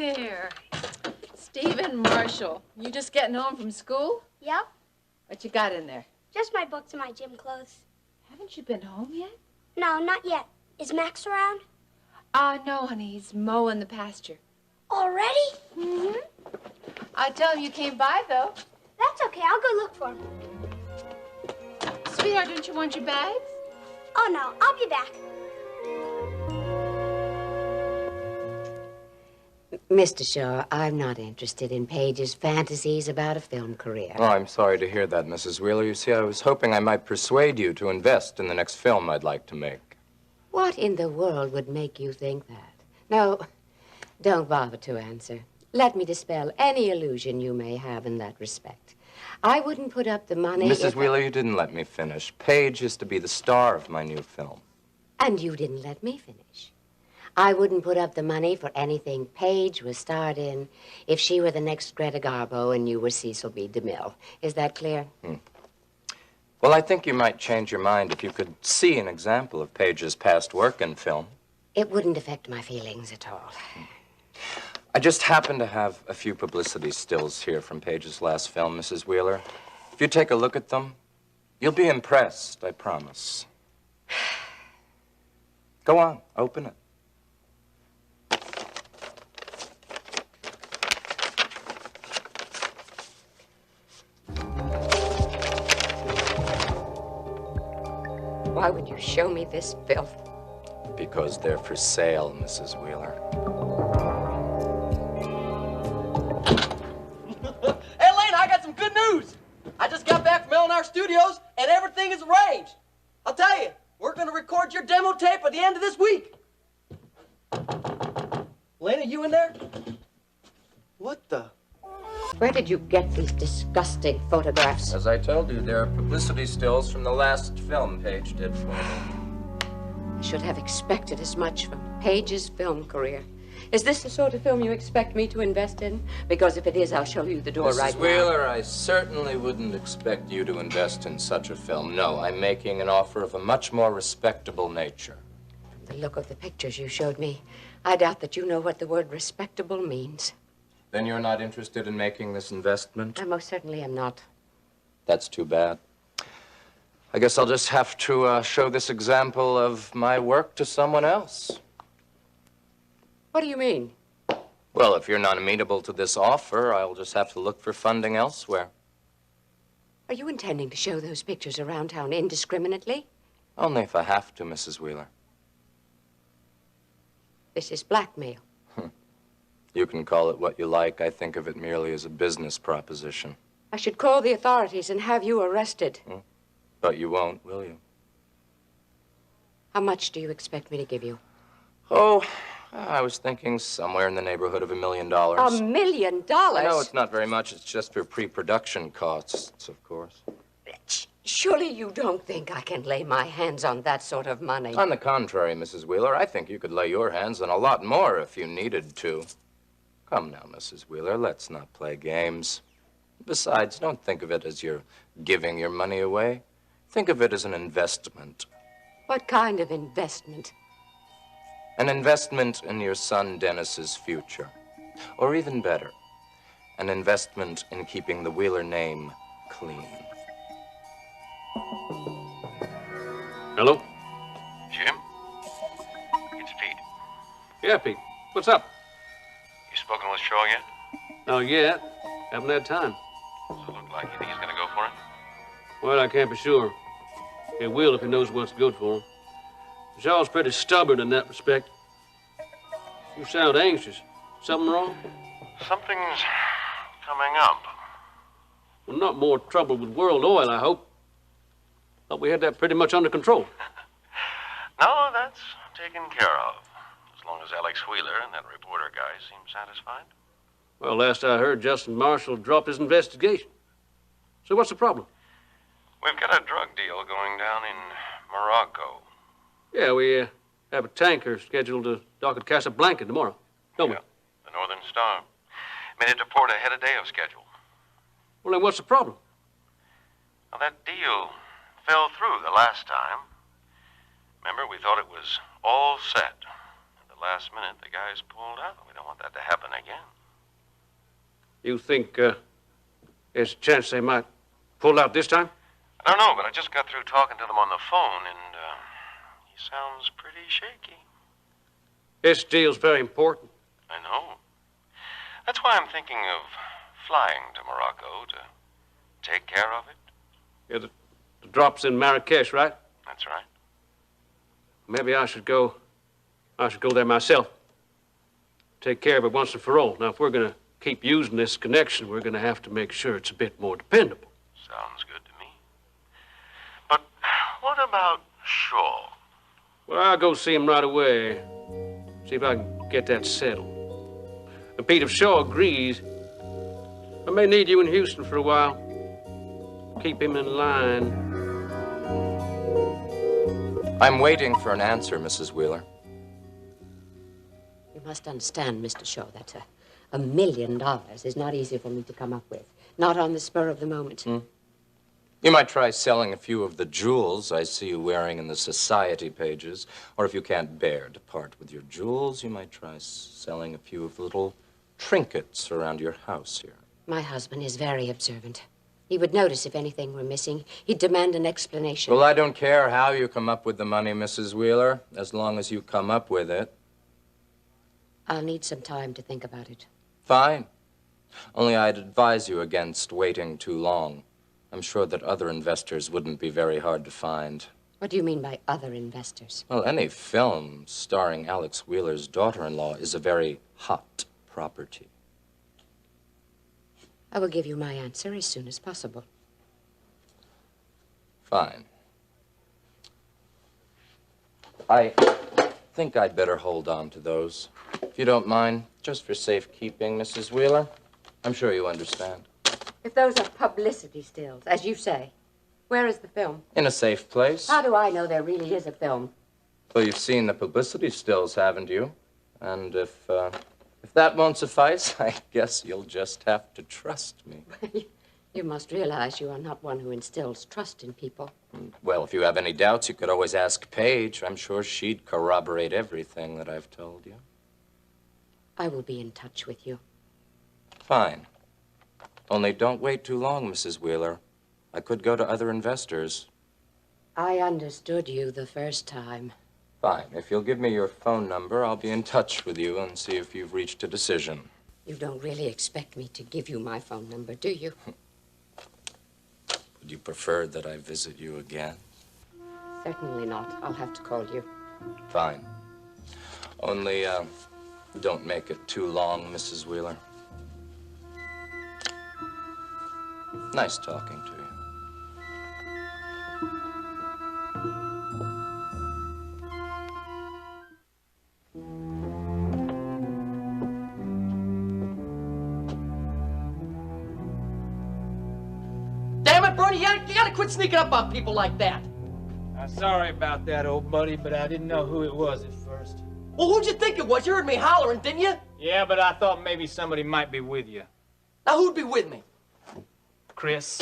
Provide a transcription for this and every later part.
there. Stephen Marshall, you just getting home from school? Yep. What you got in there? Just my books and my gym clothes. Haven't you been home yet? No, not yet. Is Max around? No, honey. He's mowing the pasture. Already? Mm-hmm. I'll tell him you came by, though. That's okay. I'll go look for him. Sweetheart, don't you want your bags? Oh, no. I'll be back. Mr. Shaw, I'm not interested in Paige's fantasies about a film career. Oh, I'm sorry to hear that, Mrs. Wheeler. You see, I was hoping I might persuade you to invest in the next film I'd like to make. What in the world would make you think that? No, don't bother to answer. Let me dispel any illusion you may have in that respect. I wouldn't put up the money Mrs. Wheeler, you didn't let me finish. Paige is to be the star of my new film. And you didn't let me finish. I wouldn't put up the money for anything Paige was starred in if she were the next Greta Garbo and you were Cecil B. DeMille. Is that clear? Well, I think you might change your mind if you could see an example of Paige's past work in film. It wouldn't affect my feelings at all. I just happen to have a few publicity stills here from Paige's last film, Mrs. Wheeler. If you take a look at them, you'll be impressed, I promise. Go on, open it. Why would you show me this filth? Because they're for sale, Mrs. Wheeler. Hey, Lena, I got some good news. I just got back from L&R Studios, and everything is arranged. I'll tell you, we're going to record your demo tape at the end of this week. Lena, you in there? What the? Where did you get these disgusting photographs? As I told you, there are publicity stills from the last film Paige did for me. I should have expected as much from Paige's film career. Is this the sort of film you expect me to invest in? Because if it is, I'll show you the door right now. Mrs. Wheeler, I certainly wouldn't expect you to invest in such a film. No, I'm making an offer of a much more respectable nature. From the look of the pictures you showed me, I doubt that you know what the word respectable means. Then you're not interested in making this investment? I most certainly am not. That's too bad. I guess I'll just have to show this example of my work to someone else. What do you mean? Well, if you're not amenable to this offer, I'll just have to look for funding elsewhere. Are you intending to show those pictures around town indiscriminately? Only if I have to, Mrs. Wheeler. This is blackmail. You can call it what you like. I think of it merely as a business proposition. I should call the authorities and have you arrested. But you won't, will you? How much do you expect me to give you? Oh, I was thinking somewhere in the neighborhood of $1 million. $1 million? I know it's not very much. It's just for pre-production costs, of course. Surely you don't think I can lay my hands on that sort of money? On the contrary, Mrs. Wheeler, I think you could lay your hands on a lot more if you needed to. Come now, Mrs. Wheeler, let's not play games. Besides, don't think of it as you're giving your money away. Think of it as an investment. What kind of investment? An investment in your son Dennis's future. Or even better, an investment in keeping the Wheeler name clean. Hello? Jim? It's Pete. Yeah, Pete. What's up? You spoken with Shaw yet? Oh, yeah. Haven't had time. Does it look like you think he's gonna go for it? Well, I can't be sure. He will if he knows what's good for him. Shaw's pretty stubborn in that respect. You sound anxious. Something wrong? Something's coming up. Well, not more trouble with World Oil, I hope. Thought we had that pretty much under control. No, that's taken care of. As long as Alex Wheeler and that reporter guy seem satisfied. Well, last I heard, Justin Marshall dropped his investigation. So what's the problem? We've got a drug deal going down in Morocco. Yeah, we have a tanker scheduled to dock at Casablanca tomorrow, don't we? The Northern Star. Made it to port ahead of day of schedule. Well, then what's the problem? Well, that deal fell through the last time. Remember, we thought it was all set. And the last minute, the guys pulled out. We don't want that to happen again. You think there's a chance they might pull out this time? I don't know, but I just got through talking to them on the phone, and he sounds pretty shaky. This deal's very important. I know. That's why I'm thinking of flying to Morocco to take care of it. Yeah, the drop's in Marrakesh, right? That's right. Maybe I should go there myself. Take care of it once and for all. Now, if we're gonna keep using this connection, we're gonna have to make sure it's a bit more dependable. Sounds good to me. But what about Shaw? Well, I'll go see him right away. See if I can get that settled. And Pete, if Shaw agrees, I may need you in Houston for a while. Keep him in line. I'm waiting for an answer, Mrs. Wheeler. You must understand, Mr. Shaw, that $1 million is not easy for me to come up with. Not on the spur of the moment. You might try selling a few of the jewels I see you wearing in the society pages. Or if you can't bear to part with your jewels, you might try selling a few of the little trinkets around your house here. My husband is very observant. He would notice if anything were missing. He'd demand an explanation. Well, I don't care how you come up with the money, Mrs. Wheeler, as long as you come up with it. I'll need some time to think about it. Fine. Only I'd advise you against waiting too long. I'm sure that other investors wouldn't be very hard to find. What do you mean by other investors? Well, any film starring Alex Wheeler's daughter-in-law is a very hot property. I will give you my answer as soon as possible. Fine. I think I'd better hold on to those. If you don't mind, just for safekeeping, Mrs. Wheeler. I'm sure you understand. If those are publicity stills, as you say, where is the film? In a safe place. How do I know there really is a film? Well, you've seen the publicity stills, haven't you? And if that won't suffice, I guess you'll just have to trust me. You must realize you are not one who instills trust in people. Well, if you have any doubts, you could always ask Paige. I'm sure she'd corroborate everything that I've told you. I will be in touch with you. Fine. Only don't wait too long, Mrs. Wheeler. I could go to other investors. I understood you the first time. Fine. If you'll give me your phone number, I'll be in touch with you and see if you've reached a decision. You don't really expect me to give you my phone number, do you? Would you prefer that I visit you again? Certainly not. I'll have to call you. Fine. Only, don't make it too long, Mrs. Wheeler. Nice talking to you. Damn it, Bernie, you gotta quit sneaking up on people like that. I'm sorry about that, old buddy, but I didn't know who it was at first. Well, who'd you think it was? You heard me hollering, didn't you? Yeah, but I thought maybe somebody might be with you. Now, who'd be with me? Chris,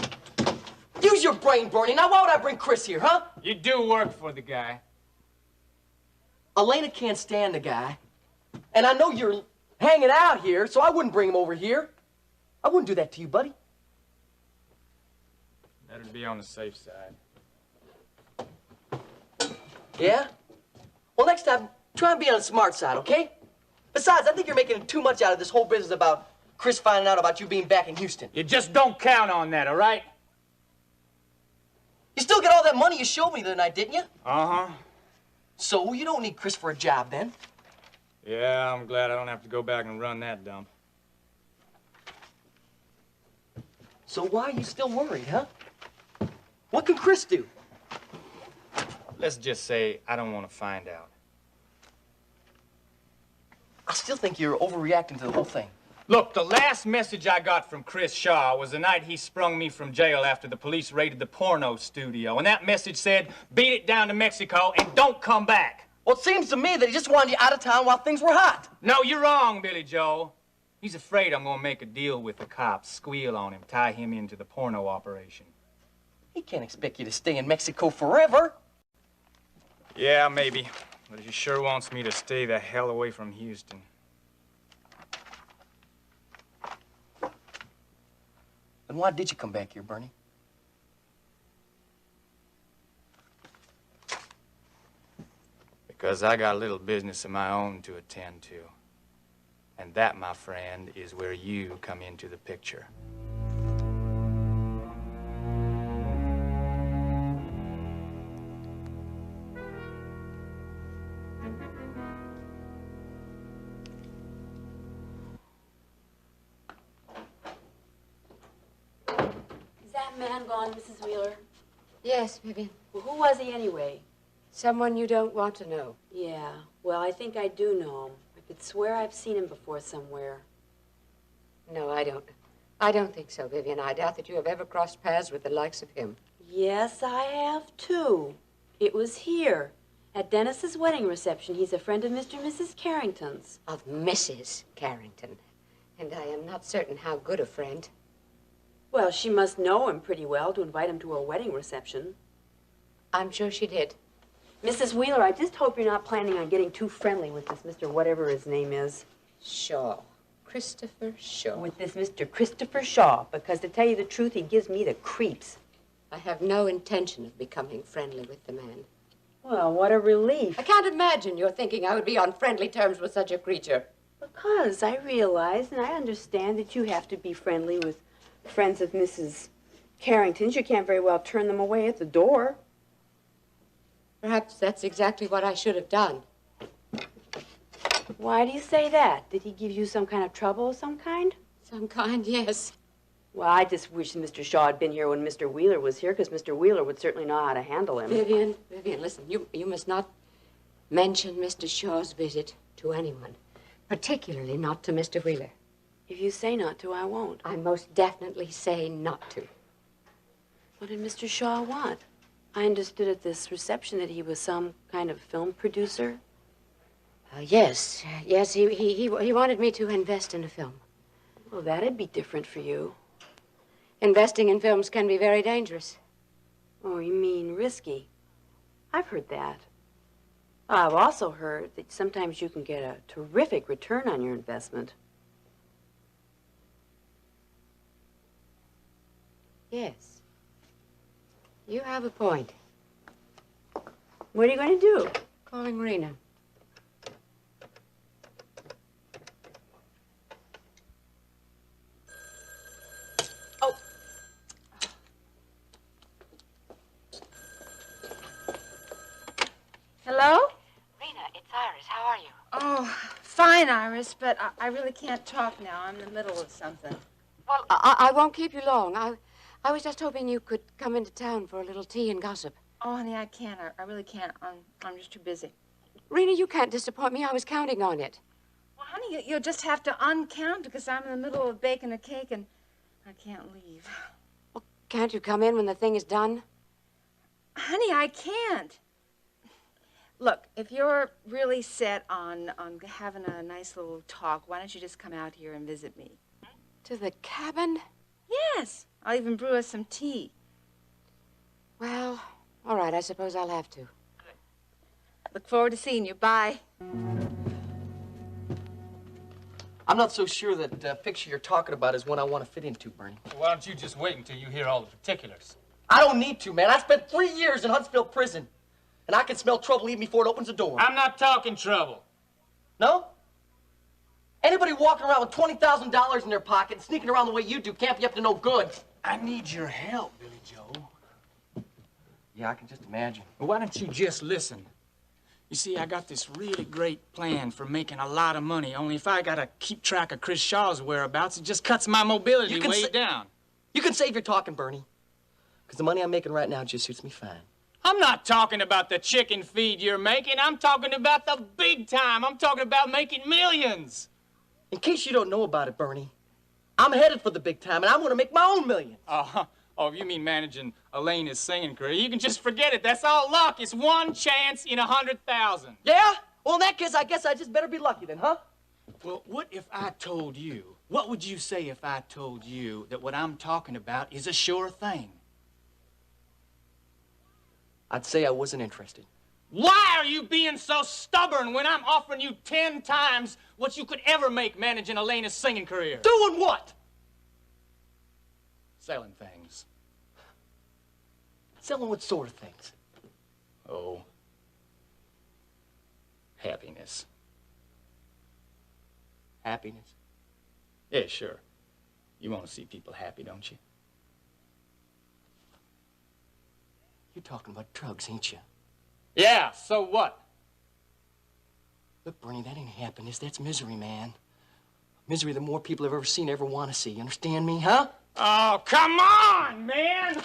Use your brain, Bernie. Now, why would I bring Chris here, huh? you do work for the guy. Elena can't stand the guy. And I know you're hanging out here, so I wouldn't bring him over here. I wouldn't do that to you, buddy. That'd be on the safe side. Yeah? Well, next time, try and be on the smart side, okay? Besides, I think you're making too much out of this whole business about Chris finding out about you being back in Houston. You just don't count on that, all right? You still get all that money you showed me the other night, didn't you? Uh-huh. So you don't need Chris for a job then. Yeah, I'm glad I don't have to go back and run that dump. So why are you still worried, huh? What can Chris do? Let's just say I don't want to find out. I still think you're overreacting to the whole thing. Look, the last message I got from Chris Shaw was the night he sprung me from jail after the police raided the porno studio. And that message said, beat it down to Mexico and don't come back. Well, it seems to me that he just wanted you out of town while things were hot. No, you're wrong, Billy Joe. He's afraid I'm gonna make a deal with the cops, squeal on him, tie him into the porno operation. He can't expect you to stay in Mexico forever. Yeah, maybe. But he sure wants me to stay the hell away from Houston. And why did you come back here, Bernie? Because I got a little business of my own to attend to. And that, my friend, is where you come into the picture. Is that man gone, Mrs. Wheeler? Yes, Vivian. Well, who was he anyway? Someone you don't want to know. Yeah, well, I think I do know him. I could swear I've seen him before somewhere. No, I don't. I don't think so, Vivian. I doubt that you have ever crossed paths with the likes of him. Yes, I have, too. It was here, at Dennis's wedding reception. He's a friend of Mr. and Mrs. Carrington's. Of Mrs. Carrington. And I am not certain how good a friend. Well, she must know him pretty well to invite him to her wedding reception. I'm sure she did. Mrs. Wheeler, I just hope you're not planning on getting too friendly with this Mr. whatever his name is. Shaw. Christopher Shaw. With this Mr. Christopher Shaw, because to tell you the truth, he gives me the creeps. I have no intention of becoming friendly with the man. Well, what a relief. I can't imagine you're thinking I would be on friendly terms with such a creature. Because I realize and I understand that you have to be friendly with friends of Mrs. Carrington's. You can't very well turn them away at the door. Perhaps that's exactly what I should have done. Why do you say that? Did he give you some kind of trouble of some kind? Some kind, yes. Well, I just wish Mr. Shaw had been here when Mr. Wheeler was here, because Mr. Wheeler would certainly know how to handle him. Vivian, listen, you must not mention Mr. Shaw's visit to anyone, particularly not to Mr. Wheeler. If you say not to, I won't. I most definitely say not to. What did Mr. Shaw want? I understood at this reception that he was some kind of film producer. Yes, he wanted me to invest in a film. Well, that'd be different for you. Investing in films can be very dangerous. Oh, you mean risky? I've heard that. I've also heard that sometimes you can get a terrific return on your investment. Yes. You have a point. What are you going to do? Calling Rena. Oh. Hello? Rena, it's Iris. How are you? Oh, fine, Iris, but I really can't talk now. I'm in the middle of something. Well, I won't keep you long. I was just hoping you could come into town for a little tea and gossip. Oh, honey, I can't. I really can't. I'm just too busy. Rena, you can't disappoint me. I was counting on it. Well, honey, you'll just have to uncount because I'm in the middle of baking a cake and I can't leave. Well, can't you come in when the thing is done? Honey, I can't. Look, if you're really set on having a nice little talk, why don't you just come out here and visit me? To the cabin? Yes. I'll even brew us some tea. Well, all right, I suppose I'll have to. Good. Look forward to seeing you. Bye. I'm not so sure that picture you're talking about is one I want to fit into, Bernie. Why don't you just wait until you hear all the particulars? I don't need to, man. I spent 3 years in Huntsville prison, and I can smell trouble even before it opens the door. I'm not talking trouble. No? Anybody walking around with $20,000 in their pocket and sneaking around the way you do can't be up to no good. I need your help, Billy Joe. Yeah, I can just imagine. Well, why don't you just listen? You see, I got this really great plan for making a lot of money, only if I gotta keep track of Chris Shaw's whereabouts, it just cuts my mobility way down. You can save your talking, Bernie. Because the money I'm making right now just suits me fine. I'm not talking about the chicken feed you're making. I'm talking about the big time. I'm talking about making millions. In case you don't know about it, Bernie, I'm headed for the big time, and I'm going to make my own millions. Oh, you mean managing Elena's singing career? You can just forget it. That's all luck. It's one chance in 100,000. Yeah? Well, in that case, I guess I just better be lucky then, huh? Well, what if I told you, what would you say if I told you that what I'm talking about is a sure thing? I'd say I wasn't interested. Why are you being so stubborn when I'm offering you 10 times what you could ever make managing Elena's singing career? Doing what? Selling things. Selling what sort of things? Oh. Happiness. Happiness. Yeah, sure. You want to see people happy, don't you? You're talking about drugs, ain't you? Yeah, so what? Look, Bernie, that ain't happiness. That's misery, man. Misery that more people have ever seen, ever want to see. You understand me, huh? Oh, come on, man!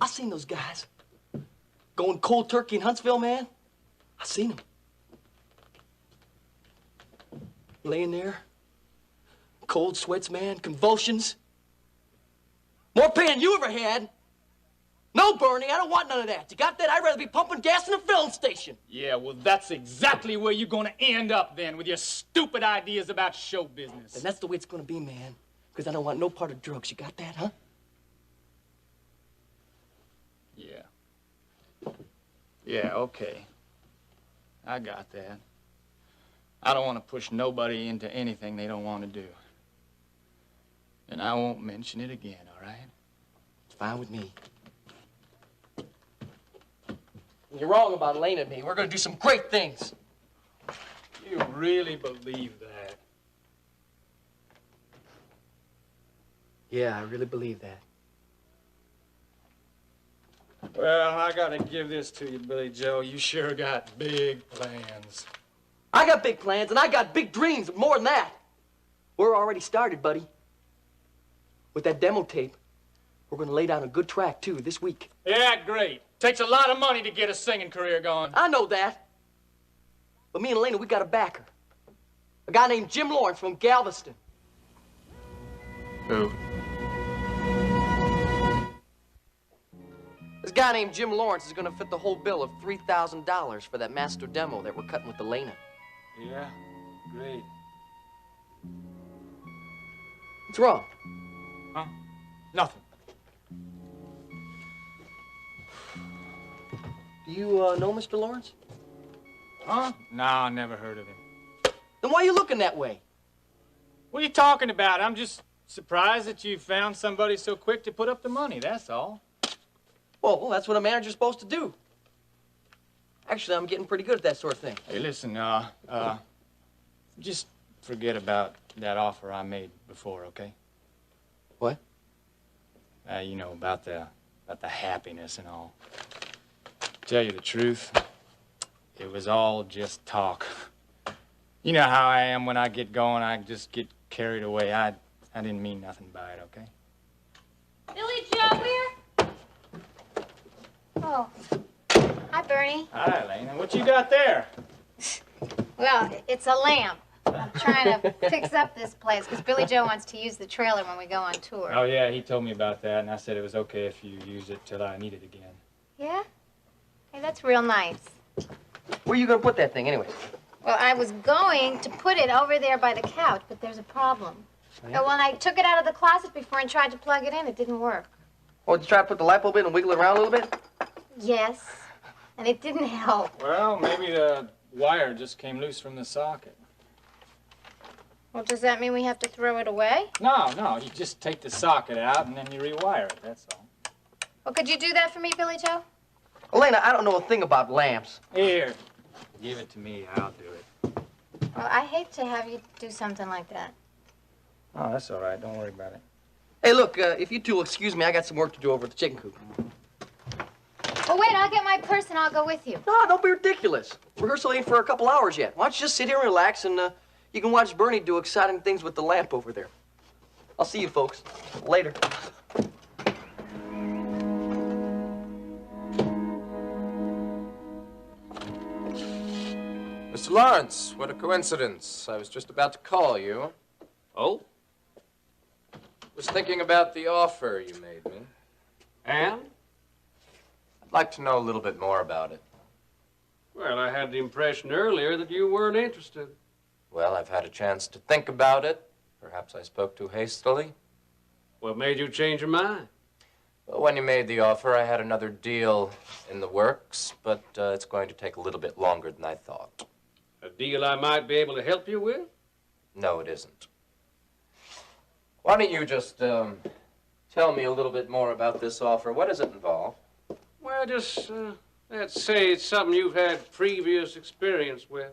I seen those guys going cold turkey in Huntsville, man. I seen them. Laying there, cold sweats, man, convulsions. More pain than you ever had. No, Bernie, I don't want none of that. You got that? I'd rather be pumping gas in a filling station. Yeah, well, that's exactly where you're gonna end up then, with your stupid ideas about show business. And that's the way it's gonna be, man. Because I don't want no part of drugs. You got that, huh? Yeah. Yeah, okay. I got that. I don't want to push nobody into anything they don't want to do. And I won't mention it again, all right? It's fine with me. You're wrong about Elena and me. We're gonna do some great things. You really believe that? Yeah, I really believe that. Well, I gotta give this to you, Billy Joe. You sure got big plans. I got big plans, and I got big dreams, but more than that. We're already started, buddy. With that demo tape, we're gonna lay down a good track, too, this week. Yeah, great. Takes a lot of money to get a singing career going. I know that. But me and Elena, we got a backer. A guy named Jim Lawrence from Galveston. Who? This guy named Jim Lawrence is gonna fit the whole bill of $3,000 for that master demo that we're cutting with Elena. Yeah, great. What's wrong? Huh? Nothing. Do you know Mr. Lawrence? Huh? No, I never heard of him. Then why are you looking that way? What are you talking about? I'm just surprised that you found somebody so quick to put up the money, that's all. Well, that's what a manager's supposed to do. Actually, I'm getting pretty good at that sort of thing. Hey, listen, just forget about that offer I made before, okay? What? You know, about the happiness and all. Tell you the truth, it was all just talk. You know how I am when I get going, I just get carried away. I didn't mean nothing by it, okay? Billy Joe here? Oh. Hi, Bernie. Hi, Elena. What you got there? Well, it's a lamp. I'm trying to fix up this place because Billy Joe wants to use the trailer when we go on tour. Oh, yeah, he told me about that, and I said it was okay if you use it till I need it again. Yeah? Hey, that's real nice. Where are you gonna put that thing, anyway? Well, I was going to put it over there by the couch, but there's a problem. Yeah? When I took it out of the closet before and tried to plug it in, it didn't work. Oh, did you try to put the light bulb in and wiggle it around a little bit? Yes, and it didn't help. Well, maybe the wire just came loose from the socket. Well, does that mean we have to throw it away? No, you just take the socket out and then you rewire it, that's all. Well, could you do that for me, Billy Joe? Elena, I don't know a thing about lamps. Here, give it to me, I'll do it. Well, I hate to have you do something like that. Oh, that's all right, don't worry about it. Hey, look, if you two will excuse me, I got some work to do over at the chicken coop. Well, wait, I'll get my purse and I'll go with you. No, don't be ridiculous. Rehearsal ain't for a couple hours yet. Why don't you just sit here and relax, and you can watch Bernie do exciting things with the lamp over there. I'll see you folks later. Mr. Lawrence, what a coincidence. I was just about to call you. Oh? Was thinking about the offer you made me. And? I'd like to know a little bit more about it. Well, I had the impression earlier that you weren't interested. Well, I've had a chance to think about it. Perhaps I spoke too hastily. What made you change your mind? Well, when you made the offer, I had another deal in the works, but it's going to take a little bit longer than I thought. A deal I might be able to help you with? No, it isn't. Why don't you just tell me a little bit more about this offer? What does it involve? Well, just let's say it's something you've had previous experience with.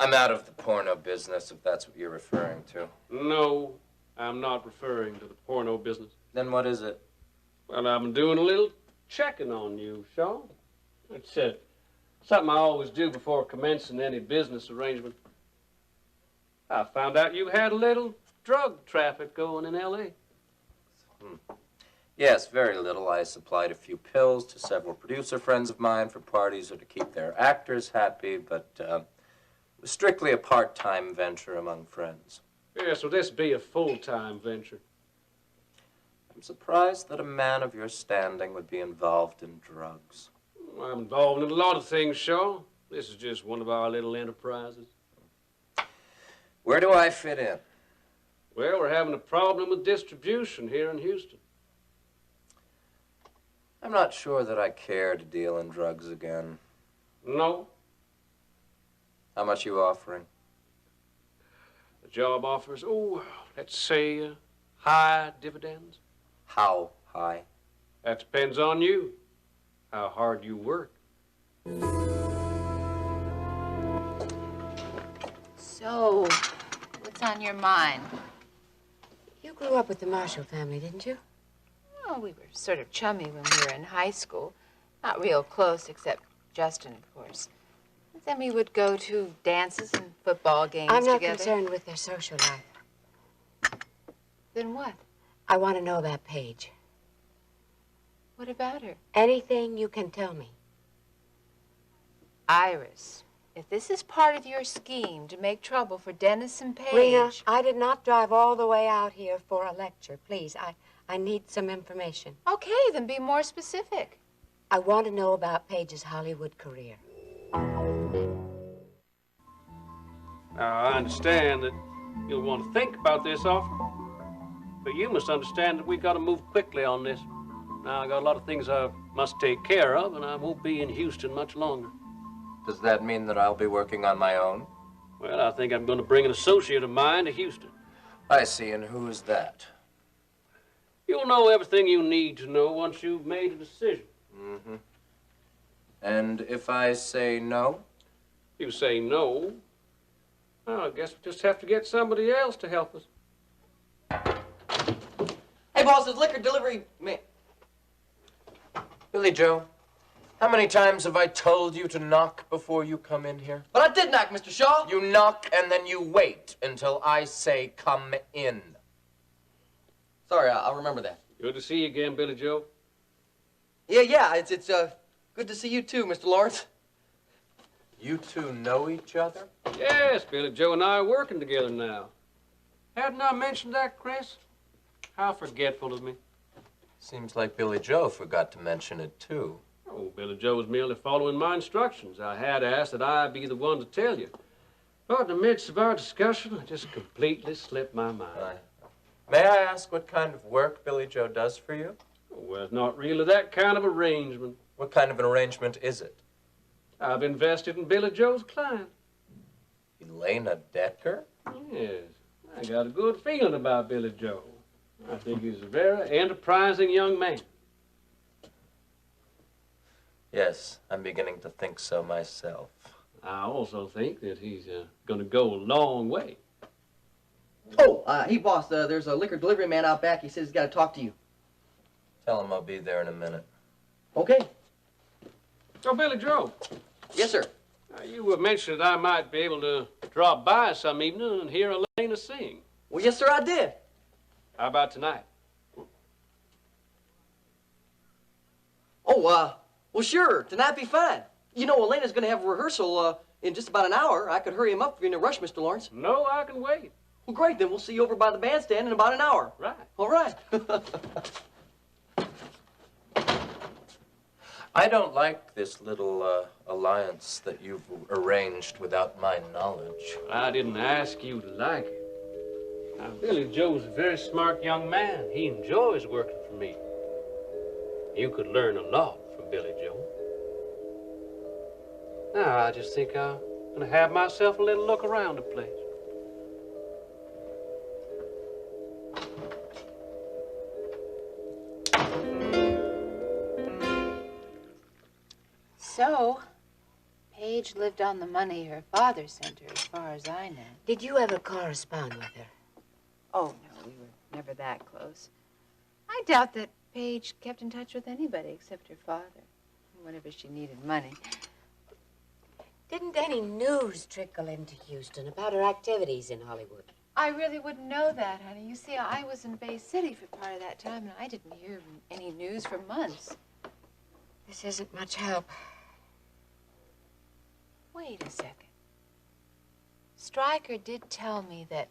I'm out of the porno business, if that's what you're referring to. No, I'm not referring to the porno business. Then what is it? Well, I'm doing a little checking on you, Shaw. It's something I always do before commencing any business arrangement. I found out you had a little drug traffic going in L.A. Yes, very little. I supplied a few pills to several producer friends of mine for parties or to keep their actors happy, but it was strictly a part-time venture among friends. Yeah, so this be a full-time venture. I'm surprised that a man of your standing would be involved in drugs. I'm involved in a lot of things, Shaw. This is just one of our little enterprises. Where do I fit in? Well, we're having a problem with distribution here in Houston. I'm not sure that I care to deal in drugs again. No. How much are you offering? The job offers, let's say high dividends. How high? That depends on you, how hard you work. So, what's on your mind? You grew up with the Marshall family, didn't you? Oh, we were sort of chummy when we were in high school. Not real close, except Justin, of course. But then we would go to dances and football games I'm not together. concerned with their social life. Then what? I want to know about Paige. What about her? Anything you can tell me. Iris, if this is part of your scheme to make trouble for Dennis and Paige... Rena, I did not drive all the way out here for a lecture. Please, I need some information. Okay, then be more specific. I want to know about Paige's Hollywood career. Now, I understand that you'll want to think about this offer, but you must understand that we've got to move quickly on this. Now, I got a lot of things I must take care of, and I won't be in Houston much longer. Does that mean that I'll be working on my own? Well, I think I'm going to bring an associate of mine to Houston. I see, and who is that? You'll know everything you need to know once you've made a decision. Mm-hmm. And if I say no? You say no, well, I guess we just have to get somebody else to help us. Hey, boss, it's liquor delivery man. Billy Joe, how many times have I told you to knock before you come in here? But I did knock, Mr. Shaw. You knock and then you wait until I say come in. Sorry, I'll remember that. Good to see you again, Billy Joe. Yeah, it's good to see you too, Mr. Lawrence. You two know each other? Yes, Billy Joe and I are working together now. Hadn't I mentioned that, Chris? How forgetful of me. Seems like Billy Joe forgot to mention it, too. Oh, Billy Joe was merely following my instructions. I had asked that I be the one to tell you. But in the midst of our discussion, I just completely slipped my mind. May I ask what kind of work Billy Joe does for you? Well, it's not really that kind of arrangement. What kind of an arrangement is it? I've invested in Billy Joe's client. Elena Decker? Yes, I got a good feeling about Billy Joe. I think he's a very enterprising young man. Yes, I'm beginning to think so myself. I also think that he's going to go a long way. Oh, hey, boss, there's a liquor delivery man out back. He says he's got to talk to you. Tell him I'll be there in a minute. Okay. Oh, Billy Joe. Yes, sir. You mentioned that I might be able to drop by some evening and hear Elena sing. Well, yes, sir, I did. How about tonight? Oh, well, sure. Tonight be fine. You know, Elena's going to have a rehearsal in just about an hour. I could hurry him up if you're in a rush, Mr. Lawrence. No, I can wait. Well, great. Then we'll see you over by the bandstand in about an hour. Right. All right. I don't like this little alliance that you've arranged without my knowledge. I didn't ask you to like it. Now, Billy Joe's a very smart young man. He enjoys working for me. You could learn a lot from Billy Joe. Now, I just think I'm gonna have myself a little look around the place. So, Paige lived on the money her father sent her, as far as I know. Did you ever correspond with her? Oh, no, we were never that close. I doubt that Paige kept in touch with anybody except her father, whenever she needed money. Didn't any news trickle into Houston about her activities in Hollywood? I really wouldn't know that, honey. You see, I was in Bay City for part of that time, and I didn't hear any news for months. This isn't much help. Wait a second. Stryker did tell me that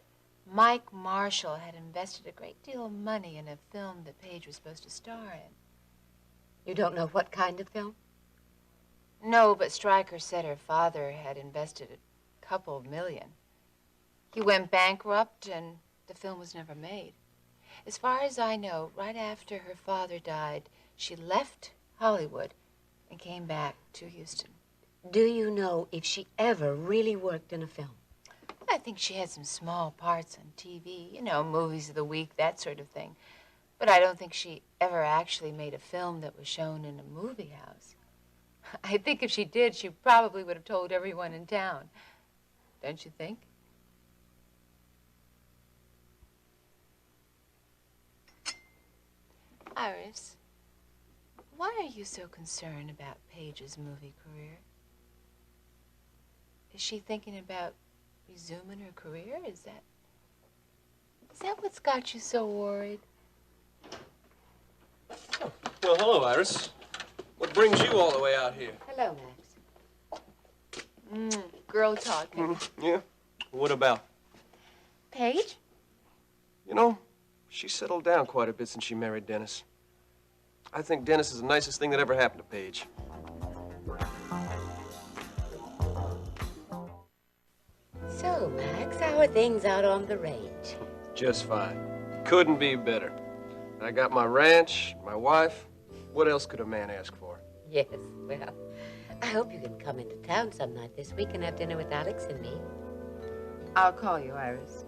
Mike Marshall had invested a great deal of money in a film that Paige was supposed to star in. You don't know what kind of film? No, but Stryker said her father had invested a couple of million. He went bankrupt, and the film was never made. As far as I know, right after her father died, she left Hollywood and came back to Houston. Do you know if she ever really worked in a film? I think she had some small parts on TV, you know, movies of the week, that sort of thing. But I don't think she ever actually made a film that was shown in a movie house. I think if she did, she probably would have told everyone in town. Don't you think? Iris, why are you so concerned about Paige's movie career? Is she thinking about resuming her career? Is that what's got you so worried? Oh, well, hello, Iris. What brings you all the way out here? Hello, Max. Girl talking. Yeah? What about? Paige? You know, she settled down quite a bit since she married Dennis. I think Dennis is the nicest thing that ever happened to Paige. So, Max, how are things out on the range? Just fine. Couldn't be better. I got my ranch, my wife. What else could a man ask for? Yes, well, I hope you can come into town some night this week and have dinner with Alex and me. I'll call you, Iris.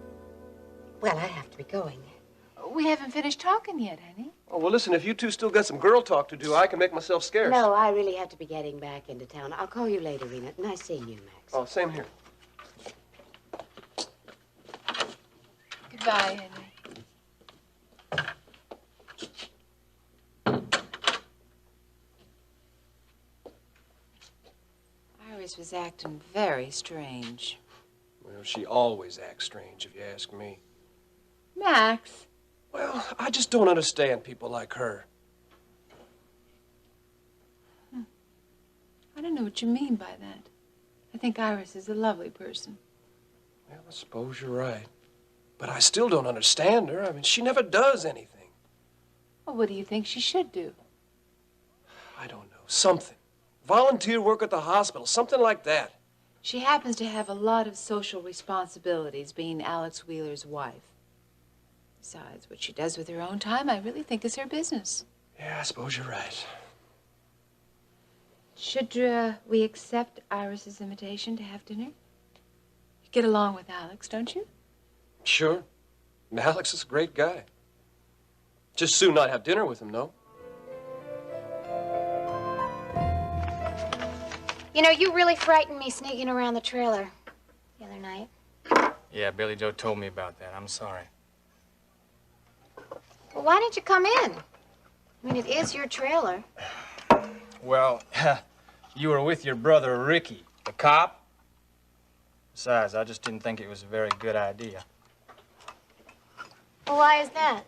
Well, I have to be going. We haven't finished talking yet, honey. Oh, well, listen, if you two still got some girl talk to do, I can make myself scarce. No, I really have to be getting back into town. I'll call you later, Rena. Nice seeing you, Max. Oh, same here. Goodbye, Henry. Iris was acting very strange. Well, she always acts strange, if you ask me. Max. Well, I just don't understand people like her. I don't know what you mean by that. I think Iris is a lovely person. Well, I suppose you're right. But I still don't understand her. I mean, she never does anything. Well, what do you think she should do? I don't know. Something. Volunteer work at the hospital. Something like that. She happens to have a lot of social responsibilities, being Alex Wheeler's wife. Besides, what she does with her own time, I really think is her business. Yeah, I suppose you're right. Should we accept Iris's invitation to have dinner? You get along with Alex, don't you? Sure. And Alex is a great guy. Just soon not have dinner with him, no? You know, you really frightened me sneaking around the trailer the other night. Yeah, Billy Joe told me about that. I'm sorry. Well, why didn't you come in? I mean, it is your trailer. Well, you were with your brother, Ricky, the cop. Besides, I just didn't think it was a very good idea. Well, why is that?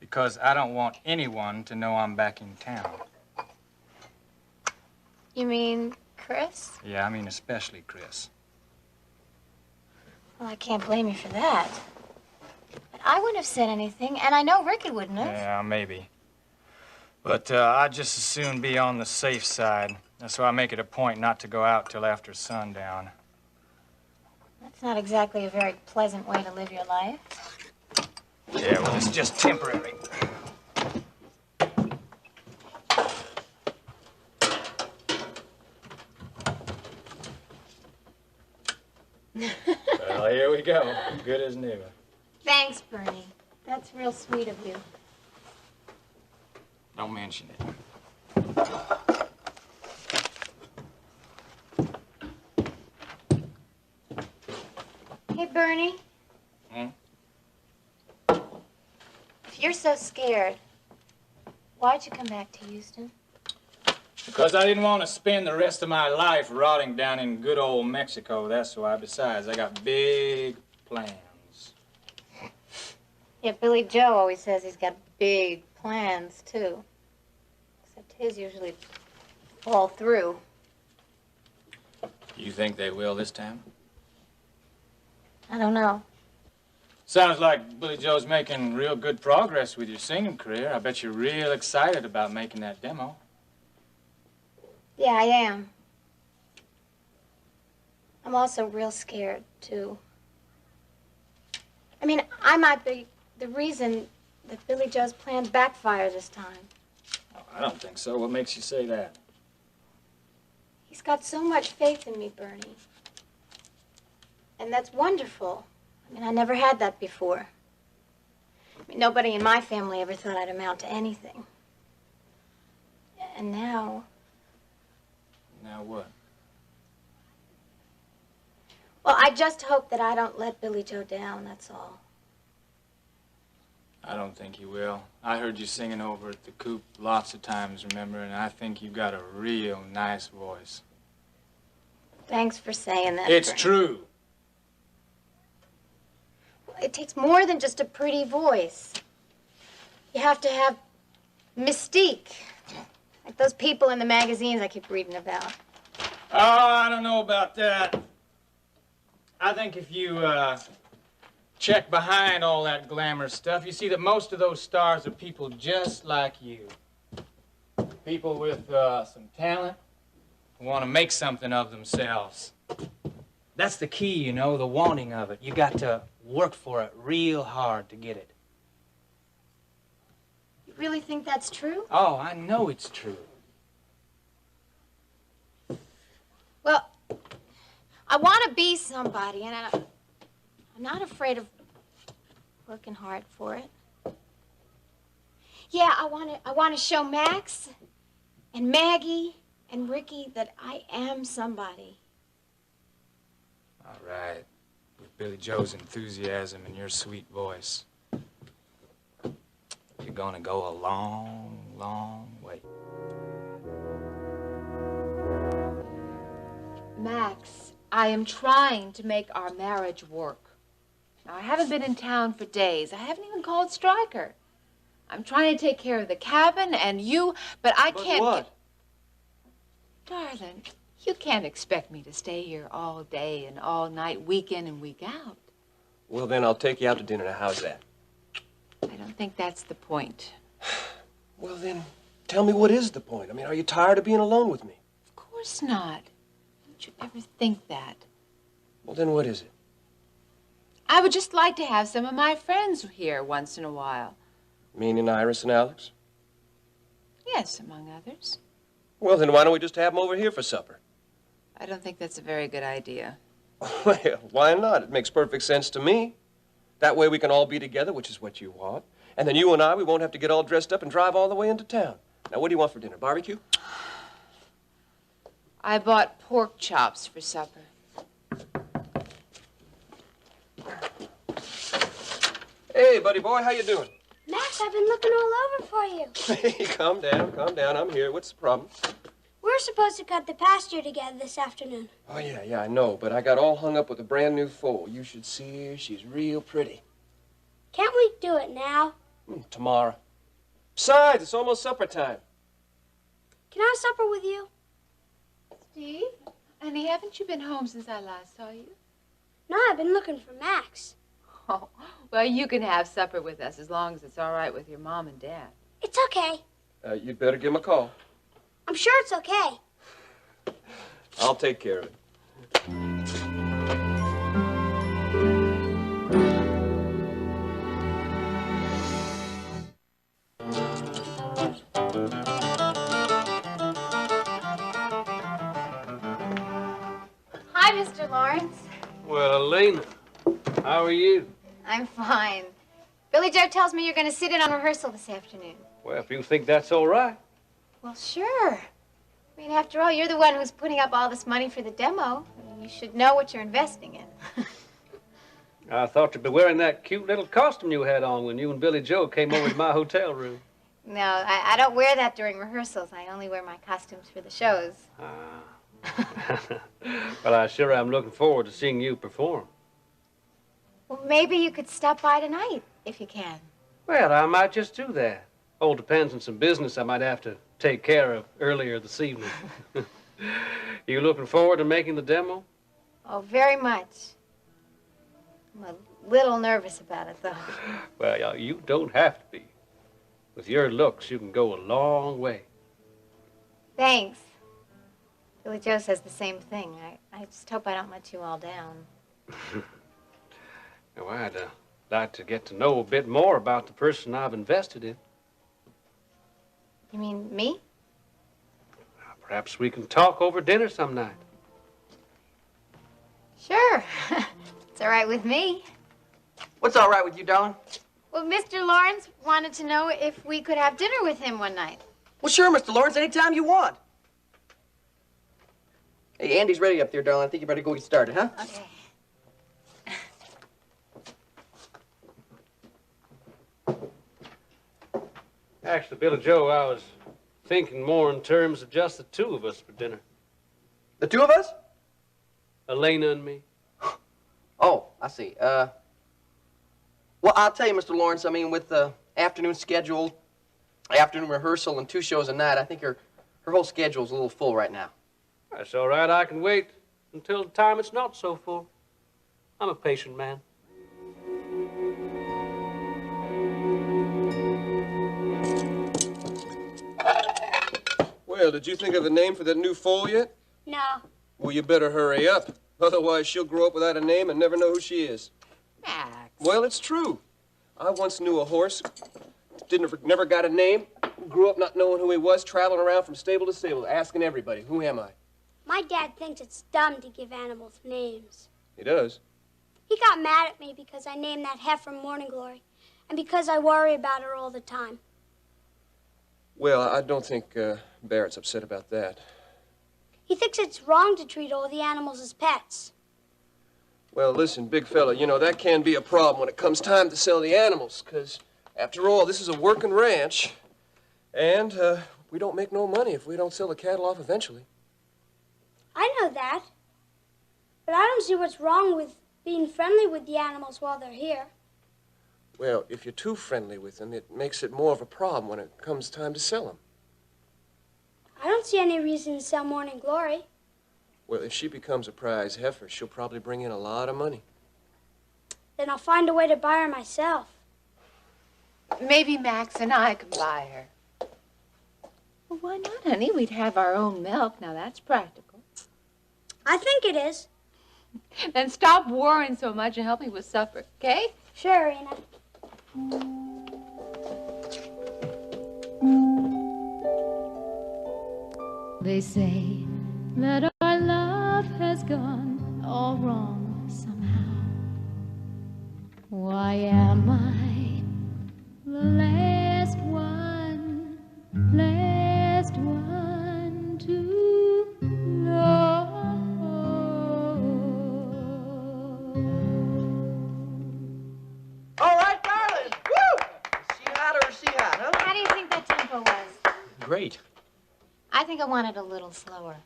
Because I don't want anyone to know I'm back in town. You mean Chris? Yeah, I mean especially Chris. Well, I can't blame you for that. But I wouldn't have said anything, and I know Ricky wouldn't have. Yeah, maybe. But I'd just as soon be on the safe side. That's why I make it a point not to go out till after sundown. That's not exactly a very pleasant way to live your life. Yeah, well, it's just temporary. Well, here we go. Good as new. Thanks, Bernie. That's real sweet of you. Don't mention it. Hey, Bernie. Hmm? If you're so scared, why'd you come back to Houston? Because I didn't want to spend the rest of my life rotting down in good old Mexico, that's why. Besides, I got big plans. Yeah, Billy Joe always says he's got big plans, too. Except his usually fall through. You think they will this time? I don't know. Sounds like Billy Joe's making real good progress with your singing career. I bet you're real excited about making that demo. Yeah, I am. I'm also real scared, too. I mean, I might be the reason that Billy Joe's plans backfire this time. Oh, I don't think so. What makes you say that? He's got so much faith in me, Bernie. And that's wonderful. I mean, I never had that before. I mean, nobody in my family ever thought I'd amount to anything. And now... Now what? Well, I just hope that I don't let Billy Joe down, that's all. I don't think you will. I heard you singing over at the Coop lots of times, remember, and I think you've got a real nice voice. Thanks for saying that, It's Bernie. true. It takes more than just a pretty voice. You have to have mystique. Like those people in the magazines I keep reading about. Oh, I don't know about that. I think if you check behind all that glamour stuff, you see that most of those stars are people just like you. People with some talent who want to make something of themselves. That's the key, you know, the wanting of it. You got to work for it real hard to get it. You really think that's true? Oh, I know it's true. Well, I want to be somebody, and I'm not afraid of working hard for it. Yeah, I want to show Max and Maggie and Ricky that I am somebody. All right. With Billy Joe's enthusiasm and your sweet voice, you're gonna go a long, long way. Max, I am trying to make our marriage work. Now, I haven't been in town for days. I haven't even called Stryker. I'm trying to take care of the cabin and you, but I can't... What? Darling, you can't expect me to stay here all day and all night, week in and week out. Well, then I'll take you out to dinner. Now, how's that? I don't think that's the point. Well, then, tell me what is the point? I mean, are you tired of being alone with me? Of course not. Don't you ever think that? Well, then what is it? I would just like to have some of my friends here once in a while. Meaning Iris and Alex? Yes, among others. Well, then why don't we just have them over here for supper? I don't think that's a very good idea. Well, why not? It makes perfect sense to me. That way we can all be together, which is what you want. And then you and I, we won't have to get all dressed up and drive all the way into town. Now, what do you want for dinner? Barbecue? I bought pork chops for supper. Hey, buddy boy, how you doing? Max, I've been looking all over for you. Hey, calm down, calm down. I'm here. What's the problem? We're supposed to cut the pasture together this afternoon. Oh, yeah, I know, but I got all hung up with a brand new foal. You should see her. She's real pretty. Can't we do it now? Tomorrow. Besides, it's almost supper time. Can I have supper with you? Steve? Honey, haven't you been home since I last saw you? No, I've been looking for Max. Oh, well, you can have supper with us as long as it's all right with your mom and dad. It's okay. You'd better give him a call. I'm sure it's okay. I'll take care of it. Lawrence. Well, Elena, how are you? I'm fine. Billy Joe tells me you're going to sit in on rehearsal this afternoon. Well, if you think that's all right. Well, sure. I mean, after all, you're the one who's putting up all this money for the demo. I mean, you should know what you're investing in. I thought you'd be wearing that cute little costume you had on when you and Billy Joe came over to my hotel room. No, I don't wear that during rehearsals. I only wear my costumes for the shows. Well, I sure am looking forward to seeing you perform. Well, maybe you could stop by tonight, if you can. Well, I might just do that. All depends on some business I might have to take care of earlier this evening. You looking forward to making the demo? Oh, very much. I'm a little nervous about it, though. Well, you don't have to be. With your looks, you can go a long way. Thanks. Billy Joe says the same thing. I just hope I don't let you all down. Now, I'd like to get to know a bit more about the person I've invested in. You mean me? Perhaps we can talk over dinner some night. Sure. It's all right with me. What's all right with you, darling? Well, Mr. Lawrence wanted to know if we could have dinner with him one night. Well, sure, Mr. Lawrence, anytime you want. Hey, Andy's ready up there, darling. I think you better go get started, huh? Okay. Actually, Billy Joe, I was thinking more in terms of just the two of us for dinner. The two of us? Elena and me. Oh, I see. Well, I'll tell you, Mr. Lawrence, I mean, with the afternoon schedule, afternoon rehearsal, and 2 shows a night, I think her whole schedule's a little full right now. That's all right. I can wait until the time it's not so full. I'm a patient man. Well, did you think of a name for that new foal yet? No. Well, you better hurry up. Otherwise, she'll grow up without a name and never know who she is. Max. Well, it's true. I once knew a horse, never got a name, grew up not knowing who he was, traveling around from stable to stable, asking everybody, who am I? My dad thinks it's dumb to give animals names. He does. He got mad at me because I named that heifer Morning Glory, and because I worry about her all the time. Well, I don't think Barrett's upset about that. He thinks it's wrong to treat all the animals as pets. Well, listen, big fella, you know, that can be a problem when it comes time to sell the animals, because, after all, this is a working ranch, and we don't make no money if we don't sell the cattle off eventually. I know that, but I don't see what's wrong with being friendly with the animals while they're here. Well, if you're too friendly with them, it makes it more of a problem when it comes time to sell them. I don't see any reason to sell Morning Glory. Well, if she becomes a prize heifer, she'll probably bring in a lot of money. Then I'll find a way to buy her myself. Maybe Max and I can buy her. Well, why not, honey? We'd have our own milk. Now, that's practical. I think it is. Then stop worrying so much and help me with supper, okay? Sure, Rena. They say that our love has gone all wrong somehow. Why am I the last one to know? All right, darling. Woo! Is she hot or is she hot, huh? How do you think that tempo was? Great. I think I want it a little slower.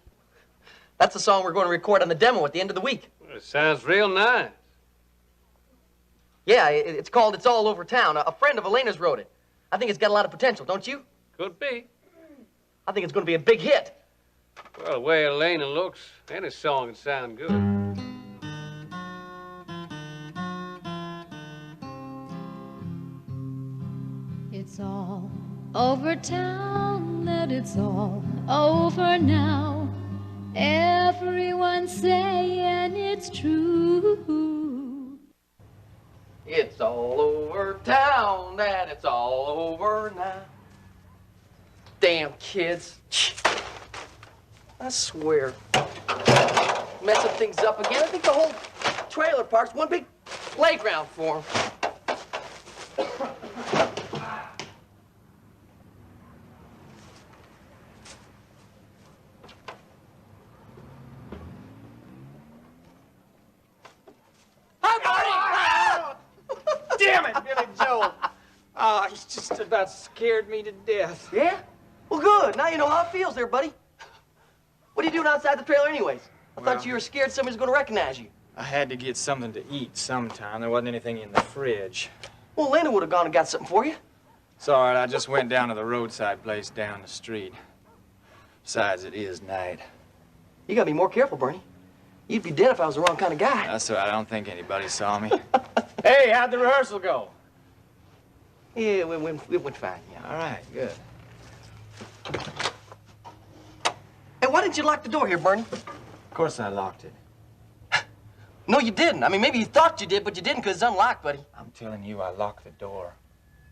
That's the song we're going to record on the demo at the end of the week. It sounds real nice. Yeah, it's called It's All Over Town. A friend of Elena's wrote it. I think it's got a lot of potential, don't you? Could be. I think it's going to be a big hit. Well, the way Elena looks, any song would sound good. It's all over town, that it's all over now. Everyone's saying it's true. It's all over town, that it's all over now. Damn kids. I swear. messing things up again. I think the whole trailer park's one big playground for 'em. Damn it, Billy Joel. Oh, he's just about scared me to death. Yeah? Well, good. Now you know how it feels there, buddy. What are you doing outside the trailer anyways? I thought you were scared somebody was going to recognize you. I had to get something to eat sometime. There wasn't anything in the fridge. Well, Lena would have gone and got something for you. It's all right. I just went down to the roadside place down the street. Besides, it is night. You got to be more careful, Bernie. You'd be dead if I was the wrong kind of guy. That's all right. I don't think anybody saw me. Hey, how'd the rehearsal go? Yeah, it went fine, yeah. All right, good. Hey, why didn't you lock the door here, Bernie? Of course I locked it. No, you didn't. I mean, maybe you thought you did, but you didn't because it's unlocked, buddy. I'm telling you, I locked the door.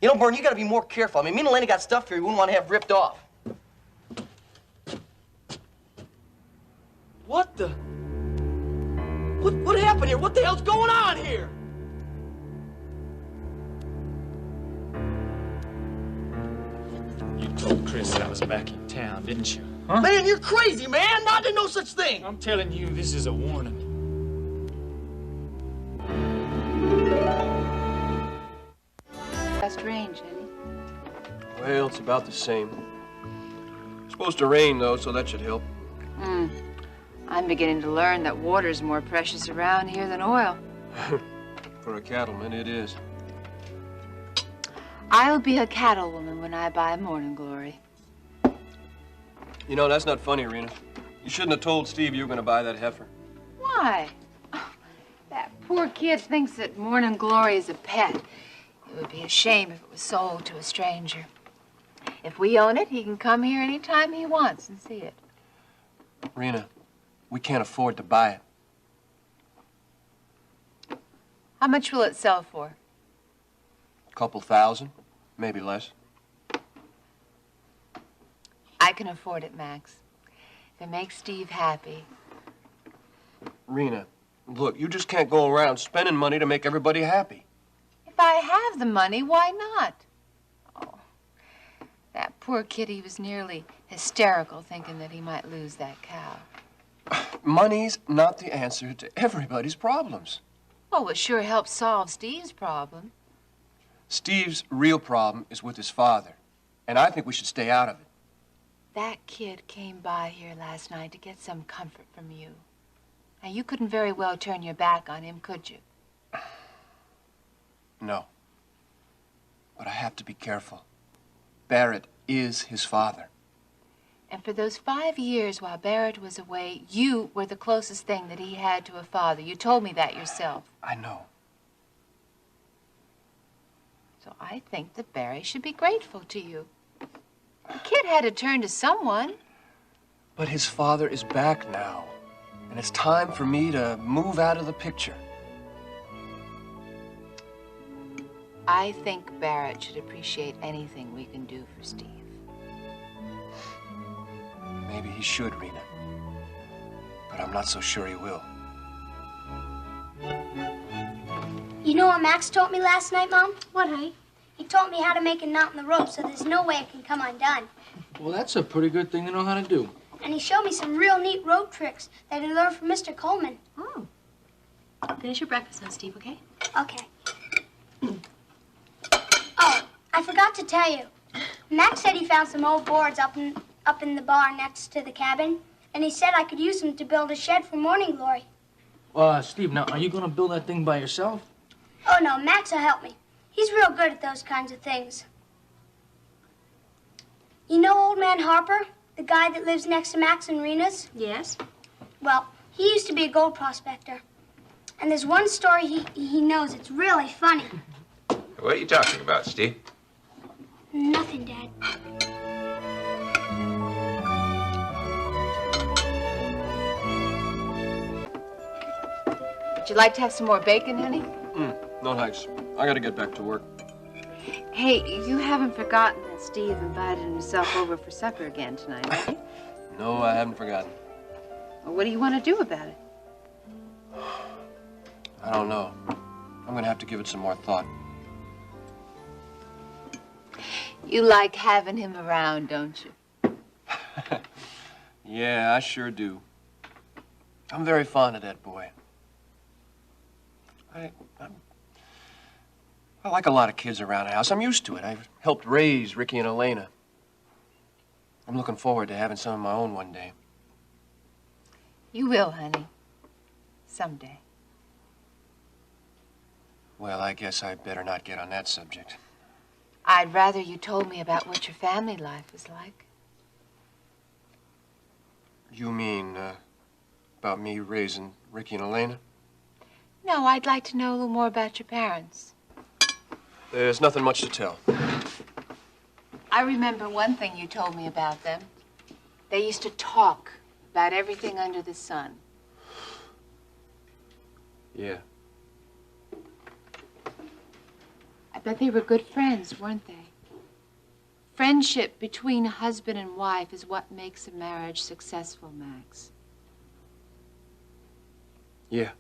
You know, Bernie, you got to be more careful. I mean, me and Lena got stuff here we wouldn't want to have ripped off. What the? What happened here? What the hell's going on here? You told Chris that I was back in town, didn't you? Huh? Man, you're crazy, man. I didn't know such thing. I'm telling you, this is a warning. Fast range, Eddie. Well, it's about the same. It's supposed to rain, though, so that should help. I'm beginning to learn that water's more precious around here than oil. For a cattleman, it is. I'll be a cattlewoman when I buy Morning Glory. You know, that's not funny, Rena. You shouldn't have told Steve you were going to buy that heifer. Why? Oh, that poor kid thinks that Morning Glory is a pet. It would be a shame if it was sold to a stranger. If we own it, he can come here anytime he wants and see it. Rena, we can't afford to buy it. How much will it sell for? A couple thousand, maybe less. I can afford it, Max. If it makes Steve happy. Rena, look, you just can't go around spending money to make everybody happy. If I have the money, why not? Oh, that poor kitty was nearly hysterical thinking that he might lose that cow. Money's not the answer to everybody's problems. Well, it sure helps solve Steve's problem. Steve's real problem is with his father, and I think we should stay out of it. That kid came by here last night to get some comfort from you. Now, you couldn't very well turn your back on him, could you? No. But I have to be careful. Barrett is his father. And for those 5 years while Barrett was away, you were the closest thing that he had to a father. You told me that yourself. I know. So I think that Barry should be grateful to you. The kid had to turn to someone. But his father is back now, and it's time for me to move out of the picture. I think Barrett should appreciate anything we can do for Steve. Maybe he should, Rena. But I'm not so sure he will. You know what Max taught me last night, Mom? What, honey? He taught me how to make a knot in the rope so there's no way it can come undone. Well, that's a pretty good thing to know how to do. And he showed me some real neat rope tricks that he learned from Mr. Coleman. Oh. Finish your breakfast now, Steve, okay? Okay. Oh, I forgot to tell you. Max said he found some old boards up in the barn next to the cabin, and he said I could use them to build a shed for Morning Glory. Steve, now, are you going to build that thing by yourself? Oh, no, Max will help me. He's real good at those kinds of things. You know Old Man Harper, the guy that lives next to Max and Rena's? Yes. Well, he used to be a gold prospector. And there's one story he knows. It's really funny. What are you talking about, Steve? Nothing, Dad. Would you like to have some more bacon, honey? No thanks. I gotta get back to work. Hey, you haven't forgotten that Steve invited himself over for supper again tonight, have you? No, I haven't forgotten. Well, what do you want to do about it? I don't know. I'm gonna have to give it some more thought. You like having him around, don't you? Yeah, I sure do. I'm very fond of that boy. I like a lot of kids around the house. I'm used to it. I've helped raise Ricky and Elena. I'm looking forward to having some of my own one day. You will, honey. Someday. Well, I guess I better not get on that subject. I'd rather you told me about what your family life was like. You mean, about me raising Ricky and Elena? No, I'd like to know a little more about your parents. There's nothing much to tell. I remember one thing you told me about them. They used to talk about everything under the sun. Yeah. I bet they were good friends, weren't they? Friendship between a husband and wife is what makes a marriage successful, Max. Yeah.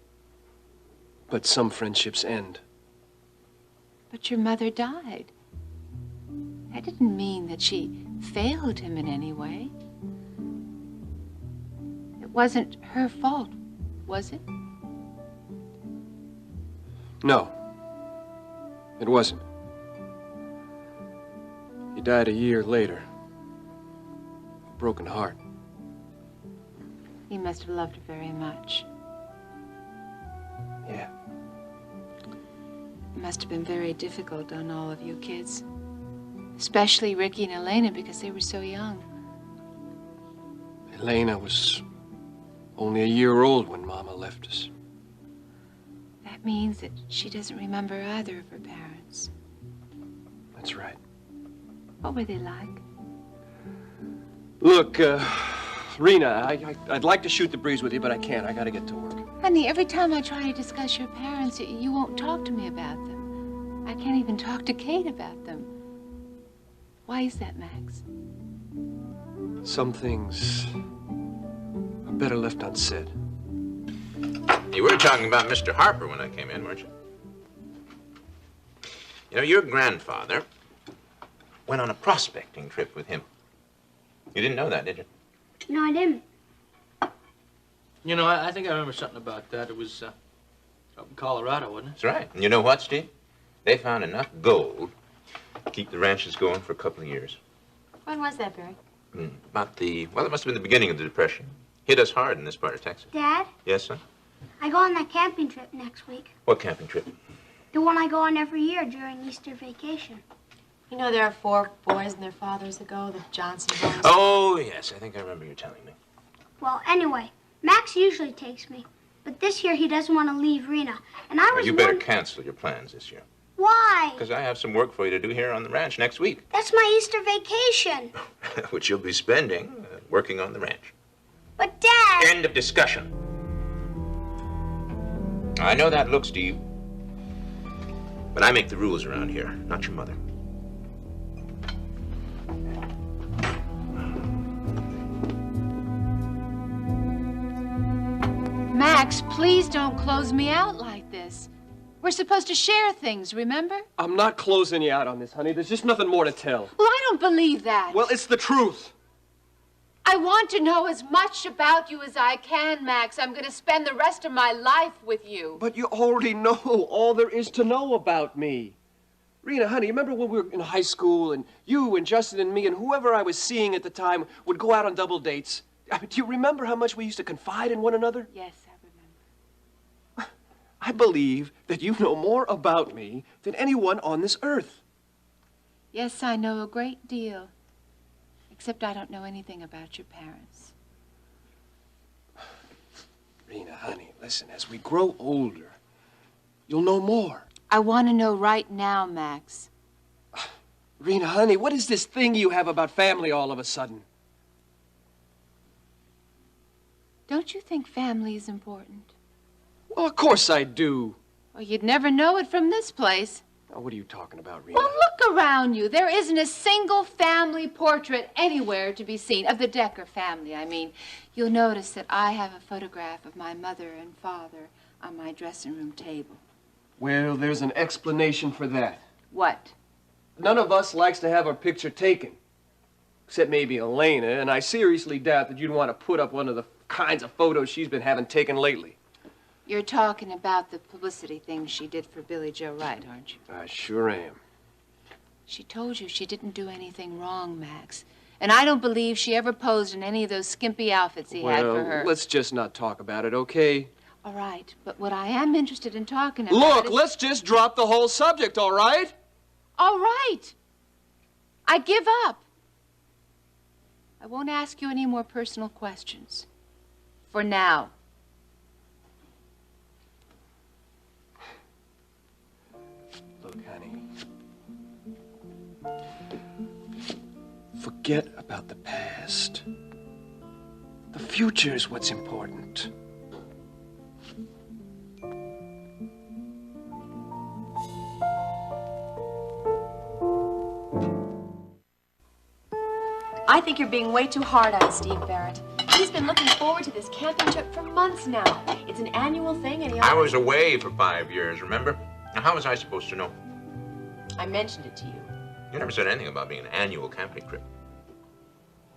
But some friendships end. But your mother died. That didn't mean that she failed him in any way. It wasn't her fault, was it? No. It wasn't. He died a year later. A broken heart. He must have loved her very much. Yeah. It must have been very difficult on all of you kids. Especially Ricky and Elena because they were so young. Elena was only a year old when Mama left us. That means that she doesn't remember either of her parents. That's right. What were they like? Look, Rena, I'd like to shoot the breeze with you, but I can't. I gotta get to work. Honey, every time I try to discuss your parents, you won't talk to me about them. I can't even talk to Kate about them. Why is that, Max? Some things are better left unsaid. You were talking about Mr. Harper when I came in, weren't you? You know, your grandfather went on a prospecting trip with him. You didn't know that, did you? No, I didn't. You know, I think I remember something about that. It was up in Colorado, wasn't it? That's right. And you know what, Steve? They found enough gold to keep the ranches going for a couple of years. When was that, Barry? Well, it must have been the beginning of the Depression. Hit us hard in this part of Texas. Dad, Yes, son? I go on that camping trip next week. What camping trip? The one I go on every year during Easter vacation. You know there are 4 boys and their fathers that go, the Johnson boys. Oh, yes, I think I remember you telling me. Well, anyway, Max usually takes me, but this year he doesn't want to leave Rena. And I was You better cancel your plans this year. Why? Because I have some work for you to do here on the ranch next week, That's my Easter vacation. which you'll be spending working on the ranch. But Dad... End of discussion. I know that look, Steve. But I make the rules around here, not your mother. Max, please don't close me out like this. We're supposed to share things, remember? I'm not closing you out on this, honey. There's just nothing more to tell. Well, I don't believe that. Well, it's the truth. I want to know as much about you as I can, Max. I'm going to spend the rest of my life with you. But you already know all there is to know about me. Rena, honey, remember when we were in high school and you and Justin and me and whoever I was seeing at the time would go out on double dates? I mean, do you remember how much we used to confide in one another? Yes, I remember. I believe that you know more about me than anyone on this earth. Yes, I know a great deal. Except I don't know anything about your parents. Rena, honey, listen, as we grow older, you'll know more. I want to know right now, Max. Rena, honey, what is this thing you have about family all of a sudden? Don't you think family is important? Well, of course I do. Well, you'd never know it from this place. Now, what are you talking about, Rena? Well, look around you. There isn't a single family portrait anywhere to be seen, of the Decker family, I mean. You'll notice that I have a photograph of my mother and father. on my dressing room table. Well, there's an explanation for that. What? None of us likes to have our picture taken. Except maybe Elena, and I seriously doubt that you'd want to put up one of the kinds of photos she's been having taken lately. You're talking about the publicity thing she did for Billy Joe Wright, aren't you? I sure am. She told you she didn't do anything wrong, Max. And I don't believe she ever posed in any of those skimpy outfits he had for her. Well, let's just not talk about it, okay? All right, but what I am interested in talking about Look, is... let's just drop the whole subject, all right? All right. I give up. I won't ask you any more personal questions. For now. Look, honey. Forget about the past. The future is what's important. I think you're being way too hard on Steve Barrett. He's been looking forward to this camping trip for months now. It's an annual thing, and he I always... was away for 5 years, remember? Now, how was I supposed to know? I mentioned it to you. You never said anything about being an annual camping trip.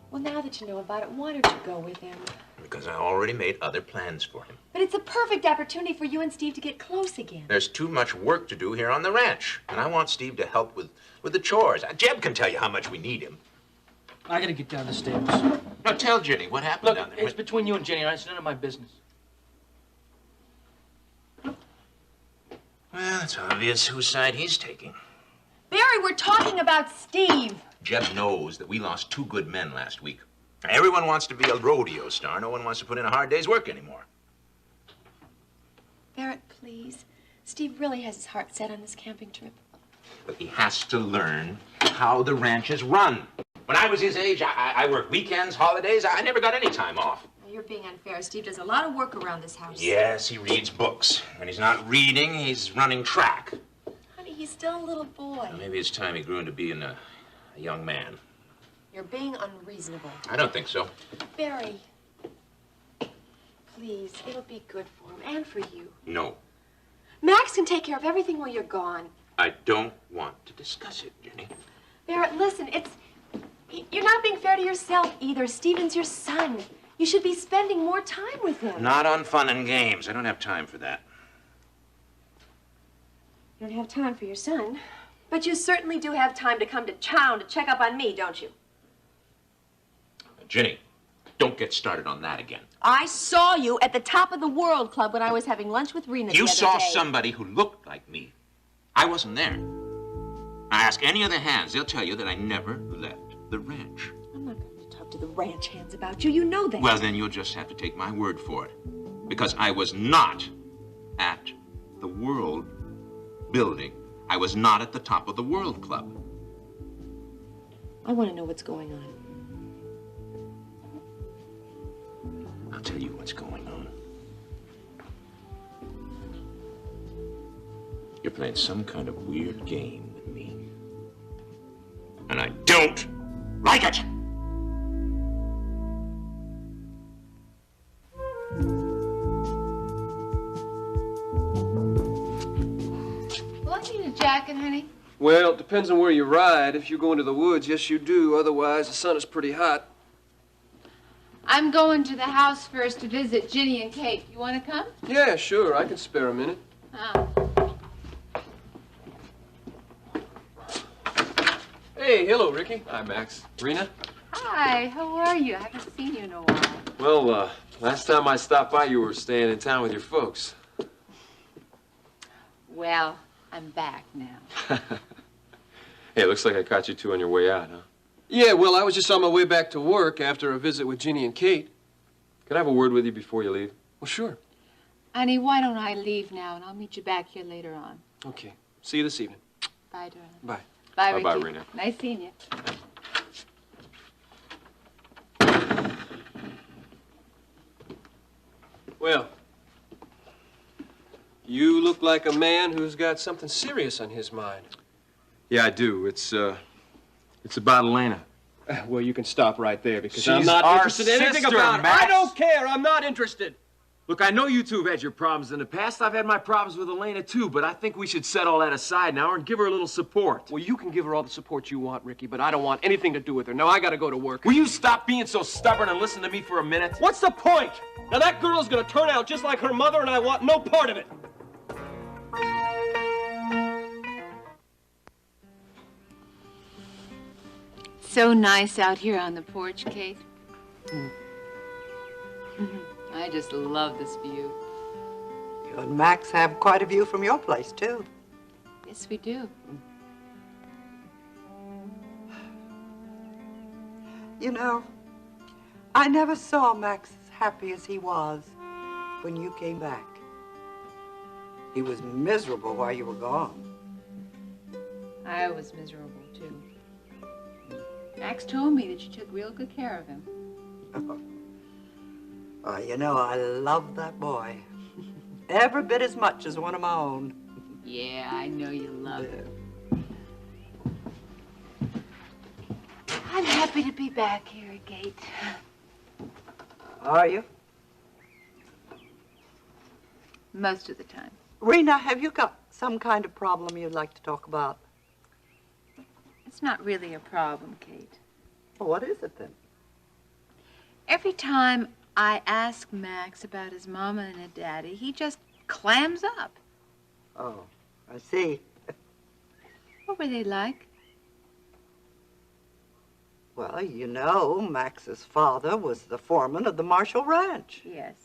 Well, now that you know about it, why don't you go with him? Because I already made other plans for him. But it's a perfect opportunity for you and Steve to get close again. There's too much work to do here on the ranch, and I want Steve to help with the chores. Jeb can tell you how much we need him. I gotta get down the stairs. Now, tell Jenny what happened Look, down there. it's between you and Jenny, all right? It's none of my business. Well, it's obvious whose side he's taking. Barry, we're talking about Steve. Jeb knows that we lost 2 good men last week. Everyone wants to be a rodeo star. No one wants to put in a hard day's work anymore. Barrett, please. Steve really has his heart set on this camping trip. But he has to learn how the ranch is run. When I was his age, I worked weekends, holidays. I never got any time off. You're being unfair. Steve does a lot of work around this house. Yes, he reads books. When he's not reading, he's running track. Honey, he's still a little boy. Well, maybe it's time he grew into being a young man. You're being unreasonable. I don't think so. Barry, please, it'll be good for him and for you. No, Max can take care of everything while you're gone. I don't want to discuss it, Jenny. Barrett, listen, you're not being fair to yourself either. Steven's your son. You should be spending more time with him. Not on fun and games. I don't have time for that. You don't have time for your son, but you certainly do have time to come to town to check up on me, don't you? Jenny, don't get started on that again. I saw you at the Top of the World Club when I was having lunch with Rena the You other saw day. somebody who looked like me. I wasn't there. I ask any of the hands, they'll tell you that I never left the ranch. I'm not going to talk to the ranch hands about you. You know that. Well, then you'll just have to take my word for it. Because I was not at the World building. I was not at the Top of the World Club. I want to know what's going on. I'll tell you what's going on. You're playing some kind of weird game with me. And I don't like it! Will I need a jacket, honey? Well, it depends on where you ride. If you go into the woods, yes, you do. Otherwise, the sun is pretty hot. I'm going to the house first to visit Ginny and Kate. You want to come? Yeah, sure. I can spare a minute. Oh. Hey, hello, Ricky. Hi, Max. Rena? Hi, how are you? I haven't seen you in a while. Well, last time I stopped by, you were staying in town with your folks. Well, I'm back now. Hey, it looks like I caught you two on your way out, huh? Yeah, well, I was just on my way back to work after a visit with Ginny and Kate. Can I have a word with you before you leave? Well, sure. Honey, why don't I leave now, and I'll meet you back here later on. Okay. See you this evening. Bye, darling. Bye. Bye, Ricky. Bye-bye, Rena. Nice seeing you. Well, you look like a man who's got something serious on his mind. Yeah, I do. It's about Elena. Well, you can stop right there because She's I'm not our interested in anything sister, about it. Max. I don't care. I'm not interested. Look, I know you two have had your problems in the past. I've had my problems with Elena, too, but I think we should set all that aside now and give her a little support. Well, you can give her all the support you want, Ricky, but I don't want anything to do with her. Now, I gotta go to work. Will you stop being so stubborn and listen to me for a minute? What's the point? Now, that girl's gonna turn out just like her mother, and I want no part of it. So nice out here on the porch, Kate. I just love this view. You and Max have quite a view from your place, too. Yes, we do. You know, I never saw Max as happy as he was when you came back. He was miserable while you were gone. I was miserable, too. Max told me that you took real good care of him. Oh, you know, I love that boy. Every bit as much as one of my own. Yeah, I know you love him. I'm happy to be back here, Kate. Are you? Most of the time. Rena, have you got some kind of problem you'd like to talk about? It's not really a problem, Kate. Well, what is it then? Every time I ask Max about his mama and his daddy, he just clams up. Oh, I see. What were they like? Well, you know, Max's father was the foreman of the Marshall Ranch. Yes.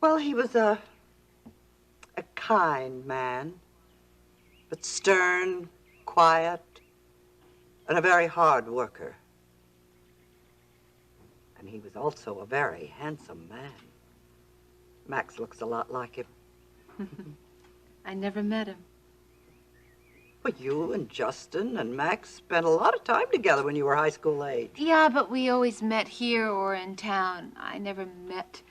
Well, he was a kind man, but stern, quiet, and a very hard worker. And he was also a very handsome man. Max looks a lot like him. I never met him. Well, you and Justin and Max spent a lot of time together when you were high school age. Yeah, but we always met here or in town. I never met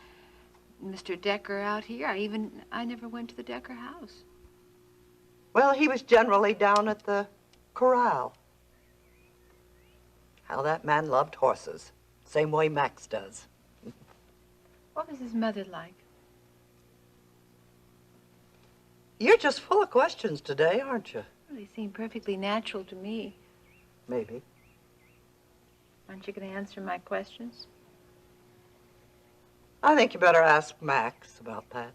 Mr. Decker out here. I never went to the Decker house. Well, he was generally down at the corral. How that man loved horses. Same way Max does. What was his mother like? You're just full of questions today, aren't you? Well, they seem perfectly natural to me. Maybe. Aren't you going to answer my questions? I think you better ask Max about that.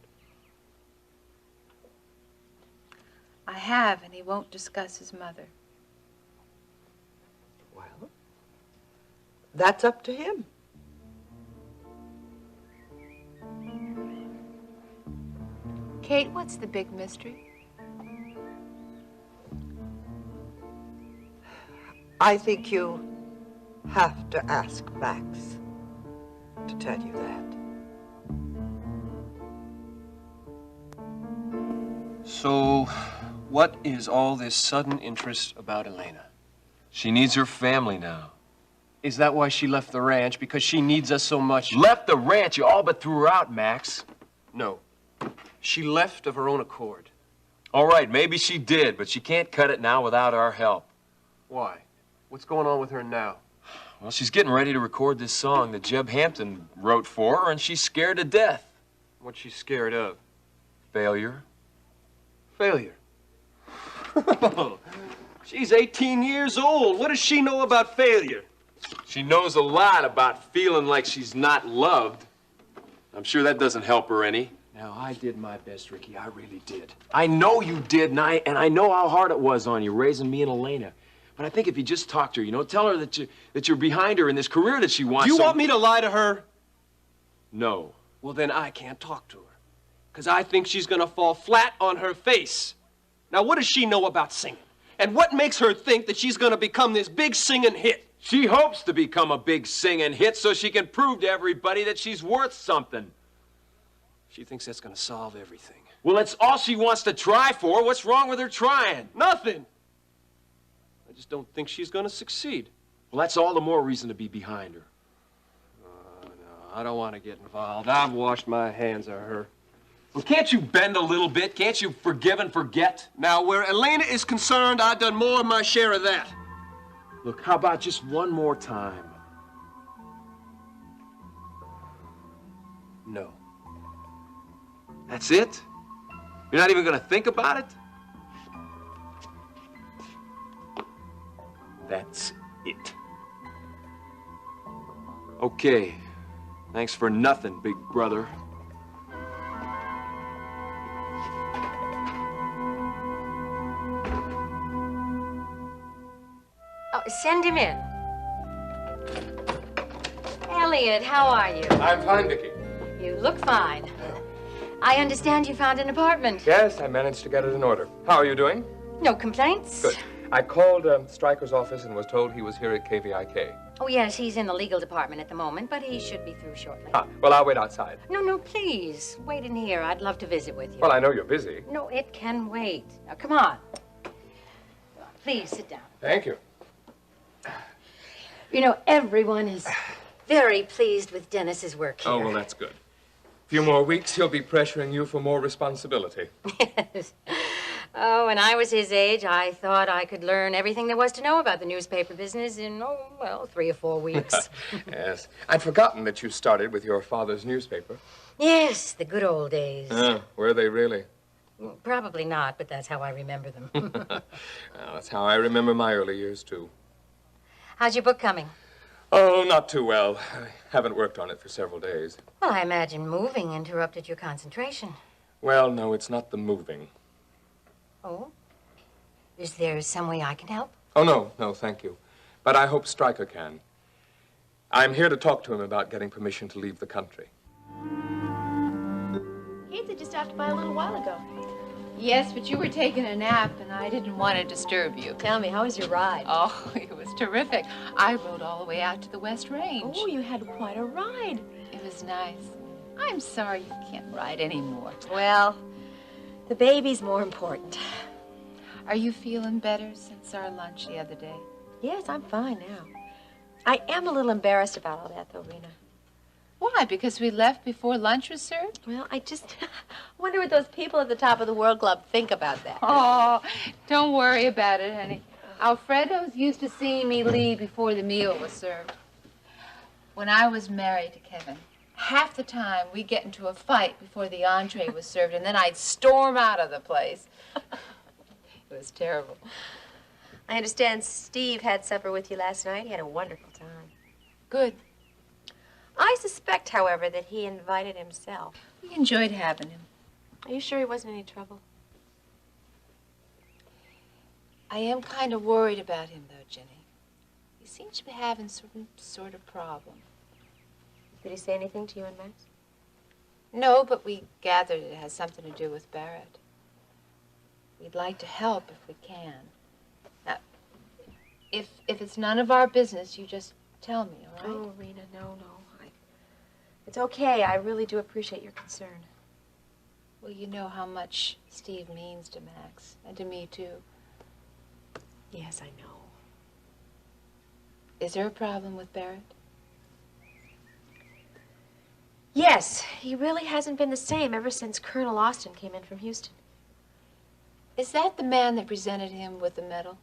I have, and he won't discuss his mother. Well, that's up to him. Kate, what's the big mystery? I think you have to ask Max to tell you that. So, what is all this sudden interest about Elena? She needs her family now. Is that why she left the ranch? Because she needs us so much? Left the ranch? You all but threw her out, Max. No. She left of her own accord. All right, maybe she did, but she can't cut it now without our help. Why? What's going on with her now? Well, she's getting ready to record this song that Jeb Hampton wrote for her, and she's scared to death. What's she scared of? Failure. Failure. She's 18 years old. What does she know about failure? She knows a lot about feeling like she's not loved. I'm sure that doesn't help her any. Now, I did my best, Ricky. I really did. I know you did, and I know how hard it was on you, raising me and Elena. But I think if you just talk to her, you know, tell her that you're behind her in this career that she wants. Do you want me to lie to her? No. Well, then I can't talk to her. Because I think she's going to fall flat on her face. Now, what does she know about singing? And what makes her think that she's going to become this big singing hit? She hopes to become a big singing hit so she can prove to everybody that she's worth something. She thinks that's going to solve everything. Well, that's all she wants to try for. What's wrong with her trying? Nothing. I just don't think she's going to succeed. Well, that's all the more reason to be behind her. No, I don't want to get involved. I've washed my hands of her. Well, can't you bend a little bit? Can't you forgive and forget? Now, where Elena is concerned, I've done more than my share of that. Look, how about just one more time? No. That's it? You're not even gonna think about it? That's it. Okay. Thanks for nothing, big brother. Oh, send him in. Elliot, how are you? I'm fine, Vicky. You look fine. I understand you found an apartment. Yes, I managed to get it in order. How are you doing? No complaints? Good. I called Stryker's office and was told he was here at KVIK. Oh, yes, he's in the legal department at the moment, but he should be through shortly. Ah, well, I'll wait outside. No, please. Wait in here. I'd love to visit with you. Well, I know you're busy. No, it can wait. Now, come on. Please, sit down. Thank you. You know, everyone is very pleased with Dennis's work here. Oh, well, that's good. A few more weeks, he'll be pressuring you for more responsibility. Yes. Oh, when I was his age, I thought I could learn everything there was to know about the newspaper business in, 3 or 4 weeks. Yes. I'd forgotten that you started with your father's newspaper. Yes, the good old days. Were they really? Probably not, but that's how I remember them. Well, that's how I remember my early years, too. How's your book coming? Oh, not too well. I haven't worked on it for several days. Well, I imagine moving interrupted your concentration. Well, no, it's not the moving. Oh? Is there some way I can help? Oh, no, thank you. But I hope STRYCKER can. I'm here to talk to him about getting permission to leave the country. Kate said you stopped by a little while ago. Yes, but you were taking a nap, and I didn't want to disturb you. Tell me, how was your ride? Oh, it was terrific. I rode all the way out to the West Range. Oh, you had quite a ride. It was nice. I'm sorry you can't ride anymore. Well, the baby's more important. Are you feeling better since our lunch the other day? Yes, I'm fine now. I am a little embarrassed about all that, though, Rena. Why? Because we left before lunch was served? Well, I just wonder what those people at the top of the World Club think about that. Oh, don't worry about it, honey. Alfredo's used to seeing me leave before the meal was served. When I was married to Kevin, half the time we'd get into a fight before the entree was served, and then I'd storm out of the place. It was terrible. I understand Steve had supper with you last night. He had a wonderful time. Good. I suspect, however, that he invited himself. We enjoyed having him. Are you sure he wasn't any trouble? I am kind of worried about him, though, Jenny. He seems to be having some sort of problem. Did he say anything to you and Max? No, but we gathered it has something to do with Barrett. We'd like to help if we can. Now, if it's none of our business, you just tell me, all right? Oh, Rena, no. It's okay. I really do appreciate your concern. Well, you know how much Steve means to Max, and to me, too. Yes, I know. Is there a problem with Barrett? Yes, he really hasn't been the same ever since Colonel Austin came in from Houston. Is that the man that presented him with the medal?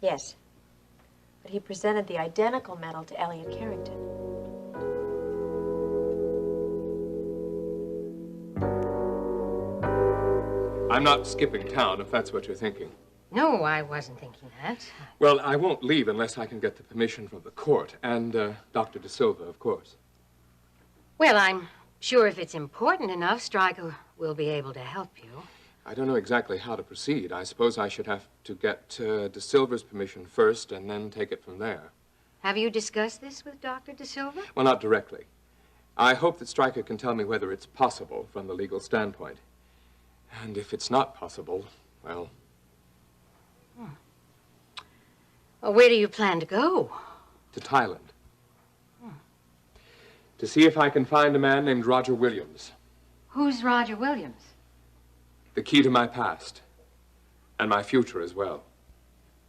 Yes. But he presented the identical medal to Elliot Carrington. I'm not skipping town, if that's what you're thinking. No, I wasn't thinking that. Well, I won't leave unless I can get the permission from the court, and Dr. De Silva, of course. Well, I'm sure if it's important enough, STRYCKER will be able to help you. I don't know exactly how to proceed. I suppose I should have to get De Silva's permission first and then take it from there. Have you discussed this with Dr. De Silva? Well, not directly. I hope that STRYCKER can tell me whether it's possible from the legal standpoint. And if it's not possible, well... Well, where do you plan to go? To Thailand. To see if I can find a man named Roger Williams. Who's Roger Williams? The key to my past. And my future as well.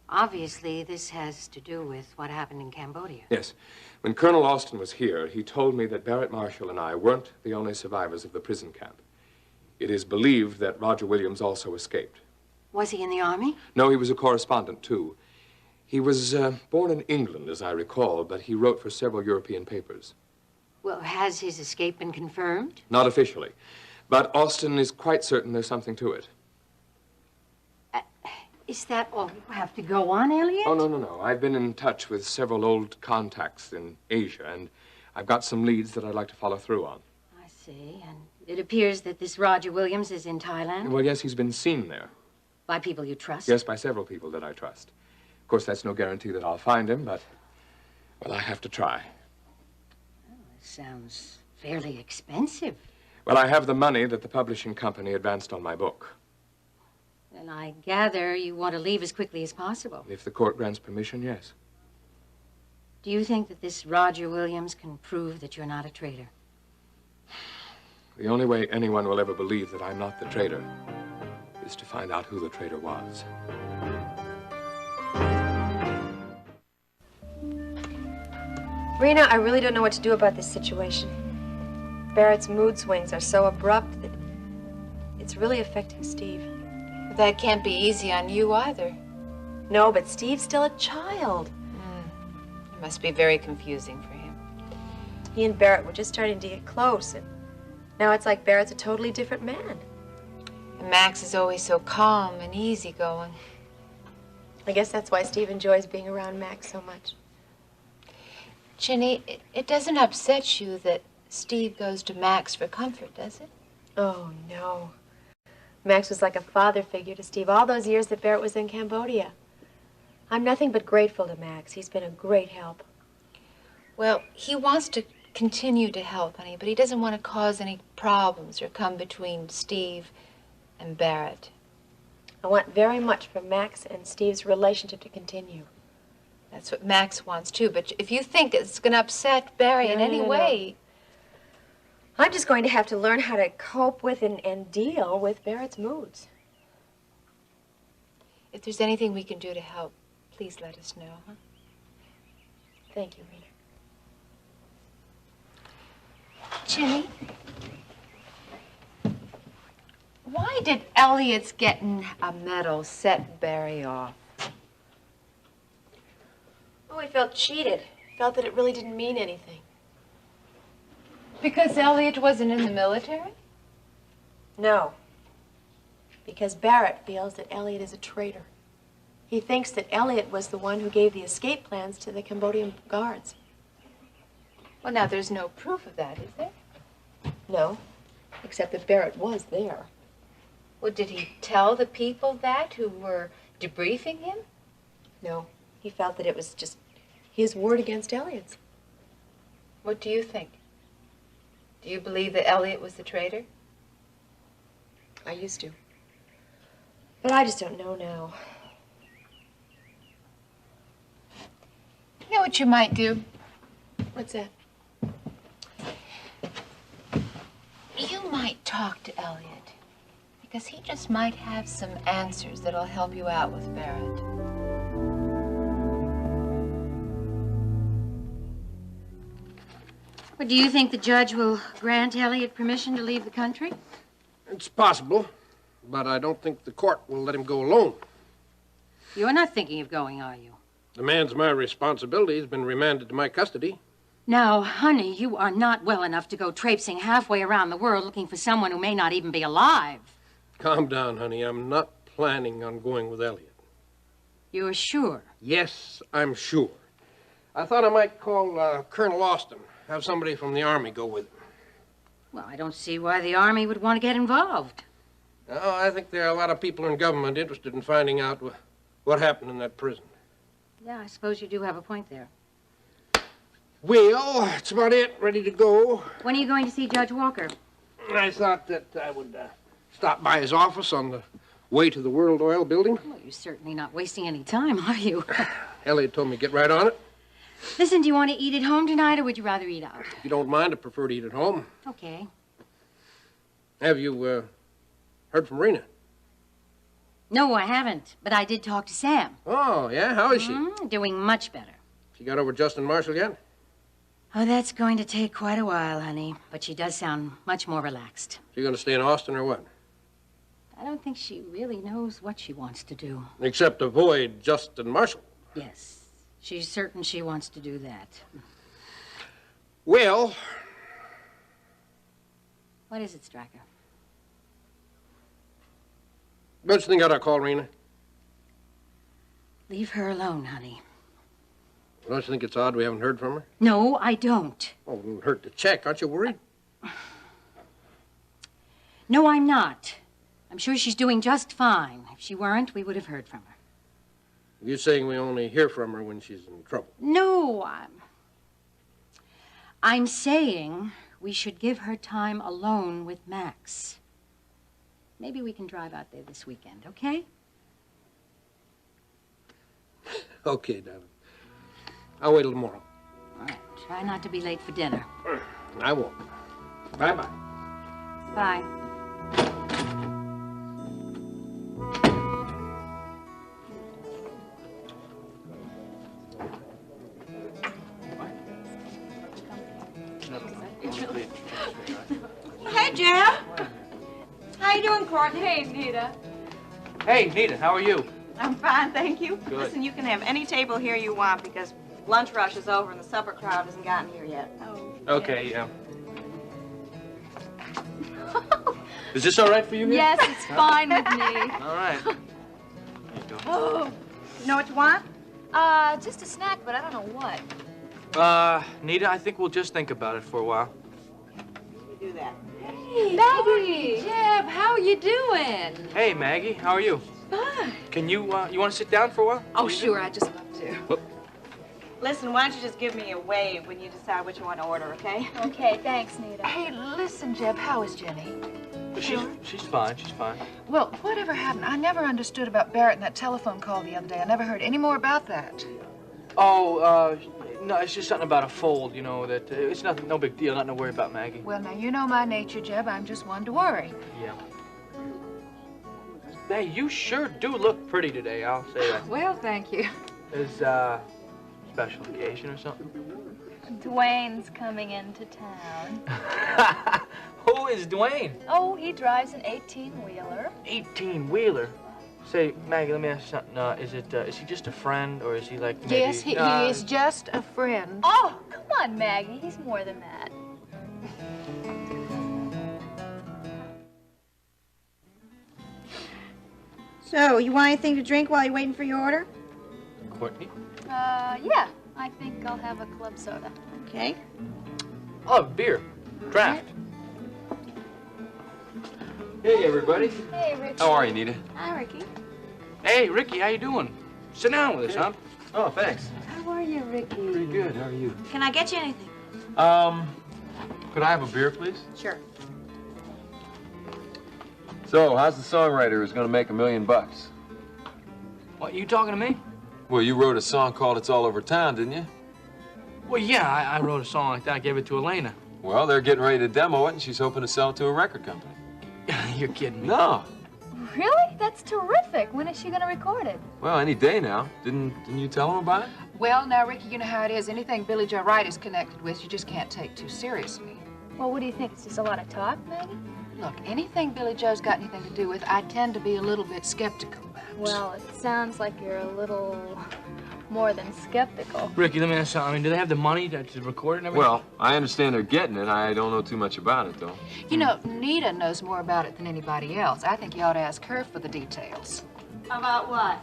Obviously, this has to do with what happened in Cambodia. Yes. When Colonel Austin was here, he told me that Barrett Marshall and I weren't the only survivors of the prison camp. It is believed that Roger Williams also escaped. Was he in the Army? No, he was a correspondent, too. He was born in England, as I recall, but he wrote for several European papers. Well, has his escape been confirmed? Not officially. But Austin is quite certain there's something to it. Is that all you have to go on, Elliot? Oh, no. I've been in touch with several old contacts in Asia, and I've got some leads that I'd like to follow through on. I see. And it appears that this Roger Williams is in Thailand? Well, yes, he's been seen there. By people you trust? Yes, by several people that I trust. Of course, that's no guarantee that I'll find him, but, well, I have to try. Oh, it sounds fairly expensive. Well, I have the money that the publishing company advanced on my book. And I gather you want to leave as quickly as possible. If the court grants permission, yes. Do you think that this Roger Williams can prove that you're not a traitor? The only way anyone will ever believe that I'm not the traitor is to find out who the traitor was. Rena, I really don't know what to do about this situation. Barrett's mood swings are so abrupt that it's really affecting Steve. That can't be easy on you either. No, but Steve's still a child. It must be very confusing for him. He and Barrett were just starting to get close, and now it's like Barrett's a totally different man. And Max is always so calm and easygoing. I guess that's why Steve enjoys being around Max so much. Ginny, it doesn't upset you that Steve goes to Max for comfort, does it? Oh, no. Max was like a father figure to Steve all those years that Barrett was in Cambodia. I'm nothing but grateful to Max. He's been a great help. Well, he wants to continue to help, honey, but he doesn't want to cause any problems or come between Steve and Barrett. I want very much for Max and Steve's relationship to continue. That's what Max wants, too, but if you think it's going to upset Barry in any way... I'm just going to have to learn how to cope with and deal with Barrett's moods. If there's anything we can do to help, please let us know, huh? Thank you, Rena. Ginny, why did Elliot's getting a medal set Barry off? Oh, he felt cheated. Felt that it really didn't mean anything. Because Elliot wasn't in the military? No. Because Barrett feels that Elliot is a traitor. He thinks that Elliot was the one who gave the escape plans to the Cambodian guards. Well, now, there's no proof of that, is there? No, except that Barrett was there. Well, did he tell the people that who were debriefing him? No, he felt that it was just his word against Elliot's. What do you think? Do you believe that Elliot was the traitor? I used to. But I just don't know now. You know what you might do? What's that? You might talk to Elliot, because he just might have some answers that'll help you out with Barrett. Well, do you think the judge will grant Elliot permission to leave the country? It's possible, but I don't think the court will let him go alone. You're not thinking of going, are you? The man's my responsibility. He's been remanded to my custody. Now, honey, you are not well enough to go traipsing halfway around the world looking for someone who may not even be alive. Calm down, honey. I'm not planning on going with Elliot. You're sure? Yes, I'm sure. I thought I might call Colonel Austin. Have somebody from the Army go with him. Well, I don't see why the Army would want to get involved. Oh, I think there are a lot of people in government interested in finding out what happened in that prison. Yeah, I suppose you do have a point there. Well, that's about it. Ready to go. When are you going to see Judge Walker? I thought that I would stop by his office on the way to the World Oil building. Well, you're certainly not wasting any time, are you? Elliot told me to get right on it. Listen, do you want to eat at home tonight, or would you rather eat out? If you don't mind, I prefer to eat at home. Okay. Have you heard from Rena? No, I haven't, but I did talk to Sam. Oh, yeah? How is she? Doing much better. She got over Justin Marshall yet? Oh, that's going to take quite a while, honey, but she does sound much more relaxed. She going to stay in Austin or what? I don't think she really knows what she wants to do. Except avoid Justin Marshall. Yes, she's certain she wants to do that. Well, What is it, Stryker? Don't you think I ought to call Rena? Leave her alone, honey. Don't you think it's odd we haven't heard from her? No, I don't. Oh, it wouldn't hurt to check. Aren't you worried? No, I'm not. I'm sure she's doing just fine. If she weren't, we would have heard from her. You're saying we only hear from her when she's in trouble. No, I'm saying we should give her time alone with Max. Maybe we can drive out there this weekend, okay? Okay, darling. I'll wait till tomorrow. All right. Try not to be late for dinner. I won't. Bye-bye. Bye. Hey, Jeb. How you doing, Courtney? Hey, Nita. Hey, Nita, how are you? I'm fine, thank you. Good. Listen, you can have any table here you want because lunch rush is over and the supper crowd hasn't gotten here yet. Oh. Okay, yeah. Is this all right for you here? Yes, it's fine with me. All right. There you go. Oh. You know what you want? Just a snack, but I don't know what. Nita, I think we'll just think about it for a while. You do that. Hey, Maggie! Jeb, how are you doing? Hey, Maggie, how are you? Fine. Can you, you want to sit down for a while? Oh, sure, I'd just love to. Whoop. Listen, why don't you just give me a wave when you decide what you want to order, okay? Okay, thanks, Nita. Hey, listen, Jeb, how is Jenny? She's fine, she's fine. Well, whatever happened? I never understood about Barrett and that telephone call the other day. I never heard any more about that. Oh, no, it's just something about a fold, you know, that it's nothing, no big deal, nothing to worry about, Maggie. Well, now, you know my nature, Jeb. I'm just one to worry. Yeah. Hey, you sure do look pretty today, I'll say that. Well, thank you. Is, special occasion or something? Dwayne's coming into town. Who is Dwayne? Oh, he drives an 18-wheeler. 18-wheeler? Say, Maggie, let me ask you something. Is he just a friend, or is he like maybe... Yes, he is just a friend. Oh, come on, Maggie. He's more than that. So, you want anything to drink while you're waiting for your order? Courtney? Yeah. I think I'll have a club soda. Okay. Oh, beer. Draft. Hey, everybody. Hey, Ricky. How are you, Nita? Hi, Ricky. Hey, Ricky, how you doing? Sit down with us, huh? Oh, thanks. How are you, Ricky? Pretty good. How are you? Can I get you anything? Could I have a beer, please? Sure. So, how's the songwriter who's gonna make $1 million? What, you talking to me? Well, you wrote a song called It's All Over Town, didn't you? Well, yeah, I wrote a song like that. I gave it to Elena. Well, they're getting ready to demo it, and she's hoping to sell it to a record company. You're kidding me. No. Really? That's terrific. When is she going to record it? Well, any day now. Didn't you tell him about it? Well, now, Ricky, you know how it is. Anything Billy Joe Wright is connected with, you just can't take too seriously. Well, what do you think? It's just a lot of talk, Maggie? Look, anything Billy Joe's got anything to do with, I tend to be a little bit skeptical about. Well, it sounds like you're a little more than skeptical. Ricky, let me ask you something. I mean, do they have the money to record it and everything? Well, I understand they're getting it. I don't know too much about it, though. You know, Nita knows more about it than anybody else. I think you ought to ask her for the details. About what?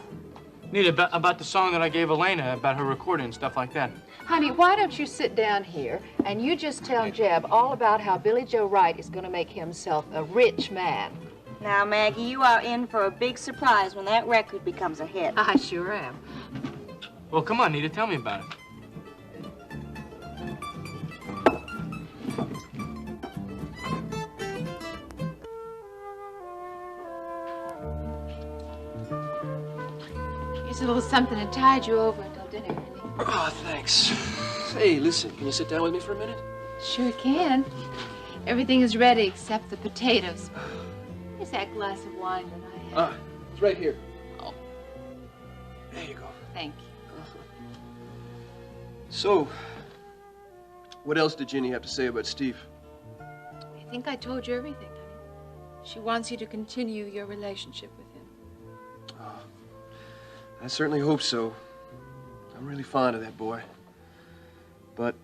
Nita, about the song that I gave Elena, about her recording and stuff like that. Honey, why don't you sit down here and you just tell Jeb all about how Billy Joe Wright is going to make himself a rich man. Now, Maggie, you are in for a big surprise when that record becomes a hit. I sure am. Well, come on, Nita, tell me about it. Here's a little something to tide you over until dinner, honey. Oh, thanks. Hey, listen, can you sit down with me for a minute? Sure can. Everything is ready except the potatoes. Here's that glass of wine that I have. It's right here. Oh. There you go. Thank you. So, what else did Jenny have to say about Steve? I think I told you everything, honey. She wants you to continue your relationship with him. I certainly hope so. I'm really fond of that boy. But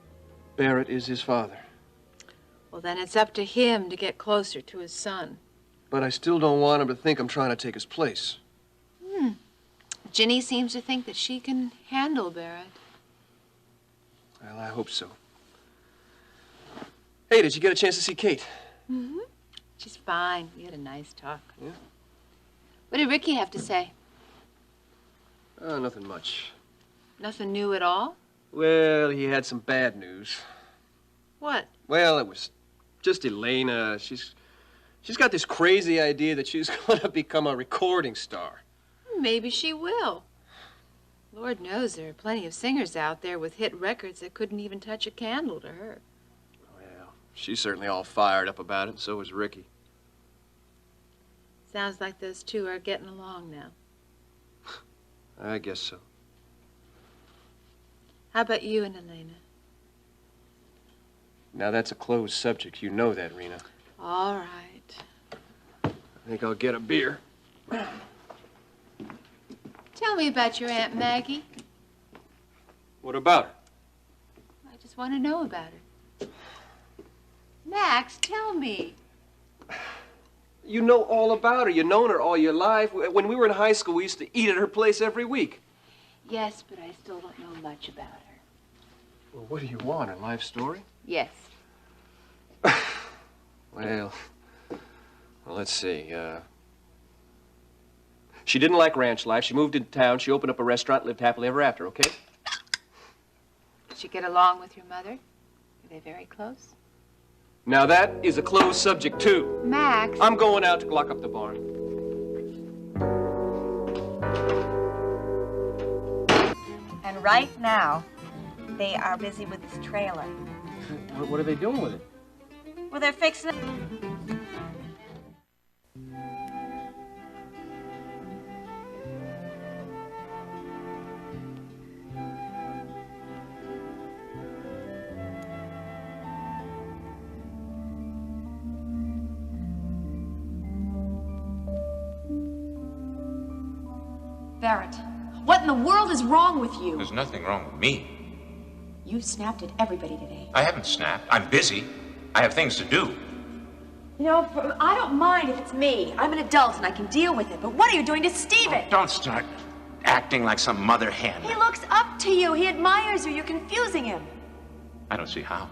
Barrett is his father. Well, then it's up to him to get closer to his son. But I still don't want him to think I'm trying to take his place. Ginny seems to think that she can handle Barrett. Well, I hope so. Hey, did you get a chance to see Kate? Mm-hmm. She's fine. We had a nice talk. Yeah? What did Ricky have to say? Nothing much. Nothing new at all? Well, he had some bad news. What? Well, it was just Elena. She's got this crazy idea that she's going to become a recording star. Maybe she will. Lord knows there are plenty of singers out there with hit records that couldn't even touch a candle to her. Well, she's certainly all fired up about it, and so is Ricky. Sounds like those two are getting along now. I guess so. How about you and Elena? Now, that's a closed subject. You know that, Rena. All right. I think I'll get a beer. Tell me about your Aunt Maggie. What about her? I just want to know about her. Max, tell me. You know all about her. You've known her all your life. When we were in high school, we used to eat at her place every week. Yes, but I still don't know much about her. Well, what do you want, her life story? Yes. Well, let's see. She didn't like ranch life. She moved into town. She opened up a restaurant, lived happily ever after, okay? Did she get along with your mother? Were they very close? Now, that is a closed subject, too. Max. I'm going out to lock up the barn. And right now, they are busy with this trailer. What are they doing with it? Well, they're fixing it. Barrett, what in the world is wrong with you? There's nothing wrong with me. You snapped at everybody today. I haven't snapped. I'm busy. I have things to do. You know, I don't mind if it's me. I'm an adult and I can deal with it. But what are you doing to Steven? Don't start acting like some mother hen. He looks up to you. He admires you. You're confusing him. I don't see how.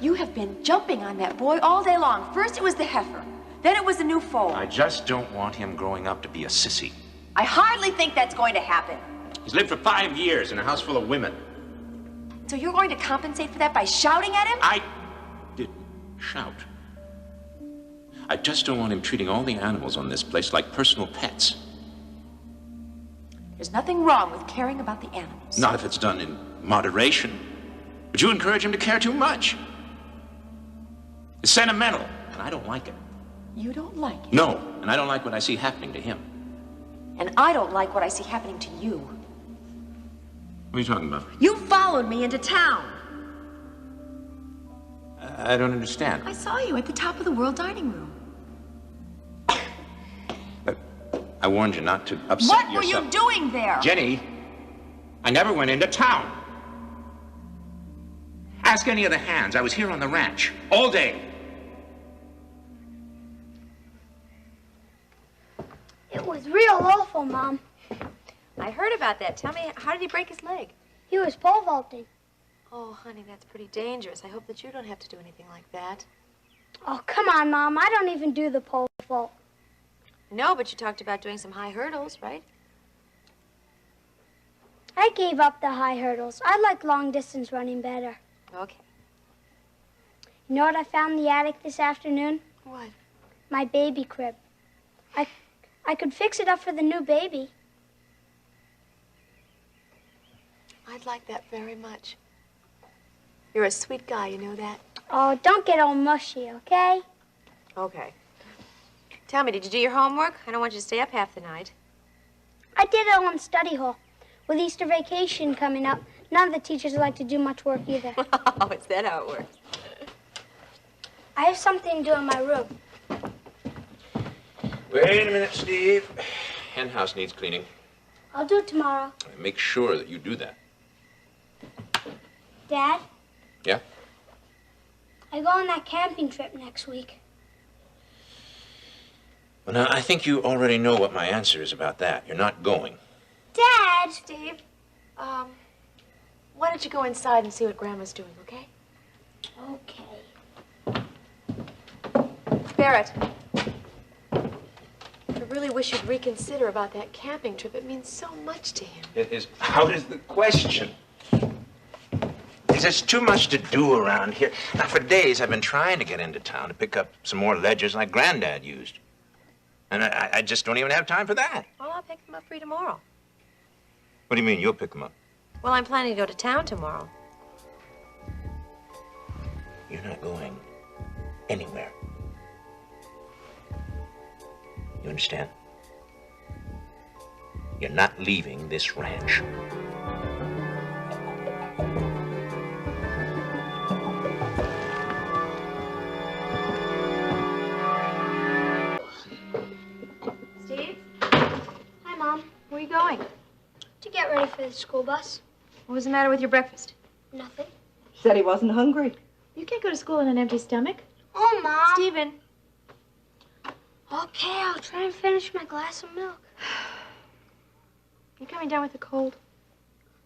You have been jumping on that boy all day long. First it was the heifer. Then it was the new foal. I just don't want him growing up to be a sissy. I hardly think that's going to happen. He's lived for 5 years in a house full of women. So you're going to compensate for that by shouting at him? I didn't shout. I just don't want him treating all the animals on this place like personal pets. There's nothing wrong with caring about the animals. Not if it's done in moderation. But you encourage him to care too much. It's sentimental, and I don't like it. You don't like it? No, and I don't like what I see happening to him. And I don't like what I see happening to you. What are you talking about? You followed me into town. I don't understand. I saw you at the top of the world dining room. But I warned you not to upset What yourself. were you doing there? Jenny, I never went into town. Ask any of the hands. I was here on the ranch all day. It was real awful, Mom. I heard about that. Tell me, how did he break his leg? He was pole vaulting. Oh, honey, that's pretty dangerous. I hope that you don't have to do anything like that. Oh, come on, Mom. I don't even do the pole vault. No, but you talked about doing some high hurdles, right? I gave up the high hurdles. I like long distance running better. Okay. You know what I found in the attic this afternoon? What? My baby crib. I could fix it up for the new baby. I'd like that very much. You're a sweet guy, you know that? Oh, don't get all mushy, okay? Okay. Tell me, did you do your homework? I don't want you to stay up half the night. I did it on study hall. With Easter vacation coming up, none of the teachers like to do much work either. Oh, is that how it works? I have something to do in my room. Wait a minute, Steve. Hen house needs cleaning. I'll do it tomorrow. Make sure that you do that. Dad, Yeah? I go on that camping trip next week. Well, now, I think you already know what my answer is about that. You're not going. Dad! Steve, why don't you go inside and see what Grandma's doing, okay? Okay. Barrett, I really wish you'd reconsider about that camping trip. It means so much to him. It is out of the question. There's just too much to do around here. Now, for days, I've been trying to get into town to pick up some more ledgers like Granddad used. And I just don't even have time for that. Well, I'll pick them up for you tomorrow. What do you mean, you'll pick them up? Well, I'm planning to go to town tomorrow. You're not going anywhere. You understand? You're not leaving this ranch. Steve? Hi, Mom. Where are you going? To get ready for the school bus. What was the matter with your breakfast? Nothing. Said he wasn't hungry. You can't go to school on an empty stomach. Oh, Mom. Stephen. Okay, I'll try and finish my glass of milk. You coming down with a cold?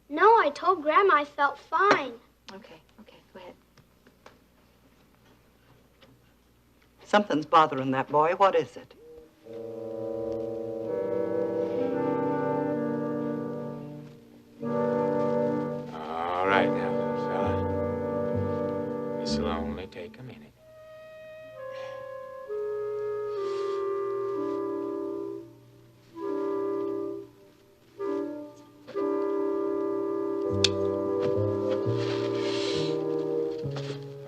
No, I told Grandma I felt fine. Okay, go ahead. Something's bothering that boy. What is it? All right now, little fella. This'll only take a minute.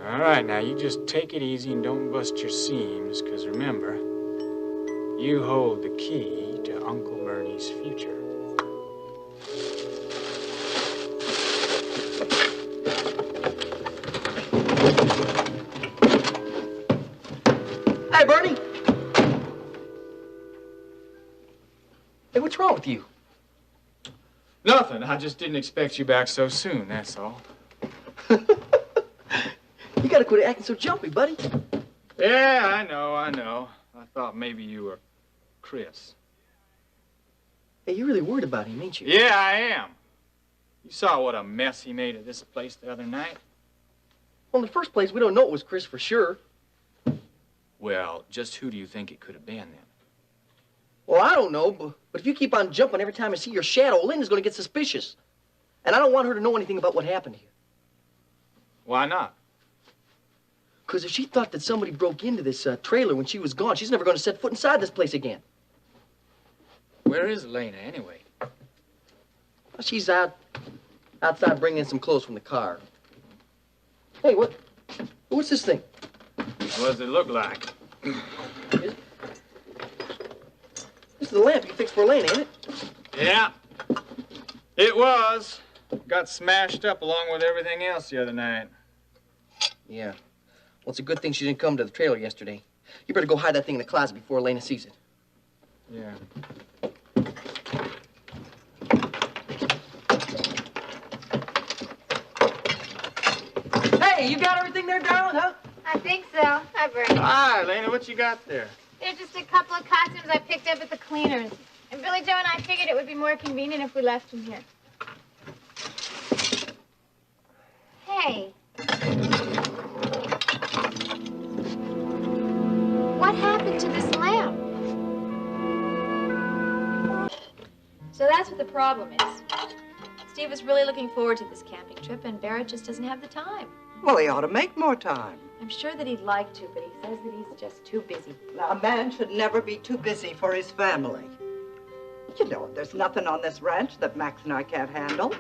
All right, now you just take it easy and don't bust your seams, because remember, you hold the key to Uncle Bernie's future. Hey, Bernie! Hey, what's wrong with you? Nothing. I just didn't expect you back so soon, that's all. You gotta quit acting so jumpy, buddy. Yeah, I know. I thought maybe you were Chris. Hey, you're really worried about him, ain't you? Yeah, I am. You saw what a mess he made of this place the other night. Well, in the first place, we don't know it was Chris for sure. Well, just who do you think it could have been then? Well, I don't know, but if you keep on jumping every time I see your shadow, Linda's gonna get suspicious. And I don't want her to know anything about what happened here. Why not? Because if she thought that somebody broke into this trailer when she was gone, she's never gonna set foot inside this place again. Where is Elena, anyway? Well, she's outside bringing in some clothes from the car. Hey, what's this thing? What does it look like? This is the lamp you fixed for Elena, ain't it? Yeah, it was. Got smashed up along with everything else the other night. Yeah. Well, it's a good thing she didn't come to the trailer yesterday. You better go hide that thing in the closet before Elena sees it. Yeah. Hey, you got everything there, darling, huh? I think so. Hi, Bernie. Hi, Elena, what you got there? They're just a couple of costumes I picked up at the cleaners. And Billy Joe and I figured it would be more convenient if we left them here. Hey. What happened to this lamp? So that's what the problem is. Steve was really looking forward to this camping trip, and Barrett just doesn't have the time. Well, he ought to make more time. I'm sure that he'd like to, but he says that he's just too busy. Now, a man should never be too busy for his family. You know, there's nothing on this ranch that Max and I can't handle.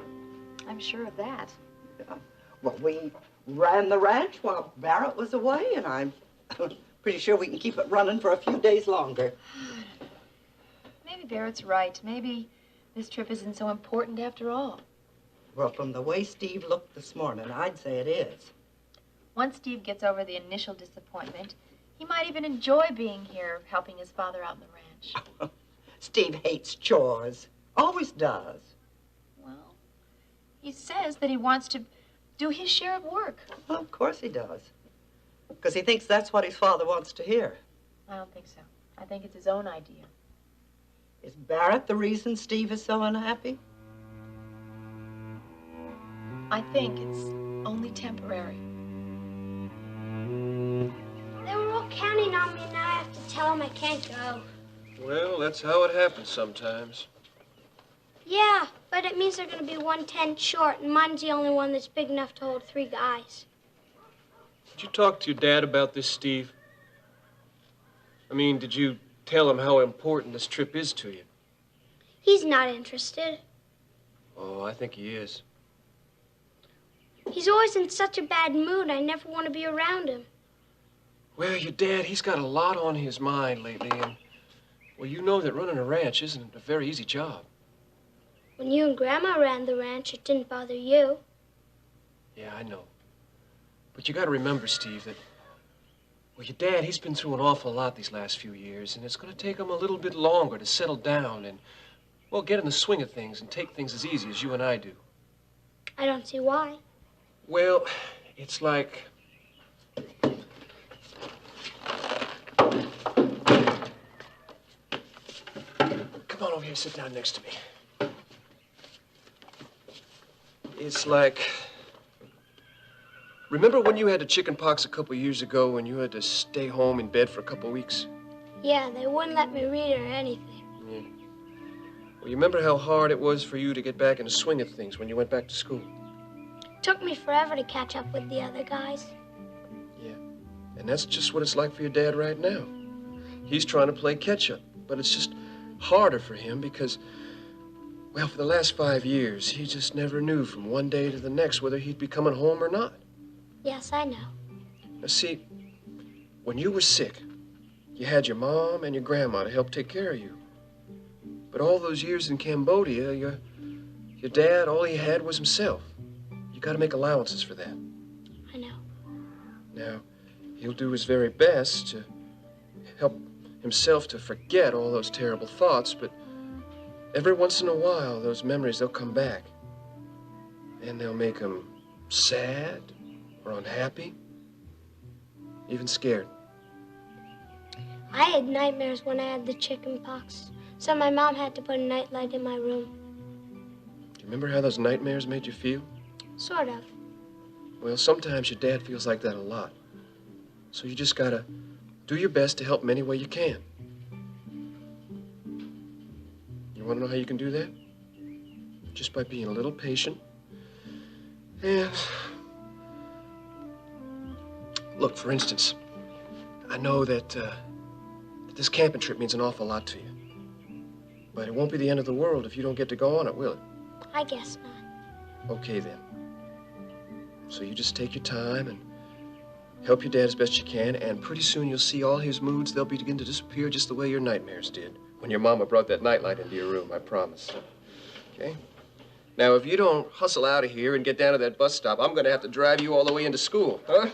I'm sure of that. Yeah. Well, we ran the ranch while Barrett was away, and I'm pretty sure we can keep it running for a few days longer. Maybe Barrett's right. Maybe this trip isn't so important after all. Well, from the way Steve looked this morning, I'd say it is. Once Steve gets over the initial disappointment, he might even enjoy being here, helping his father out in the ranch. Steve hates chores. Always does. Well, he says that he wants to do his share of work. Well, of course he does. Because he thinks that's what his father wants to hear. I don't think so. I think it's his own idea. Is Barrett the reason Steve is so unhappy? I think it's only temporary. They were all counting on me, and now I have to tell them I can't go. Well, that's how it happens sometimes. Yeah, but it means they're going to be 1 tent short, and mine's the only one that's big enough to hold 3 guys. Did you talk to your dad about this, Steve? I mean, did you tell him how important this trip is to you? He's not interested. Oh, I think he is. He's always in such a bad mood, I never want to be around him. Well, your dad, he's got a lot on his mind lately, and, well, you know that running a ranch isn't a very easy job. When you and Grandma ran the ranch, it didn't bother you. Yeah, I know. But you gotta remember, Steve, that, well, your dad, he's been through an awful lot these last few years, and it's gonna take him a little bit longer to settle down and, well, get in the swing of things and take things as easy as you and I do. I don't see why. Well, it's like... Come on over here, sit down next to me. It's like... Remember when you had the chicken pox a couple years ago and you had to stay home in bed for a couple weeks? Yeah, they wouldn't let me read or anything. Yeah. Well, you remember how hard it was for you to get back in the swing of things when you went back to school? It took me forever to catch up with the other guys. Yeah. And that's just what it's like for your dad right now. He's trying to play catch-up, but it's just harder for him because, well, for the last 5 years, he just never knew from one day to the next whether he'd be coming home or not. Yes, I know. Now, see, when you were sick, you had your mom and your grandma to help take care of you. But all those years in Cambodia, your dad, all he had was himself. You got to make allowances for that. I know. Now, he'll do his very best to help himself to forget all those terrible thoughts, but every once in a while, those memories, they'll come back. And they'll make him sad or unhappy, even scared. I had nightmares when I had the chicken pox, so my mom had to put a nightlight in my room. Do you remember how those nightmares made you feel? Sort of. Well, sometimes your dad feels like that a lot. So you just gotta do your best to help him any way you can. You wanna know how you can do that? Just by being a little patient. And look, for instance, I know that this camping trip means an awful lot to you. But it won't be the end of the world if you don't get to go on it, will it? I guess not. Okay, then. So you just take your time and help your dad as best you can, and pretty soon you'll see all his moods, they'll begin to disappear just the way your nightmares did when your mama brought that nightlight into your room, I promise. Okay? Now, if you don't hustle out of here and get down to that bus stop, I'm gonna have to drive you all the way into school, huh?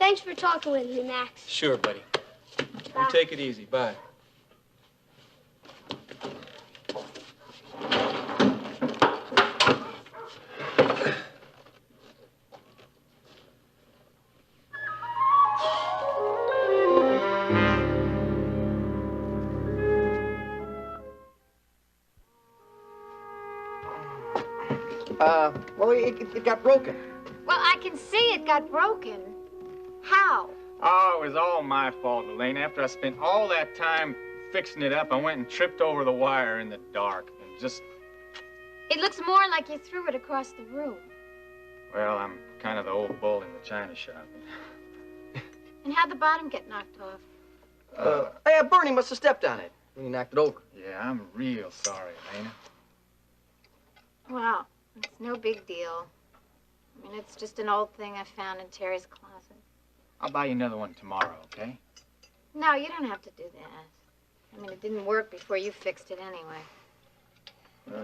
Thanks for talking with me, Max. Sure, buddy. Bye. You take it easy. Bye. Well, it got broken. Well, I can see it got broken. How? Oh, it was all my fault, Elaine. After I spent all that time fixing it up, I went and tripped over the wire in the dark and just... It looks more like you threw it across the room. Well, I'm kind of the old bull in the china shop. And how'd the bottom get knocked off? Yeah, Bernie must have stepped on it when he knocked it over. Yeah, I'm real sorry, Elena. Well, it's no big deal. I mean, it's just an old thing I found in Terry's closet. I'll buy you another one tomorrow, okay? No, you don't have to do that. I mean, it didn't work before you fixed it anyway.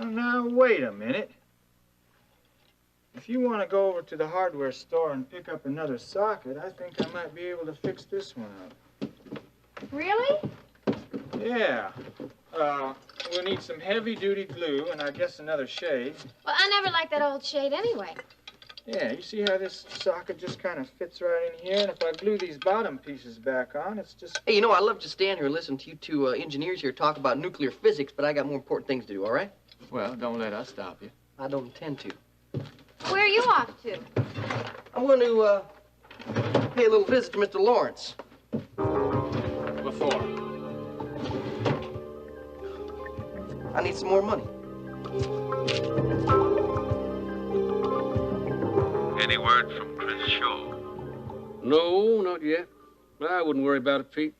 Now, wait a minute. If you want to go over to the hardware store and pick up another socket, I think I might be able to fix this one up. Really? Yeah. We'll need some heavy-duty glue and I guess another shade. Well, I never liked that old shade anyway. Yeah, you see how this socket just kind of fits right in here? And if I glue these bottom pieces back on, it's just... Hey, you know, I love to stand here and listen to you two engineers here talk about nuclear physics, but I got more important things to do, all right? Well, don't let us stop you. I don't intend to. Where are you off to? I'm going to pay a little visit to Mr. Lawrence. What for? I need some more money. Any word from Chris Shaw? No, not yet. But I wouldn't worry about it, Pete.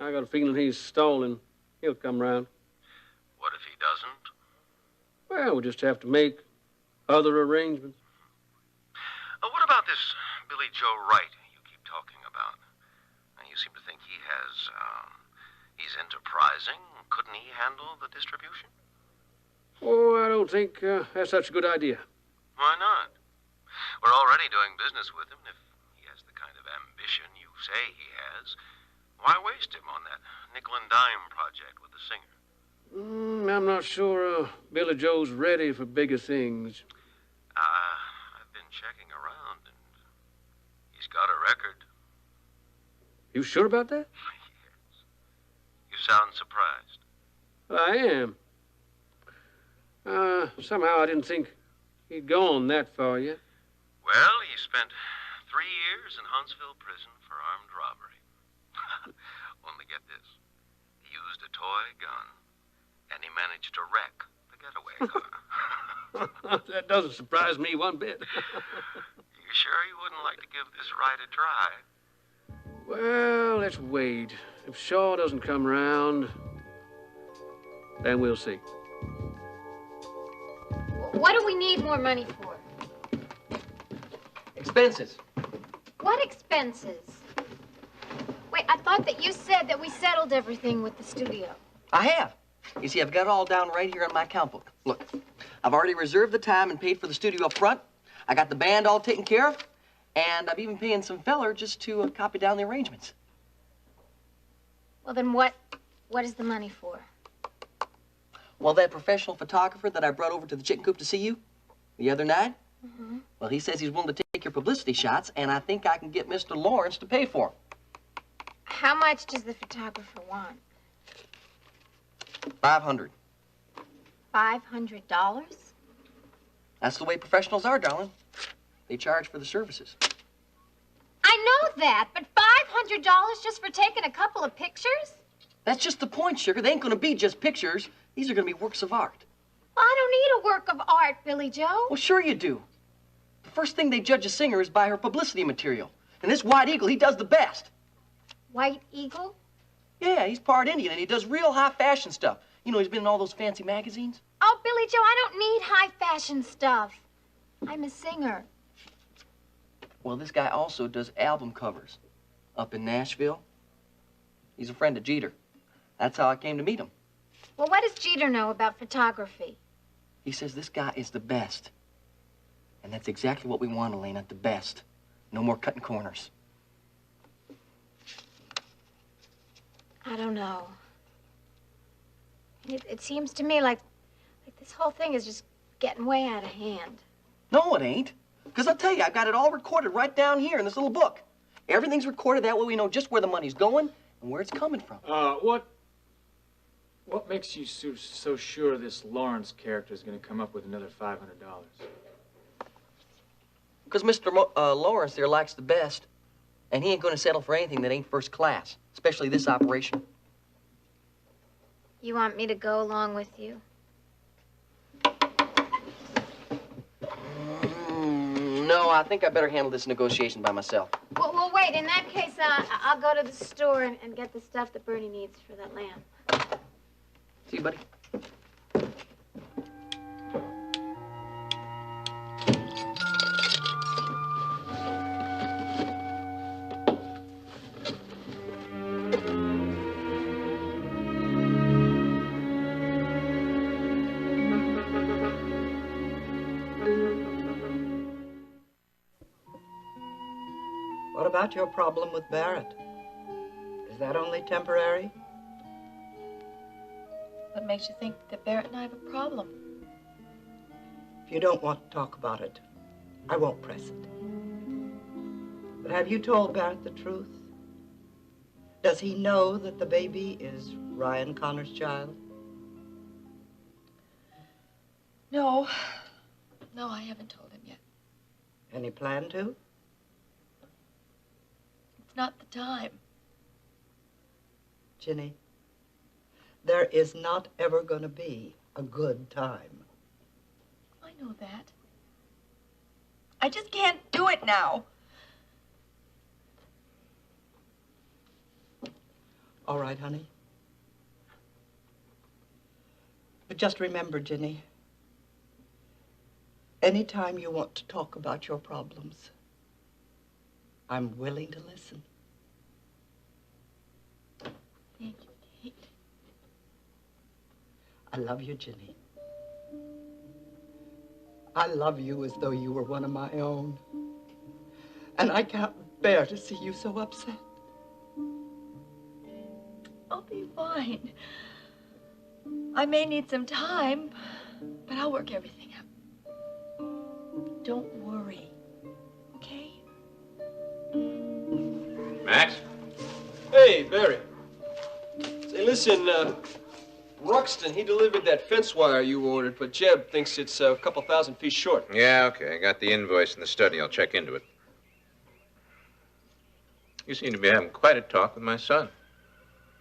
I got a feeling he's stalling. He'll come round. What if he doesn't? Well, we'll just have to make other arrangements. What about this Billy Joe Wright you keep talking about? And you seem to think he's enterprising. Couldn't he handle the distribution? Oh, I don't think that's such a good idea. Why not? We're already doing business with him. If he has the kind of ambition you say he has, why waste him on that nickel and dime project with the singer? I'm not sure Billy Joe's ready for bigger things. I've been checking around, and he's got a record. You sure about that? Yes. You sound surprised. Well, I am. Somehow I didn't think he'd gone that far yet. Well, he spent 3 years in Huntsville prison for armed robbery. Only get this. He used a toy gun, and he managed to wreck the getaway car. That doesn't surprise me one bit. You sure you wouldn't like to give this Wright a try? Well, let's wait. If Shaw doesn't come round, then we'll see. What do we need more money for? Expenses. What expenses? Wait, I thought that you said that we settled everything with the studio. I have. You see, I've got it all down right here in my account book. Look, I've already reserved the time and paid for the studio up front. I got the band all taken care of, and I'm even paying some feller just to copy down the arrangements. Well, then what is the money for? Well, that professional photographer that I brought over to the chicken coop to see you the other night, well, he says he's willing to take your publicity shots, and I think I can get Mr. Lawrence to pay for them. How much does the photographer want? $500. $500? That's the way professionals are, darling. They charge for the services. I know that, but $500 just for taking a couple of pictures? That's just the point, sugar. They ain't gonna be just pictures. These are gonna be works of art. Well, I don't need a work of art, Billy Joe. Well, sure you do. The first thing they judge a singer is by her publicity material. And this White Eagle, he does the best. White Eagle? Yeah, he's part Indian, and he does real high fashion stuff. You know, he's been in all those fancy magazines. Oh, Billy Joe, I don't need high fashion stuff. I'm a singer. Well, this guy also does album covers up in Nashville. He's a friend of Jeter. That's how I came to meet him. Well, what does Jeter know about photography? He says this guy is the best. And that's exactly what we want, Elena, the best. No more cutting corners. I don't know. It seems to me like this whole thing is just getting way out of hand. No, it ain't. Because I'll tell you, I've got it all recorded right down here in this little book. Everything's recorded. That way we know just where the money's going and where it's coming from. What makes you so sure this Lawrence character is going to come up with another $500? Because Mr. Lawrence there likes the best, and he ain't going to settle for anything that ain't first class, especially this operation. You want me to go along with you? No, I think I better handle this negotiation by myself. Well, wait. In that case, I'll go to the store and get the stuff that Bernie needs for that lamp. See you, buddy. What about your problem with Barrett? Is that only temporary? What makes you think that Barrett and I have a problem? If you don't want to talk about it, I won't press it. But have you told Barrett the truth? Does he know that the baby is Ryan Connor's child? No. No, I haven't told him yet. Any plan to? It's not the time. Ginny, there is not ever going to be a good time. I know that. I just can't do it now. All right, honey. But just remember, Ginny, anytime you want to talk about your problems, I'm willing to listen. Thank you, Kate. I love you, Ginny. I love you as though you were one of my own. And I can't bear to see you so upset. I'll be fine. I may need some time, but I'll work everything out. Don't worry, okay? Max? Hey, Barry. Say, listen, Ruxton, he delivered that fence wire you ordered, but Jeb thinks it's a couple thousand feet short. Yeah, okay. I got the invoice in the study. I'll check into it. You seem to be having quite a talk with my son.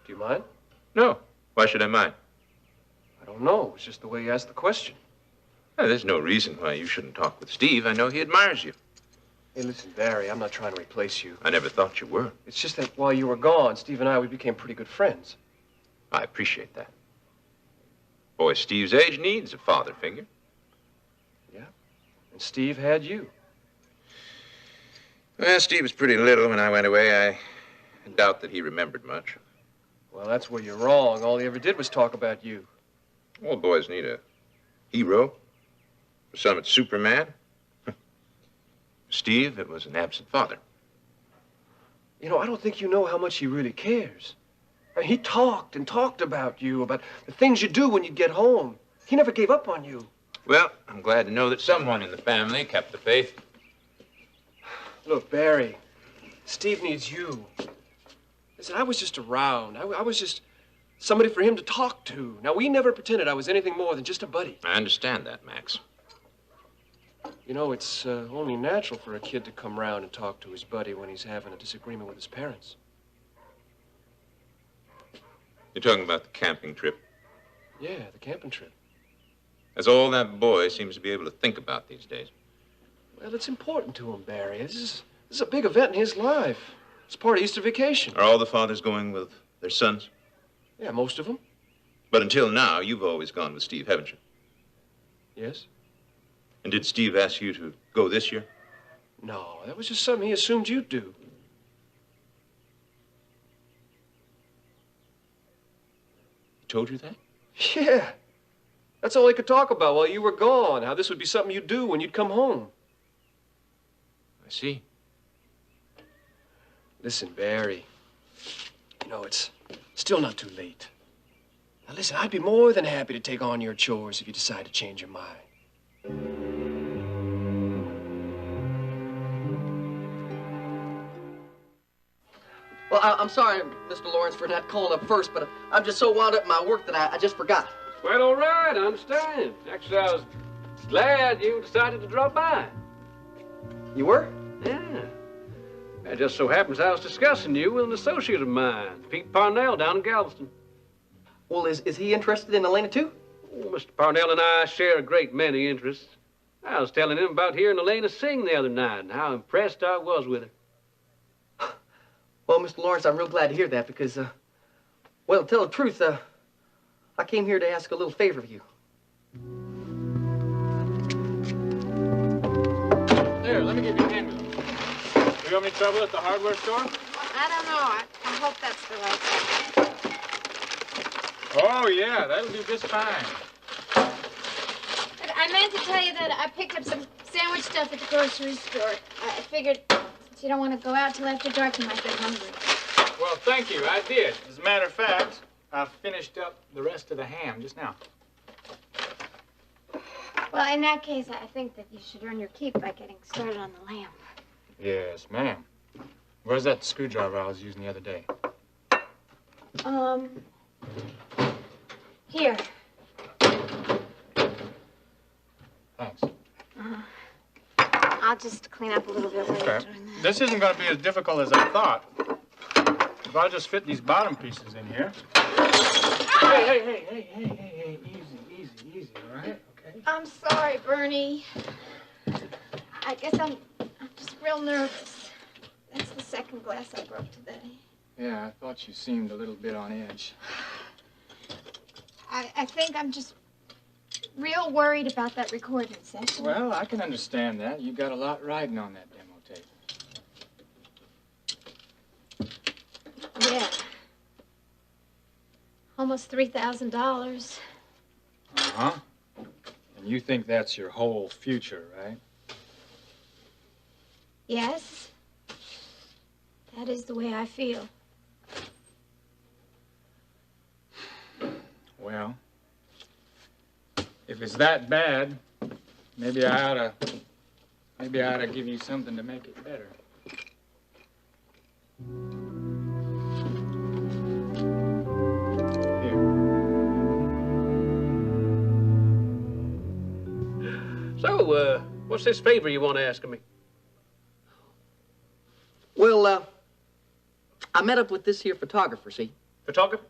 Do you mind? No. Why should I mind? I don't know. It's just the way you asked the question. Well, there's no reason why you shouldn't talk with Steve. I know he admires you. Hey, listen, Barry, I'm not trying to replace you. I never thought you were. It's just that while you were gone, Steve and I, we became pretty good friends. I appreciate that. Boy Steve's age needs a father figure. Yeah? And Steve had you. Well, Steve was pretty little when I went away. I doubt that he remembered much. Well, that's where you're wrong. All he ever did was talk about you. All boys need a hero. For some, it's Superman. Steve, it was an absent father. You know, I don't think you know how much he really cares. I mean, he talked and talked about you, about the things you do when you get home. He never gave up on you. Well, I'm glad to know that someone in the family kept the faith. Look, Barry, Steve needs you. Listen, I was just around. I was just somebody for him to talk to. Now, we never pretended I was anything more than just a buddy. I understand that, Max. You know, it's only natural for a kid to come round and talk to his buddy when he's having a disagreement with his parents. You're talking about the camping trip. Yeah, the camping trip. That's all that boy seems to be able to think about these days. Well, it's important to him, Barry. This is a big event in his life. It's part of Easter vacation. Are all the fathers going with their sons? Yeah, most of them. But until now, you've always gone with Steve, haven't you? Yes? And did Steve ask you to go this year? No, that was just something he assumed you'd do. He told you that? Yeah. That's all he could talk about while you were gone, how this would be something you'd do when you'd come home. I see. Listen, Barry, you know, it's still not too late. Now, listen, I'd be more than happy to take on your chores if you decide to change your mind. Well, I'm sorry, Mr. Lawrence, for not calling up first, but I'm just so wound up in my work that I just forgot. Quite all right, I understand. Actually, I was glad you decided to drop by. You were? Yeah. It just so happens I was discussing you with an associate of mine, Pete Parnell, down in Galveston. Well, is he interested in Elena, too? Oh, Mr. Parnell and I share a great many interests. I was telling him about hearing Elena sing the other night and how impressed I was with her. Well, Mr. Lawrence, I'm real glad to hear that because, well, to tell the truth, I came here to ask a little favor of you. There, let me give you a hand with them. You have any trouble at the hardware store? I don't know. I hope that's the right thing. Oh, yeah, that'll do just fine. I meant to tell you that I picked up some sandwich stuff at the grocery store. I figured since you don't want to go out till after dark, you might get hungry. Well, thank you, I did. As a matter of fact, I finished up the rest of the ham just now. Well, in that case, I think that you should earn your keep by getting started on the lamp. Yes, ma'am. Where's that screwdriver I was using the other day? Here. Thanks. I'll just clean up a little bit while you're Okay. doing that. This isn't going to be as difficult as I thought. If I just fit these bottom pieces in here. Hey, easy, all right? Okay. I'm sorry, Bernie. I guess I'm just real nervous. That's the second glass I broke today. Yeah, I thought you seemed a little bit on edge. I think I'm just real worried about that recording session. Well, I can understand that. You got a lot riding on that demo tape. Yeah. Almost $3,000. Uh-huh. And you think that's your whole future, right? Yes. That is the way I feel. Well, if it's that bad, maybe I ought to give you something to make it better. So, what's this favor you want to ask of me? Well, I met up with this here photographer, see? Photographer?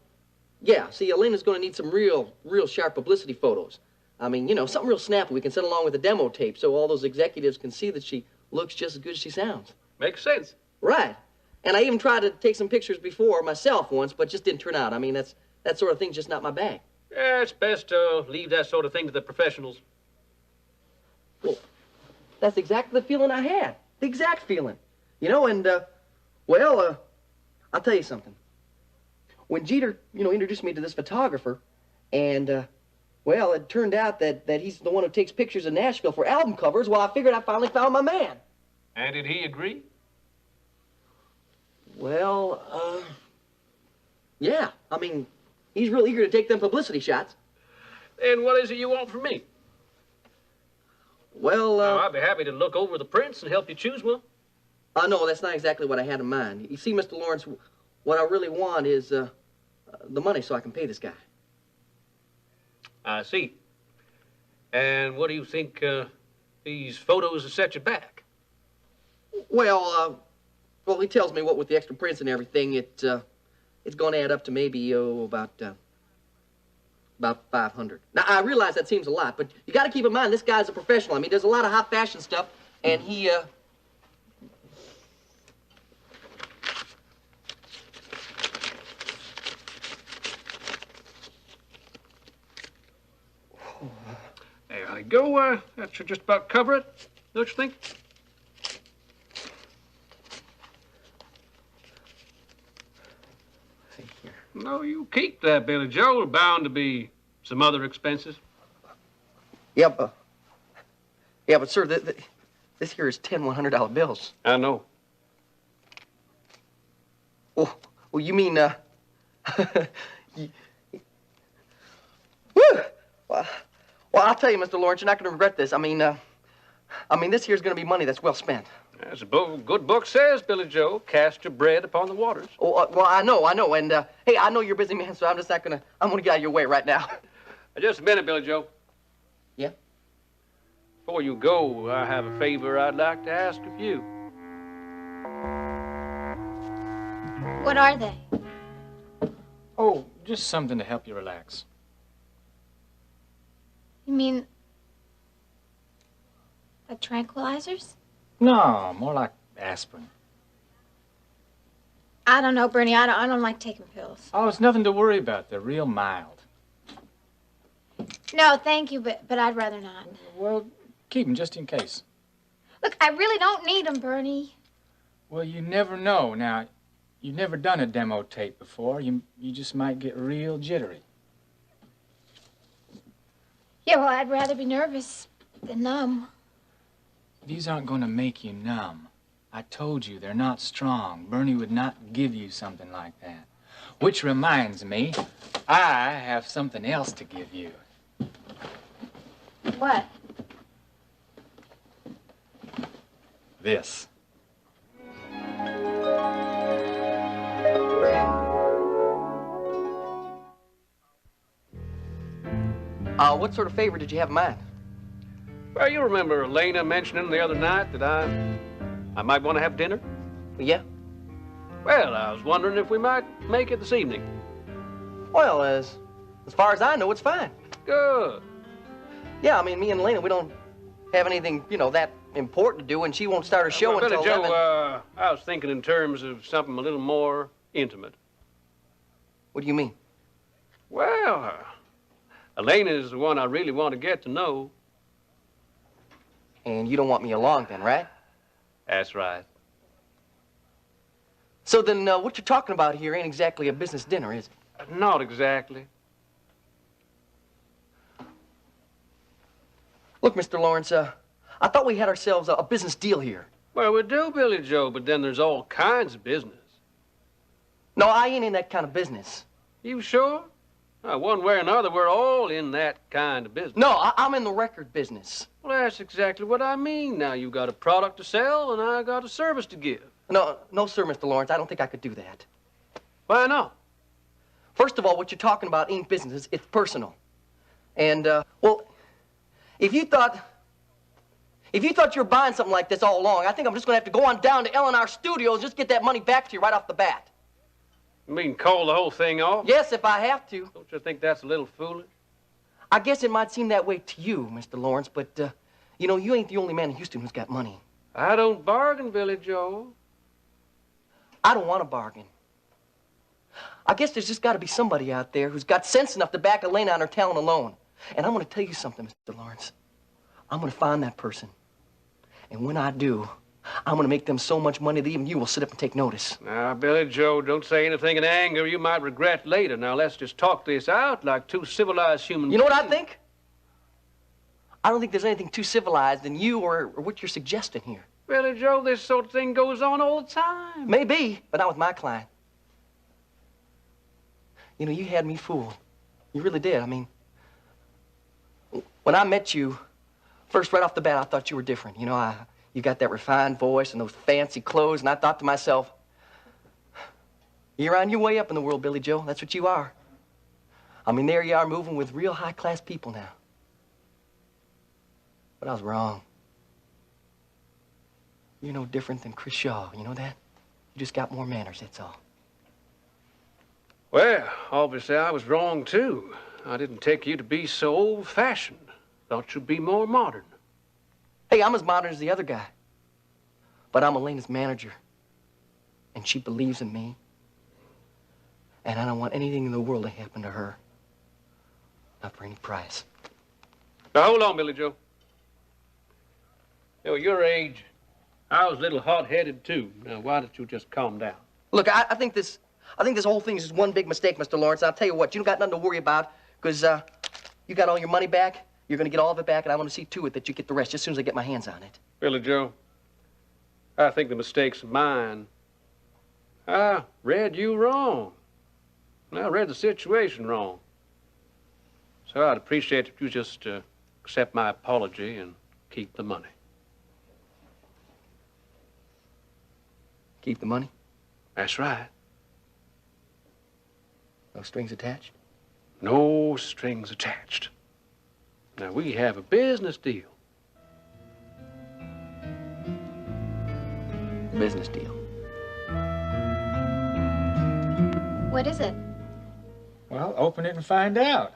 Yeah, see, Elena's gonna need some real sharp publicity photos. I mean, you know, something real snappy we can send along with the demo tape so all those executives can see that she looks just as good as she sounds. Makes sense. Right. And I even tried to take some pictures before myself once, but just didn't turn out. I mean, that sort of thing's just not my bag. Yeah, it's best to leave that sort of thing to the professionals. Well, that's exactly the feeling I had. The exact feeling. You know, and, well, I'll tell you something. When Jeter, you know, introduced me to this photographer, and, well, it turned out that he's the one who takes pictures of Nashville for album covers, well, I figured I finally found my man. And did he agree? Well, yeah. I mean, he's real eager to take them publicity shots. And what is it you want from me? Well, Now, I'd be happy to look over the prints and help you choose one. No, that's not exactly what I had in mind. You see, Mr. Lawrence, what I really want is, the money so I can pay this guy. I see. And what do you think these photos will set you back? Well, well, he tells me what with the extra prints and everything, it's going to add up to maybe, about 500. Now, I realize that seems a lot, but you got to keep in mind, this guy's a professional. I mean, there's a lot of high fashion stuff, and he, There I go. That should just about cover it, don't you think? No, you keep that, Billy Joe. There's bound to be some other expenses. yeah, but sir, this here is 10 $100 bills. I know. Well, you mean, woo! Well, I'll tell you, Mr. Lawrence, you're not going to regret this. I mean, this here's going to be money that's well spent. As a good book says, Billy Joe, cast your bread upon the waters. Oh, well, I know, and, hey, I know you're a busy man, so I'm just not going to, I'm going to get out of your way right now. Just a minute, Billy Joe. Yeah? Before you go, I have a favor I'd like to ask of you. What are they? Oh, just something to help you relax. You mean like tranquilizers? No, more like aspirin. I don't know, Bernie. I don't like taking pills. Oh, it's nothing to worry about. They're real mild. No, thank you, but I'd rather not. Well, keep them just in case. Look, I really don't need them, Bernie. Well, you never know. Now, you've never done a demo tape before. You just might get real jittery. Yeah, well, I'd rather be nervous than numb. These aren't going to make you numb. I told you they're not strong. Bernie would not give you something like that. Which reminds me, I have something else to give you. What? this. What sort of favor did you have in mind? Well, you remember Elena mentioning the other night that I might want to have dinner? Yeah. Well, I was wondering if we might make it this evening. Well, as far as I know, it's fine. Good. Yeah, I mean, me and Elena, we don't have anything, you know, that important to do, and she won't start her show Well, until Billy 11. Joe, I was thinking in terms of something a little more intimate. What do you mean? Well, Elena is the one I really want to get to know. And you don't want me along then, right? That's right. So then what you're talking about here ain't exactly a business dinner, is it? Not exactly. Look, Mr. Lawrence, I thought we had ourselves a business deal here. Well, we do, Billy Joe, but then there's all kinds of business. No, I ain't in that kind of business. You sure? One way or another, we're all in that kind of business. No, I'm in the record business. Well, that's exactly what I mean. Now, you got a product to sell, and I got a service to give. No, sir, Mr. Lawrence, I don't think I could do that. Why not? First of all, what you're talking about ain't business, it's personal. And, well, if you thought you were buying something like this all along, I think I'm just gonna have to go on down to L&R Studios and just get that money back to you right off the bat. You mean call the whole thing off? Yes, if I have to. Don't you think that's a little foolish? I guess it might seem that way to you, Mr. Lawrence, but, you know, you ain't the only man in Houston who's got money. I don't bargain, Billy Joe. I don't want to bargain. I guess there's just got to be somebody out there who's got sense enough to back Elena on her talent alone. And I'm going to tell you something, Mr. Lawrence. I'm going to find that person. And when I do, I'm going to make them so much money that even you will sit up and take notice. Now, Billy Joe, don't say anything in anger you might regret later. Now, let's just talk this out like two civilized human beings. You know what I think? I don't think there's anything too civilized in you or what you're suggesting here. Billy Joe, this sort of thing goes on all the time. Maybe, but not with my client. You know, you had me fooled. You really did. I mean, when I met you, first right off the bat, I thought you were different. You know, you got that refined voice and those fancy clothes, and I thought to myself, you're on your way up in the world, Billy Joe. That's what you are. I mean, there you are moving with real high-class people now. But I was wrong. You're no different than Chris Shaw, you know that? You just got more manners, that's all. Well, obviously I was wrong, too. I didn't take you to be so old-fashioned. Thought you'd be more modern. Hey, I'm as modern as the other guy. But I'm Elena's manager. And she believes in me. And I don't want anything in the world to happen to her. Not for any price. Now, hold on, Billy Joe. You know, your age, I was a little hot-headed, too. Now, why don't you just calm down? Look, I think this whole thing is just one big mistake, Mr. Lawrence. I'll tell you what, you don't got nothing to worry about, because you got all your money back. You're going to get all of it back, and I want to see to it that you get the rest as soon as I get my hands on it. Billy Joe, I think the mistake's mine. I read you wrong. I read the situation wrong. So I'd appreciate if you just accept my apology and keep the money. Keep the money? That's right. No strings attached? No strings attached. Now, we have a business deal. Business deal. What is it? Well, open it and find out.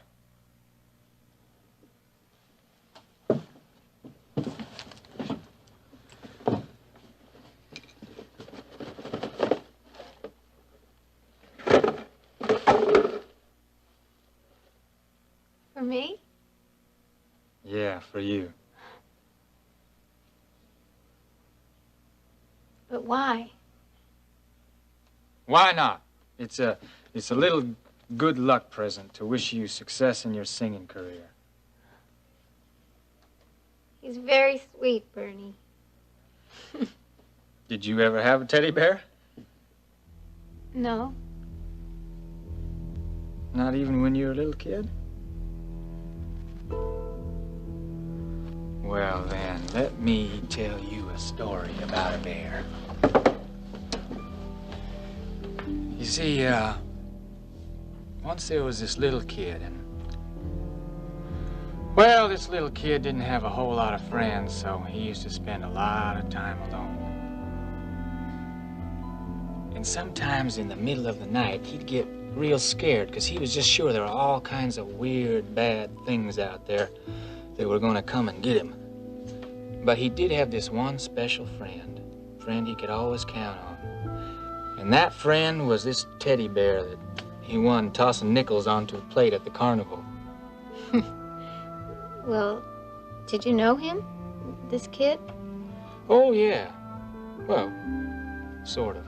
For me? Yeah, for you. But why? Why not? It's a little good luck present to wish you success in your singing career. He's very sweet, Bernie. Did you ever have a teddy bear? No. Not even when you were a little kid? Well, then, let me tell you a story about a bear. You see, once there was this little kid, and well, this little kid didn't have a whole lot of friends, so he used to spend a lot of time alone. And sometimes in the middle of the night, he'd get real scared because he was just sure there were all kinds of weird, bad things out there that were going to come and get him. But he did have this one special friend he could always count on. And that friend was this teddy bear that he won tossing nickels onto a plate at the carnival. Well, did you know him? This kid? Oh, yeah. Well, sort of.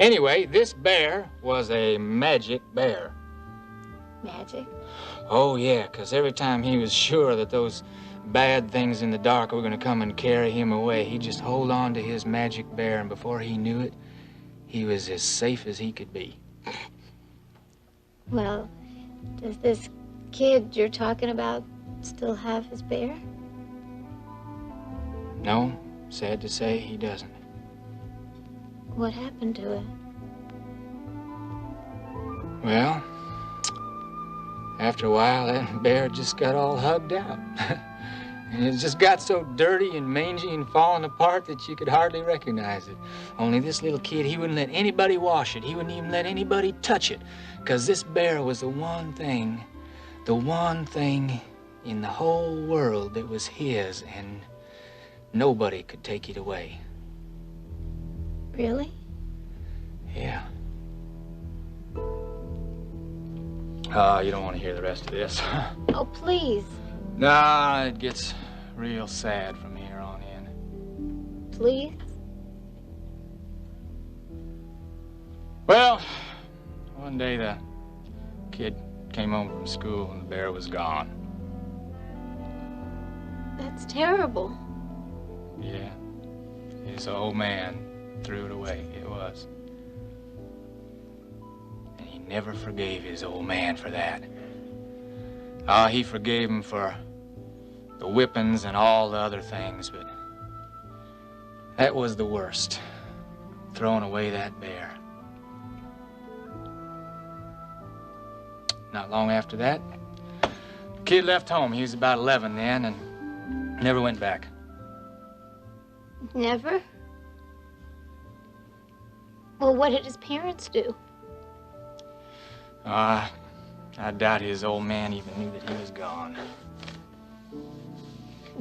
Anyway, this bear was a magic bear. Magic? Oh, yeah, because every time he was sure that those bad things in the dark were going to come and carry him away, he'd just hold on to his magic bear, and before he knew it, he was as safe as he could be. Well, does this kid you're talking about still have his bear? No, sad to say, he doesn't. What happened to it? Well, after a while, that bear just got all hugged out. And it just got so dirty and mangy and falling apart that you could hardly recognize it. Only this little kid, he wouldn't let anybody wash it. He wouldn't even let anybody touch it. Because this bear was the one thing in the whole world that was his, and nobody could take it away. Really? Yeah. You don't want to hear the rest of this. Oh, please. Nah, it gets real sad from here on in. Please? Well, one day the kid came home from school and the bear was gone. That's terrible. Yeah. His old man threw it away. It was. And he never forgave his old man for that. He forgave him for the whippings and all the other things, but that was the worst, throwing away that bear. Not long after that, the kid left home. He was about 11 then and never went back. Never? Well, what did his parents do? I doubt his old man even knew that he was gone.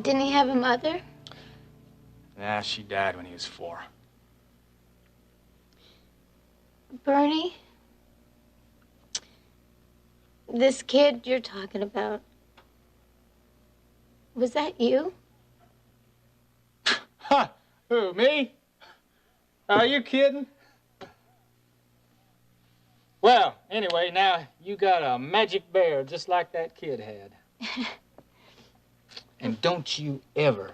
Didn't he have a mother? Nah, she died when he was 4. Bernie? This kid you're talking about, was that you? Ha! Who, me? Are you kidding? Well, anyway, now you got a magic bear just like that kid had. And don't you ever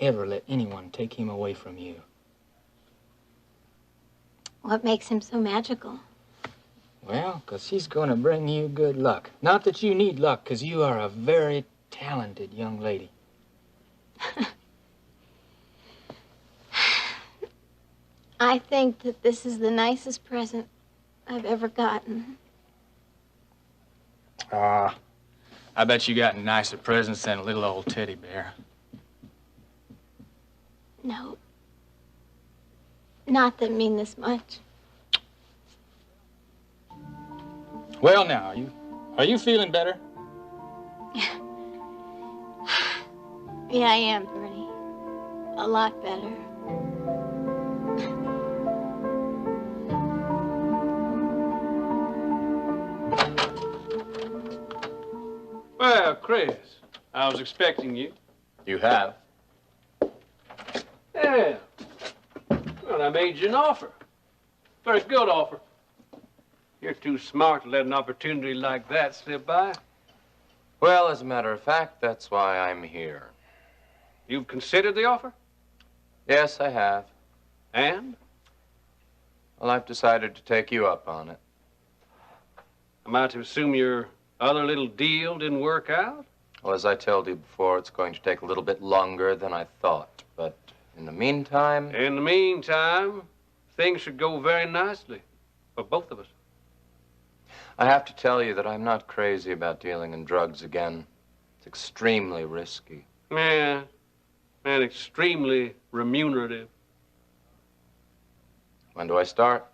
let anyone take him away from you. What makes him so magical? Well, 'cause he's going to bring you good luck. Not that you need luck, 'cause you are a very talented young lady. I think that this is the nicest present I've ever gotten. I bet you got nicer presents than a little old teddy bear. No. Not that mean this much. Well, now, are you feeling better? Yeah, I am, Bernie. A lot better. Well, Chris, I was expecting you. You have? Yeah. Well, I made you an offer. Very good offer. You're too smart to let an opportunity like that slip by. Well, as a matter of fact, that's why I'm here. You've considered the offer? Yes, I have. And? Well, I've decided to take you up on it. Am I to assume your other little deal didn't work out? Well, as I told you before, it's going to take a little bit longer than I thought. But in the meantime... In the meantime, things should go very nicely for both of us. I have to tell you that I'm not crazy about dealing in drugs again. It's extremely risky. Yeah, and extremely remunerative. When do I start?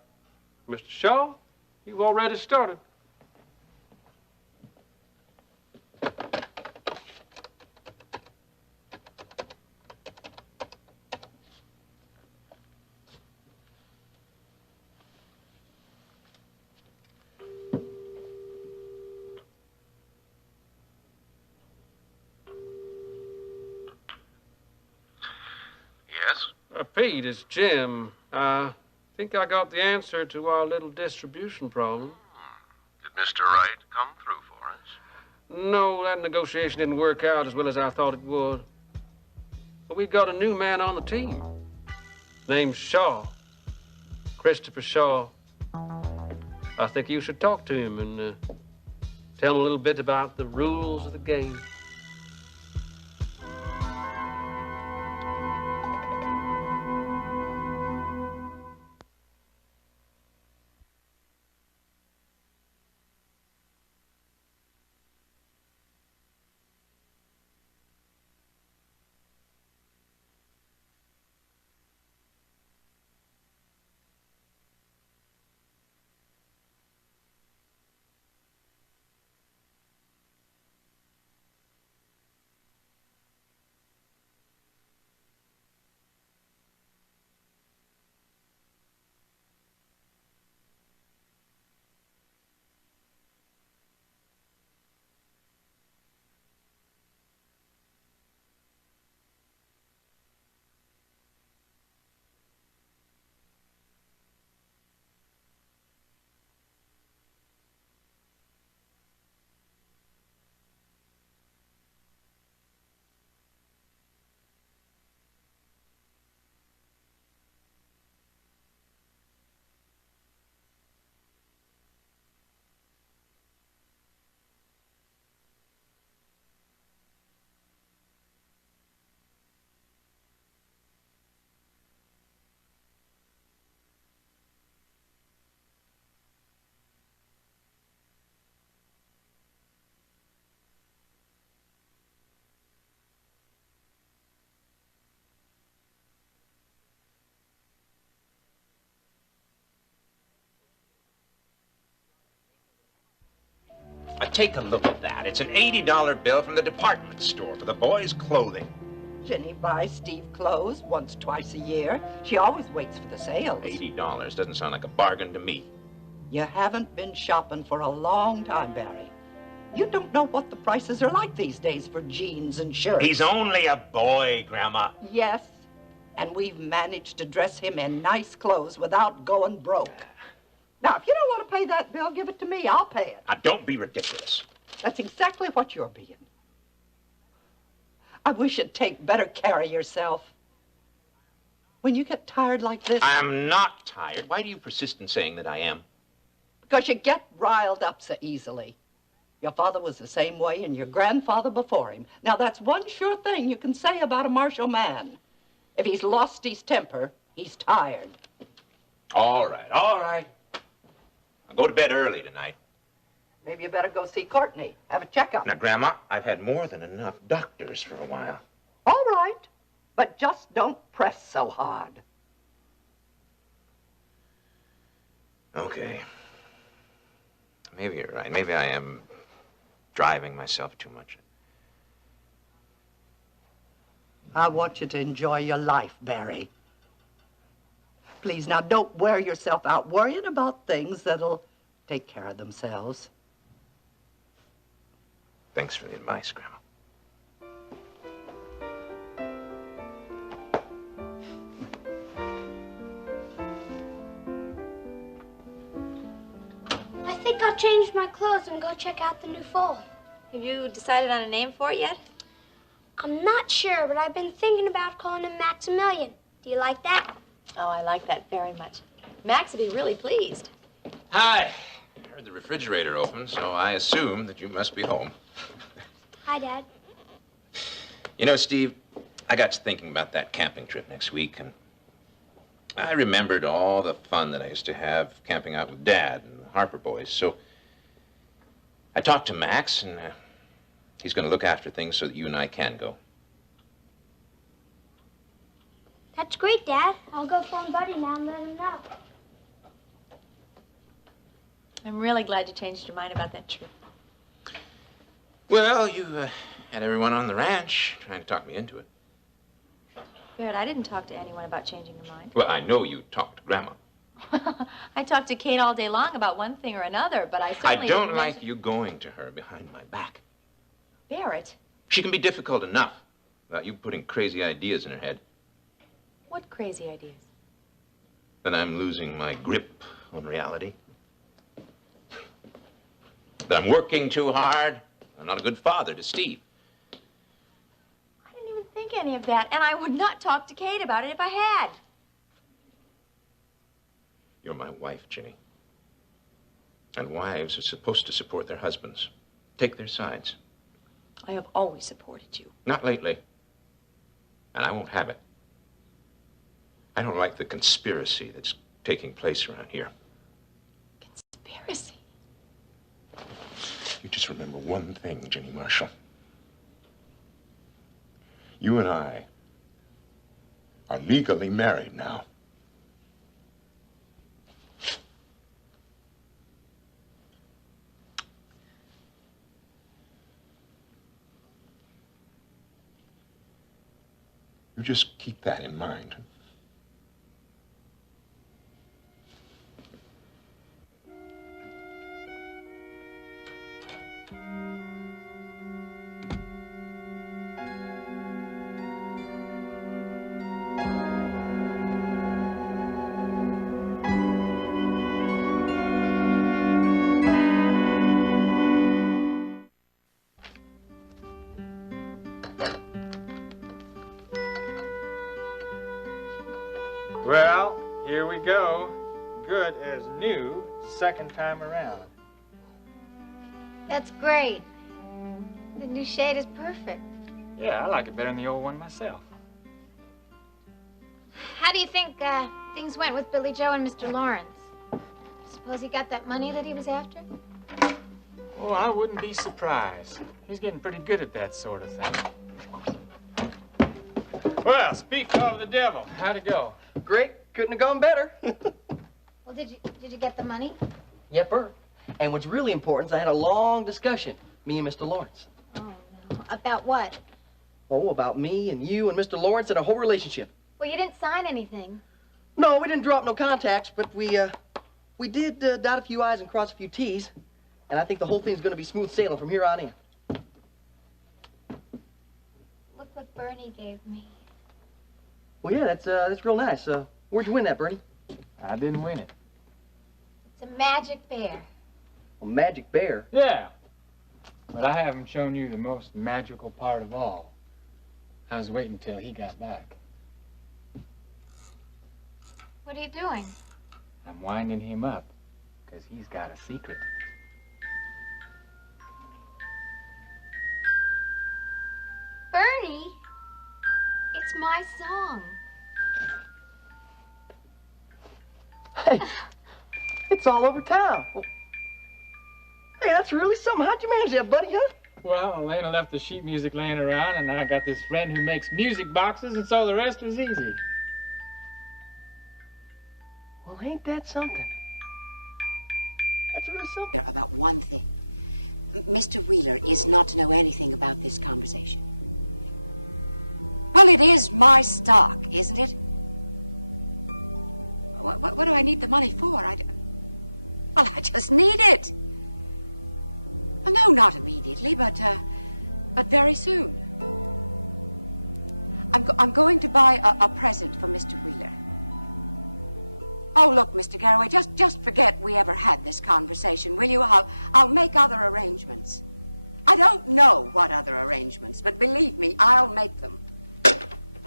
Mr. Shaw, you've already started. Pete, it's Jim. I think I got the answer to our little distribution problem. Did Mr. Wright come through for us? No, that negotiation didn't work out as well as I thought it would. But we've got a new man on the team. Named Shaw. Christopher Shaw. I think you should talk to him and tell him a little bit about the rules of the game. Take a look at that. It's an $80 bill from the department store for the boys' clothing. Jenny buys Steve clothes once, twice a year. She always waits for the sales. $80 doesn't sound like a bargain to me. You haven't been shopping for a long time, Barry. You don't know what the prices are like these days for jeans and shirts. He's only a boy, Grandma. Yes, and we've managed to dress him in nice clothes without going broke. Now, if you don't want to pay that bill, give it to me. I'll pay it. Now, don't be ridiculous. That's exactly what you're being. I wish you'd take better care of yourself. When you get tired like this... I'm not tired. Why do you persist in saying that I am? Because you get riled up so easily. Your father was the same way, and your grandfather before him. Now, that's one sure thing you can say about a martial man. If he's lost his temper, he's tired. All right, all right. I'll go to bed early tonight. Maybe you better go see Courtney. Have a checkup. Now, Grandma, I've had more than enough doctors for a while. All right, but just don't press so hard. Okay. Maybe you're right. Maybe I am driving myself too much. I want you to enjoy your life, Barry. Please, now, don't wear yourself out worrying about things that'll take care of themselves. Thanks for the advice, Grandma. I think I'll change my clothes and go check out the new fall. Have you decided on a name for it yet? I'm not sure, but I've been thinking about calling him Maximilian. Do you like that? Oh, I like that very much. Max would be really pleased. Hi. I heard the refrigerator open, so I assume that you must be home. Hi, Dad. You know, Steve, I got to thinking about that camping trip next week, and I remembered all the fun that I used to have camping out with Dad and the Harper boys. So I talked to Max, and he's going to look after things so that you and I can go. That's great, Dad. I'll go phone Buddy now and let him know. I'm really glad you changed your mind about that trip. Well, you had everyone on the ranch trying to talk me into it. Barrett, I didn't talk to anyone about changing your mind. Well, I know you talked to Grandma. I talked to Kate all day long about one thing or another, but I certainly I don't didn't like mention- you going to her behind my back. Barrett, She can be difficult enough without you putting crazy ideas in her head. what crazy ideas? That I'm losing my grip on reality. That I'm working too hard. I'm not a good father to Steve. I didn't even think any of that, and I would not talk to Kate about it if I had. You're my wife, Ginny. And wives are supposed to support their husbands. Take their sides. I have always supported you. Not lately. And I won't have it. I don't like the conspiracy that's taking place around here. Conspiracy? You just remember one thing, Ginny Marshall. You and I are legally married now. You just keep that in mind. Well, here we go. Good as new, second time around. That's great. The new shade is perfect. Yeah, I like it better than the old one myself. How do you think things went with Billy Joe and Mr. Lawrence? Suppose he got that money that he was after? Oh, I wouldn't be surprised. He's getting pretty good at that sort of thing. Well, speak of the devil, how'd it go? Great. Couldn't have gone better. Well, did you get the money? Yepper. And what's really important is I had a long discussion, me and Mr. Lawrence. Oh, no. About what? Oh, about me and you and Mr. Lawrence and a whole relationship. Well, you didn't sign anything. No, we didn't drop no contacts, but we did dot a few I's and cross a few T's. And I think the whole thing's going to be smooth sailing from here on in. Look what Bernie gave me. Well, yeah, that's real nice. Where'd you win that, Bernie? I didn't win it. It's a magic bear. A magic bear? Yeah. But I haven't shown you the most magical part of all. I was waiting till he got back. What are you doing? I'm winding him up, because he's got a secret. Bernie, it's my song. Hey, it's all over town. Well, hey, that's really something. How'd you manage that, buddy, huh? Well, Elena left the sheet music laying around, and I got this friend who makes music boxes, and so the rest was easy. Well, ain't that something? That's really something. About one thing. Mr. Wheeler is not to know anything about this conversation. Well, it is my stock, isn't it? What do I need the money for? Well, I just need it. Well, no, not immediately, but very soon. I'm going to buy a present for Mr. Wheeler. Oh, look, Mr. Garraway, just forget we ever had this conversation, will you? I'll make other arrangements. I don't know what other arrangements, but believe me, I'll make them.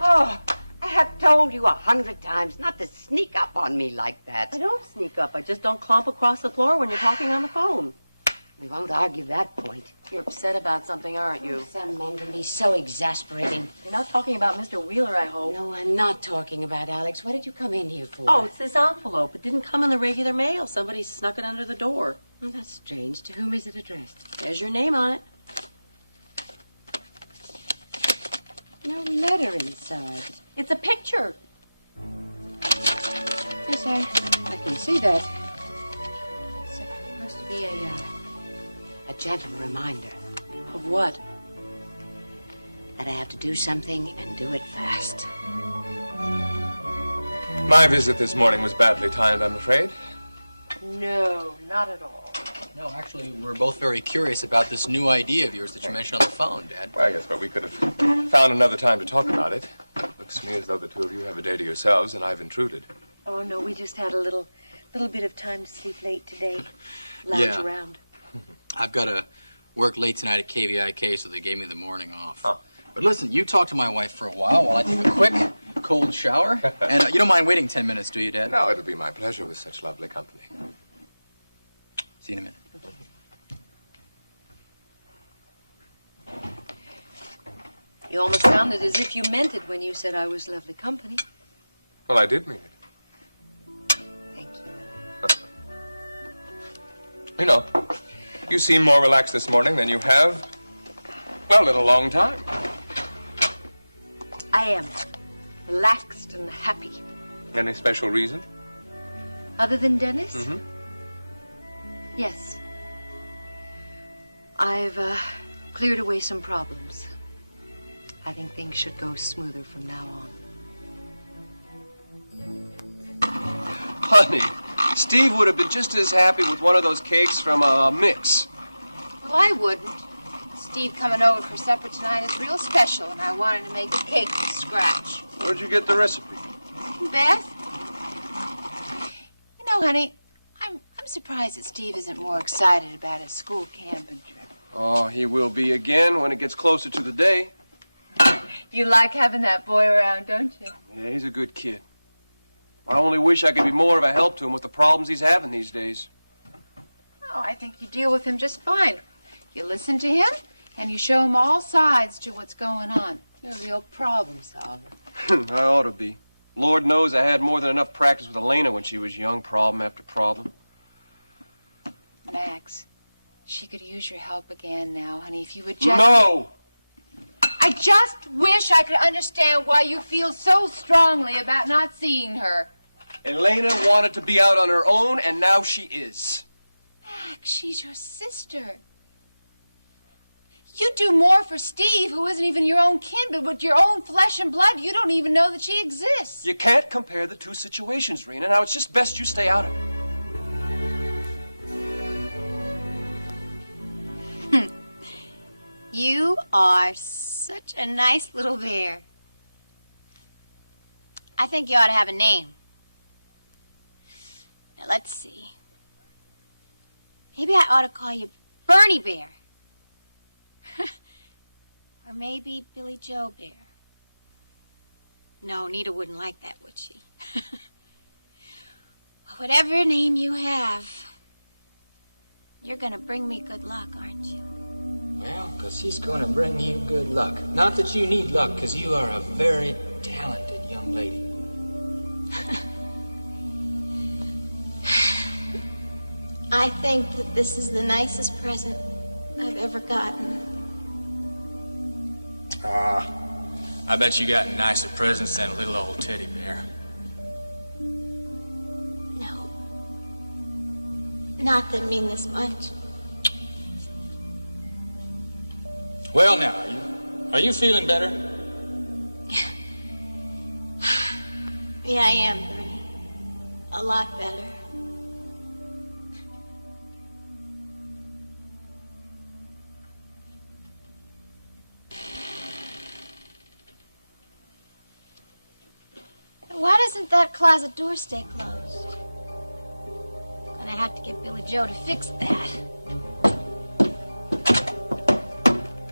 Oh, I have told you 100 times not to sneak up on me like that. I don't sneak up. I just don't clomp across the floor when you're talking on the phone. We won't argue that point. You're upset about something, aren't you? Some men can be so exasperating. You're not talking about Mr. Wheeler, I hope. No, I'm not talking about Alex. What did you come in here for? Oh, it's this envelope. It didn't come in the regular mail. Somebody snuck it under the door. Oh, that's strange. To whom is it addressed? There's your name on it. No letter inside. It's a picture. Yes, I can see that. It's supposed to be a gentle reminder. Of what? That I have to do something and do it fast. My visit this morning was badly timed, I'm afraid. No, not at all. No, actually, we're both very curious about this new idea of yours that you mentioned on the phone, Dad. Well, yes, but we could have found another time to talk about it. Looks to me as though the two of you have a day to yourselves, and I've intruded. Oh, no, we just had a little bit of time to sleep late today. Lounge around. I've got to work late tonight at KVIK, so they gave me the morning off. Huh. But listen, you talk to my wife for a while I take a quick, cold shower. And you don't mind waiting 10 minutes, do you, Dad? No, it'll be my pleasure with such lovely company. See you in a minute. You almost sounded as if you meant it when you said I was lovely company. Well, I did mean it. Thank you. You know, you seem more relaxed this morning than you have, well, in a long time. I am. Relaxed and happy. Any special reason? Other than Dennis? Mm-hmm. Yes. I've cleared away some problems. I think things should go smoother from now on. Honey, Steve would have been just as happy with one of those cakes from a mix. Well, I wouldn't. Steve coming over for supper tonight is real special, and I wanted to make a cake from scratch. Where'd you get the recipe? Beth? You know, honey, I'm surprised that Steve isn't more excited about his school camping trip. Oh, he will be again when it gets closer to the day. You like having that boy around, don't you? Yeah, he's a good kid. I only wish I could be more of a help to him with the problems he's having these days. Oh, I think you deal with him just fine. You listen to him, and you show him all sides to what's going on. You're a real problem solver. I ought to be. Lord knows I had more than enough practice with Elena when she was young, problem after problem. Max, she could use your help again now, honey, if you would just... No! I just wish I could understand why you feel so strongly about not seeing her. Elena wanted to be out on her own, and now she is. Max, she's your sister. You do more for Steve, who isn't even your own kin, but with your own flesh and blood, you don't even know that she exists. You can't compare the two situations, Rena. Now, it's just best you stay out of it. You are such a nice little bear. I think you ought to have a name. Now, let's see. Maybe I ought to call you Bernie Bear. Or maybe Billy Joe Bear. No, Nita wouldn't like that, would she? Well, whatever name you have, you're gonna bring me good luck, aren't you? Well, because he's going to bring you good luck. Not that you need luck, because you are a very talented young lady. I think that this is the nicest present I've ever gotten. Ah, I bet you got nicer presents than a little old teddy bear. No. Not that mean this much. Well, now, are you feeling better? Yeah, I am, Bernie. A lot better. Why doesn't that closet door stay closed? Gonna have to get Billy Joe to fix that.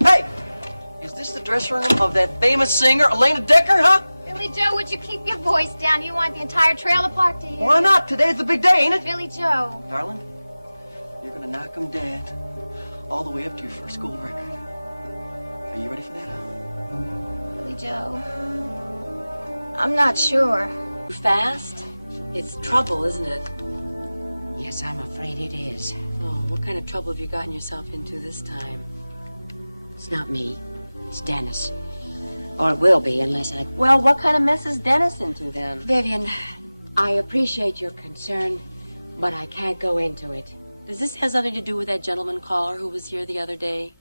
Hey! Is this the dressing room of that famous singer, Elena Decker, huh? Billy Joe, would you keep your voice down? You want the entire trailer park to hear? Why not? Today's the big day, ain't it? Billy Joe. Darling, you're gonna knock him dead. all the way up to your first gold record. Are you ready for that, huh? Billy Joe, I'm not sure. Fast? It's trouble, isn't it? Yes, I'm afraid it is. Oh, what kind of trouble have you gotten yourself into this time? It's not me. It's Dennis. Or it will be unless I... Well, what kind of mess is Dennis into then? Vivian, I appreciate your concern, but I can't go into it. Does this have something to do with that gentleman caller who was here the other day?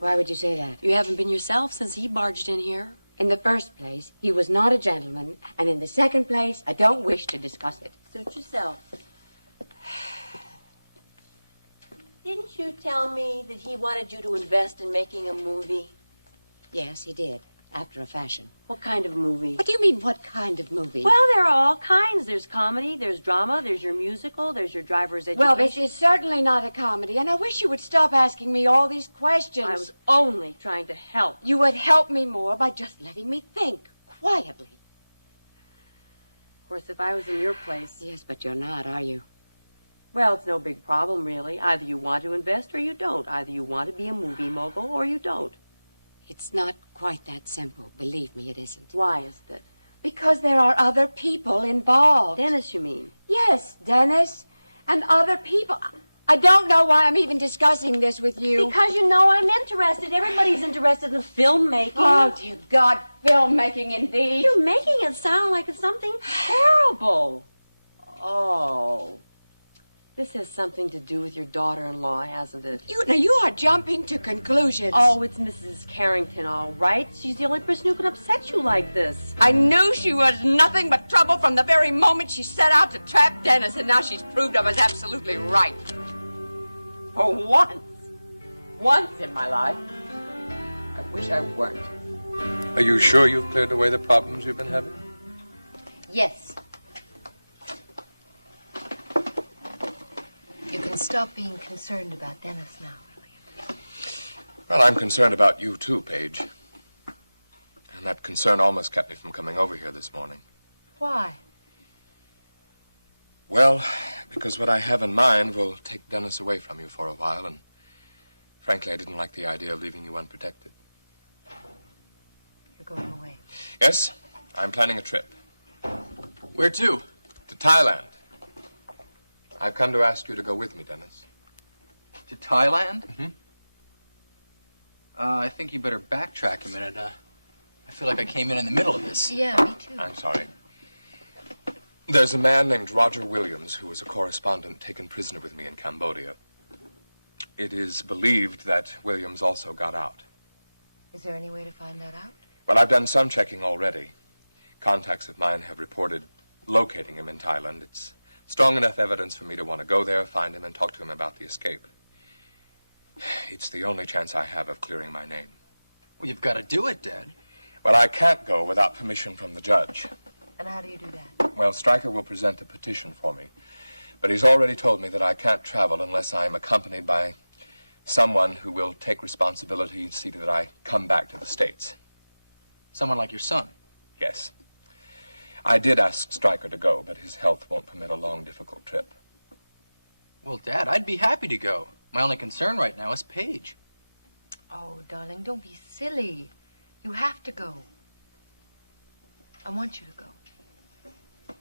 Why would you say that? You haven't been yourself since he barged in here. In the first place, he was not a gentleman, and in the second place, I don't wish to discuss it. Suit yourself. Didn't you tell me that he wanted you to invest in making a movie? Yes, he did, after a fashion. What kind of movie? What do you mean, what kind of movie? Well, there are all kinds. There's comedy, there's drama, there's your musical, there's your driver's education. Well, this is certainly not a comedy, and I wish you would stop asking me all these questions. I was only trying to help. You would help me more by just letting me think, quietly. Of course, if I was in your place... Yes, but you're not, are you? Well, it's no big problem, really. Either you want to invest or you don't. Either you want to be a movie mogul or you don't. It's not quite that simple. Believe me, it isn't. Why isn't it? Because there are other people involved. Dennis, you mean? Yes, Dennis. And other people. I don't know why I'm even discussing this with you. Because you know I'm interested. Everybody's interested in filmmaking. Oh, dear God, filmmaking indeed. You're making it sound like it's something terrible. Oh. This has something to do with your daughter-in-law, hasn't it? Now you are jumping to conclusions. Oh, it's Mrs. Carrington, all right. She's the only person who can upset you like this. I knew she was nothing but trouble from the very moment she set out to trap Dennis, and now she's proved I was absolutely right. For once in my life, I wish I weren't. Are you sure you've cleared away the problems you've been having? Yes. You can stop being concerned about Dennis now, Elliot. Well, I'm concerned about you too, Paige. And that concern almost kept me from coming over here this morning. Why? Well, because what I have in mind will take Dennis away from you for a while, and frankly, I didn't like the idea of leaving you unprotected. You're going away. Yes, I'm planning a trip. Where to? To Thailand. I've come to ask you to go with me, Dennis. To Thailand? Mm-hmm. I think you better backtrack a minute. I feel like I came in the middle of this. Yeah, me too. I'm sorry. There's a man named Roger Williams who was a correspondent taken prisoner with me in Cambodia. It is believed that Williams also got out. Is there any way to find that out? Well, I've done some checking already. Contacts of mine have reported locating him in Thailand. It's strong enough evidence for me to want to go there, find him, and talk to him about the escape. It's the only chance I have of clearing my name. Well, you've got to do it, Dad. Well, I can't go without permission from the judge. And how do you do that? Well, STRYCKER will present a petition for me. But he's already told me that I can't travel unless I'm accompanied by someone who will take responsibility to see that I come back to the States. Someone like your son? Yes. I did ask STRYCKER to go, but his health won't permit a long, difficult trip. Well, Dad, I'd be happy to go. My only concern right now is Paige. Oh, darling, don't be silly. You have to go. I want you to go.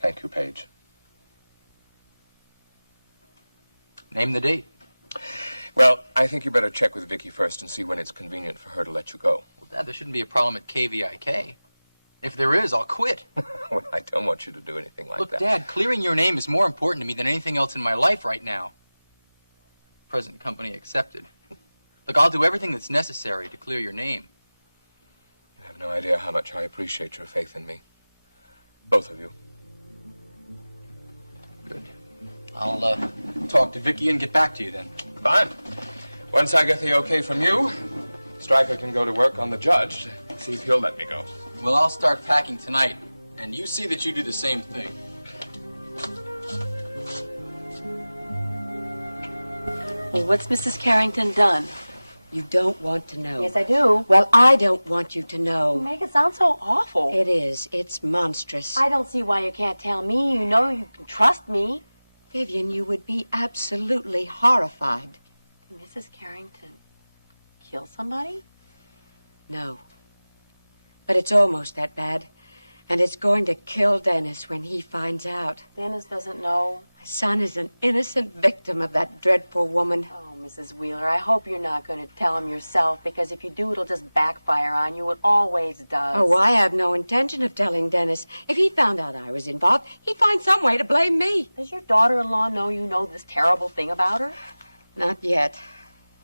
Thank you, Paige. Name the date. Well, I think you better check with Vicky first and see when it's convenient for her to let you go. Well, Dad, there shouldn't be a problem at KVIK. If there is, I'll quit. Well, I don't want you to do anything like Look, that. Dad, clearing your name is more important to me than anything else in my life right now. Present company accepted. Look, I'll do everything that's necessary to clear your name. You have no idea how much I appreciate your faith in me. Both of you. Good. I'll talk to Vicky and get back to you then. Fine. Once I get the okay from you, STRYCKER can go to work on the judge to see if he'll let me go. Well, I'll start packing tonight, and you see that you do the same thing. Well, what's Mrs. Carrington done? You don't want to know. Yes, I do. Well, I don't want you to know. You make it sound so awful. It is. It's monstrous. I don't see why you can't tell me. You know you can trust me. Vivian, you would be absolutely horrified Mrs. Carrington kill somebody? No. But it's almost that bad. And it's going to kill Dennis when he finds out. Dennis doesn't know. My son is an innocent victim of that dreadful woman. Oh, Mrs. Wheeler, I hope you're not going to tell him yourself, because if you do, it'll just backfire on you. It always does. Oh, I have no intention of telling Dennis. If he found out I was involved, he'd find some way to blame me. Does your daughter-in-law know you know this terrible thing about her? Not yet.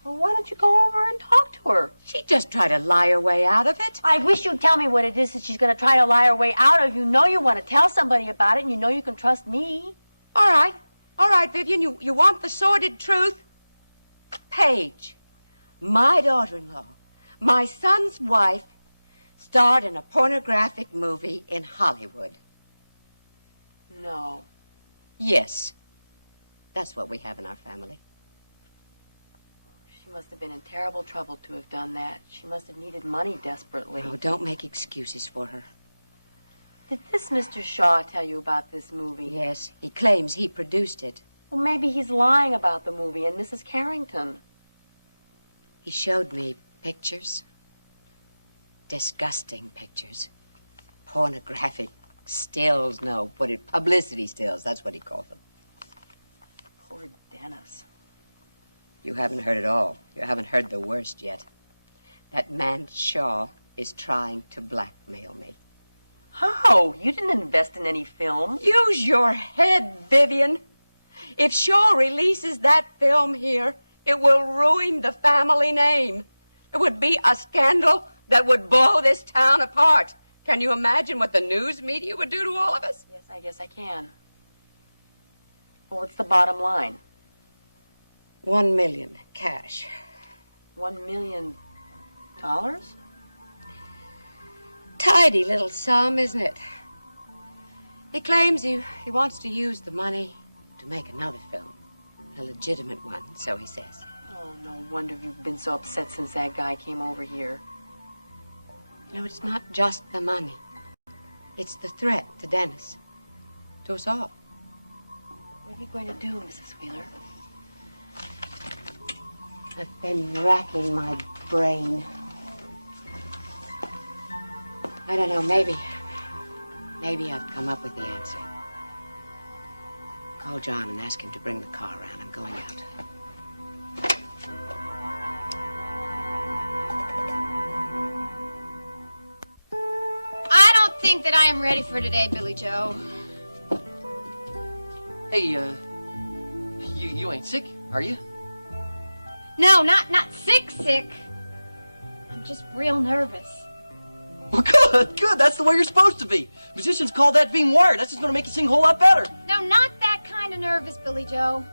Well, why don't you go over and talk to her? She'd just try to lie her way out of it. I wish you'd tell me what it is that she's going to try to lie her way out of. You know you want to tell somebody about it, and you know you can trust me. All right. All right, Vivian, you want the sordid truth? Paige, my daughter-in-law, my son's wife, starred in a pornographic movie in Hollywood. No. Yes. That's what we have in our family. She must have been in terrible trouble to have done that. She must have needed money desperately. Oh, don't make excuses for her. Did this Mr. Shaw tell you about this movie? Yes, he claims he produced it. Well, maybe he's lying about the movie and Mrs. Carrington. He showed me pictures. Disgusting pictures. Pornographic stills, no, put it, publicity stills, that's what he called them. Poor Dennis. You haven't heard it all. You haven't heard the worst yet. That man Shaw is trying to blackmail me. How? You didn't invest in any film. Use your head, Vivian. If Shaw releases that film here, it will ruin the family name. It would be a scandal that would blow this town apart. Can you imagine what the news media would do to all of us? Yes, I guess I can. Well, what's the bottom line? $1 million, cash. $1 million? Tidy little sum, isn't it? He claims he wants to use the money to make another film. A legitimate one, so he says. Oh, no wonder you've been so upset since that guy came over here. You know, it's not just the money. It's the threat to Dennis. To us all. What are you going to do, Mrs. Wheeler? I've been racking my brain. I don't know, maybe I've come up with the answer. Call John and ask him to bring the car around. I'm going out. I don't think that I am ready for today, Billy Joe. Hey, you ain't sick, are you? No, not sick. I'm just real nervous. Well, good. That's the way you're supposed to be. Musicians call that being wired. That's just going to make you sing a whole lot better. No, not that kind of nervous, Billy Joe.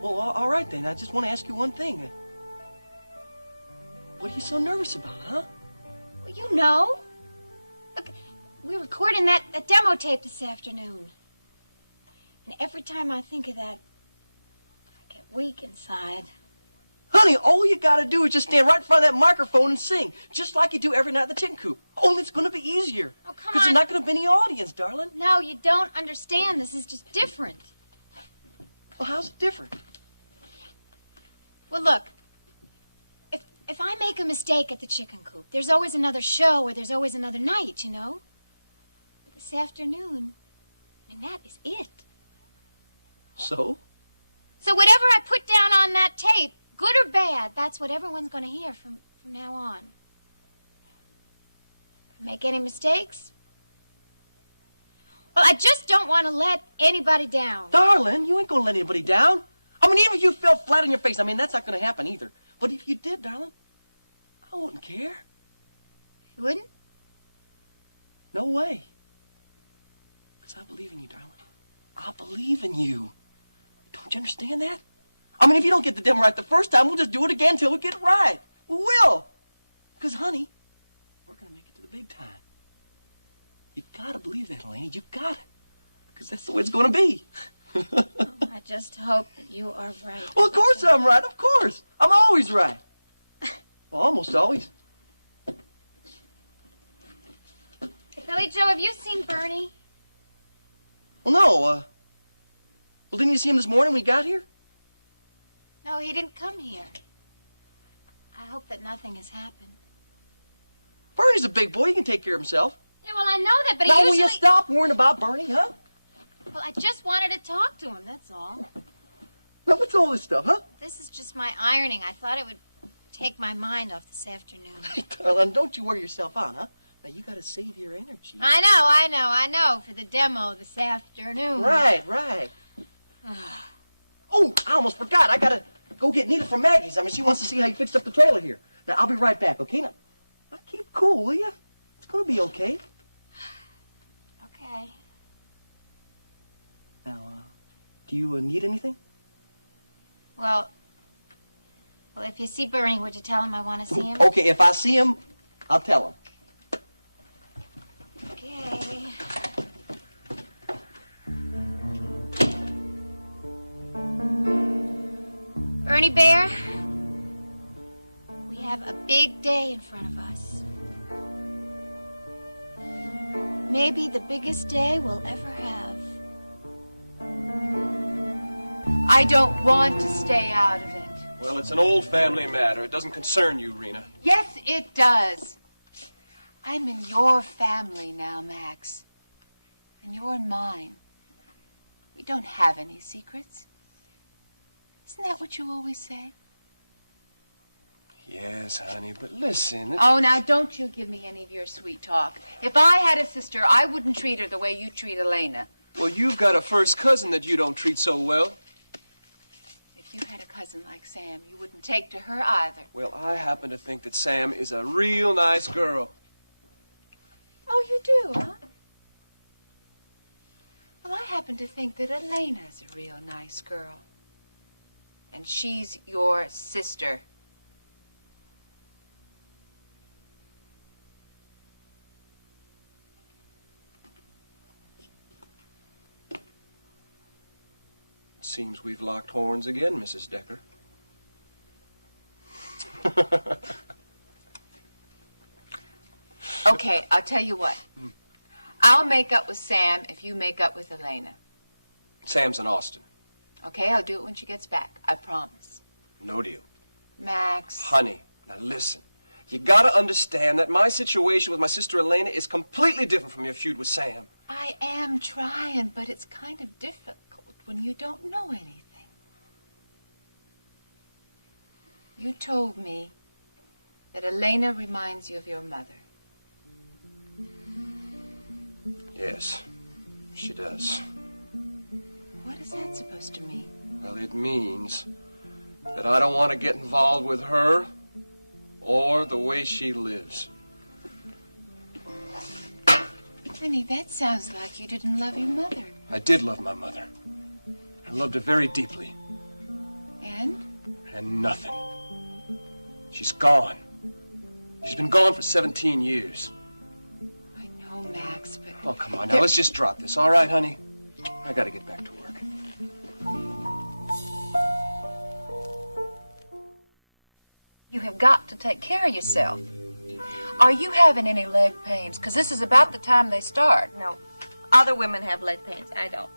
Well, all right then. I just want to ask you one thing. What are you so nervous about, huh? Well, you know. Look, we're recording that demo tape this afternoon. And every time I think of that, I get weak inside. Honey, all you got to do is just stand right in front of that microphone and sing, just like you do every night at the chicken coop. Only it's going to be easier. Oh, come on. Because there's not going to be any audience, darling. No, you don't understand. This is just different. Well, how's it different? Well, look. If I make a mistake at the chicken coop, there's always another show or there's always another night, you know? But this afternoon, I mean, that is it. So? So whatever I put down on that tape, good or bad, that's what everyone's going to hear from now on. If I make any mistakes, well, I just don't want to let anybody down. Darling, you ain't going to let anybody down. I mean, even if you fell flat on your face, I mean, that's not going to happen either. But if you did, darling, I wouldn't care. You wouldn't? No way. Because I believe in you, darling. I believe in you. Don't you understand that? I mean, if you don't get the demo right the first time, we'll just do it again until we get it right. We will. Because, honey, we're going to make it to the big time. You got to believe that, Elena. You got it. Because that's the way it's going to be. Oh, I just hope that you are right. Well, of course I'm right. Of course. I'm always right. Well, almost always. Hey, Billy Joe, have you seen Bernie? Well, no. Well, didn't you see him this morning when he got here? No, he didn't come here. I hope that nothing has happened. Bernie's a big boy. He can take care of himself. Yeah, well, I know that, but Now, he will usually... you stop worrying about Bernie, huh? Well, I just wanted to talk to him, that's all. Now, what's all this stuff, huh? This is just my ironing. I thought it would take my mind off this afternoon. Darling, don't you wear yourself out, huh? Now, you gotta save your energy. I know, for the demo this afternoon. Right. Oh, I almost forgot. I gotta go get Nita from Maggie's. I mean, she wants to see how you fixed up the trailer here. Now, I'll be right back, okay? Now keep cool, will you? It's gonna be okay. Okay. Now, do you need anything? Well, if you see Bernie, would you tell him I want to see him? Okay, if I see him, I'll tell him. Okay. Bernie Bear, we have a big day in front of us. Maybe the biggest day we'll ever have. I don't want to stay out of it. Well, it's an old family matter. It doesn't concern you, Rena. Yes, it does. I'm in your family now, Max. And you're in mine. We don't have any secrets. Isn't that what you always say? Yes, honey, but listen. Oh, now don't you give me any of your sweet talk. If I had a sister, I wouldn't treat her the way you treat Elena. Well, you've got a first cousin that you don't treat so well. If you had a cousin like Sam, you wouldn't take to her either. Well, I happen to think that Sam is a real nice girl. Oh, you do, huh? Well, I happen to think that Elena's a real nice girl. And she's your sister. Seems we've locked horns again, Mrs. Decker. Okay, I'll tell you what. I'll make up with Sam if you make up with Elena. Sam's in Austin. Okay, I'll do it when she gets back. I promise. No deal. Max. Honey, now listen. You gotta understand that my situation with my sister Elena is completely different from your feud with Sam. I am trying, but it's kind of difficult when you don't know anything. You told me that Elena reminds you of your mother. Yes, she does. What is that supposed to mean? Well, it means that I don't want to get involved with her or the way she lives. Vinny, that sounds like you didn't love your mother. I did love my mother. I loved her very deeply. And? And nothing. She's gone. She's been gone for 17 years. I know, Max, but... Oh, come on now, let's just drop this, all right, honey? I gotta get back to work. You have got to take care of yourself. Are you having any leg pains? Because this is about the time they start. No, other women have leg pains. I don't.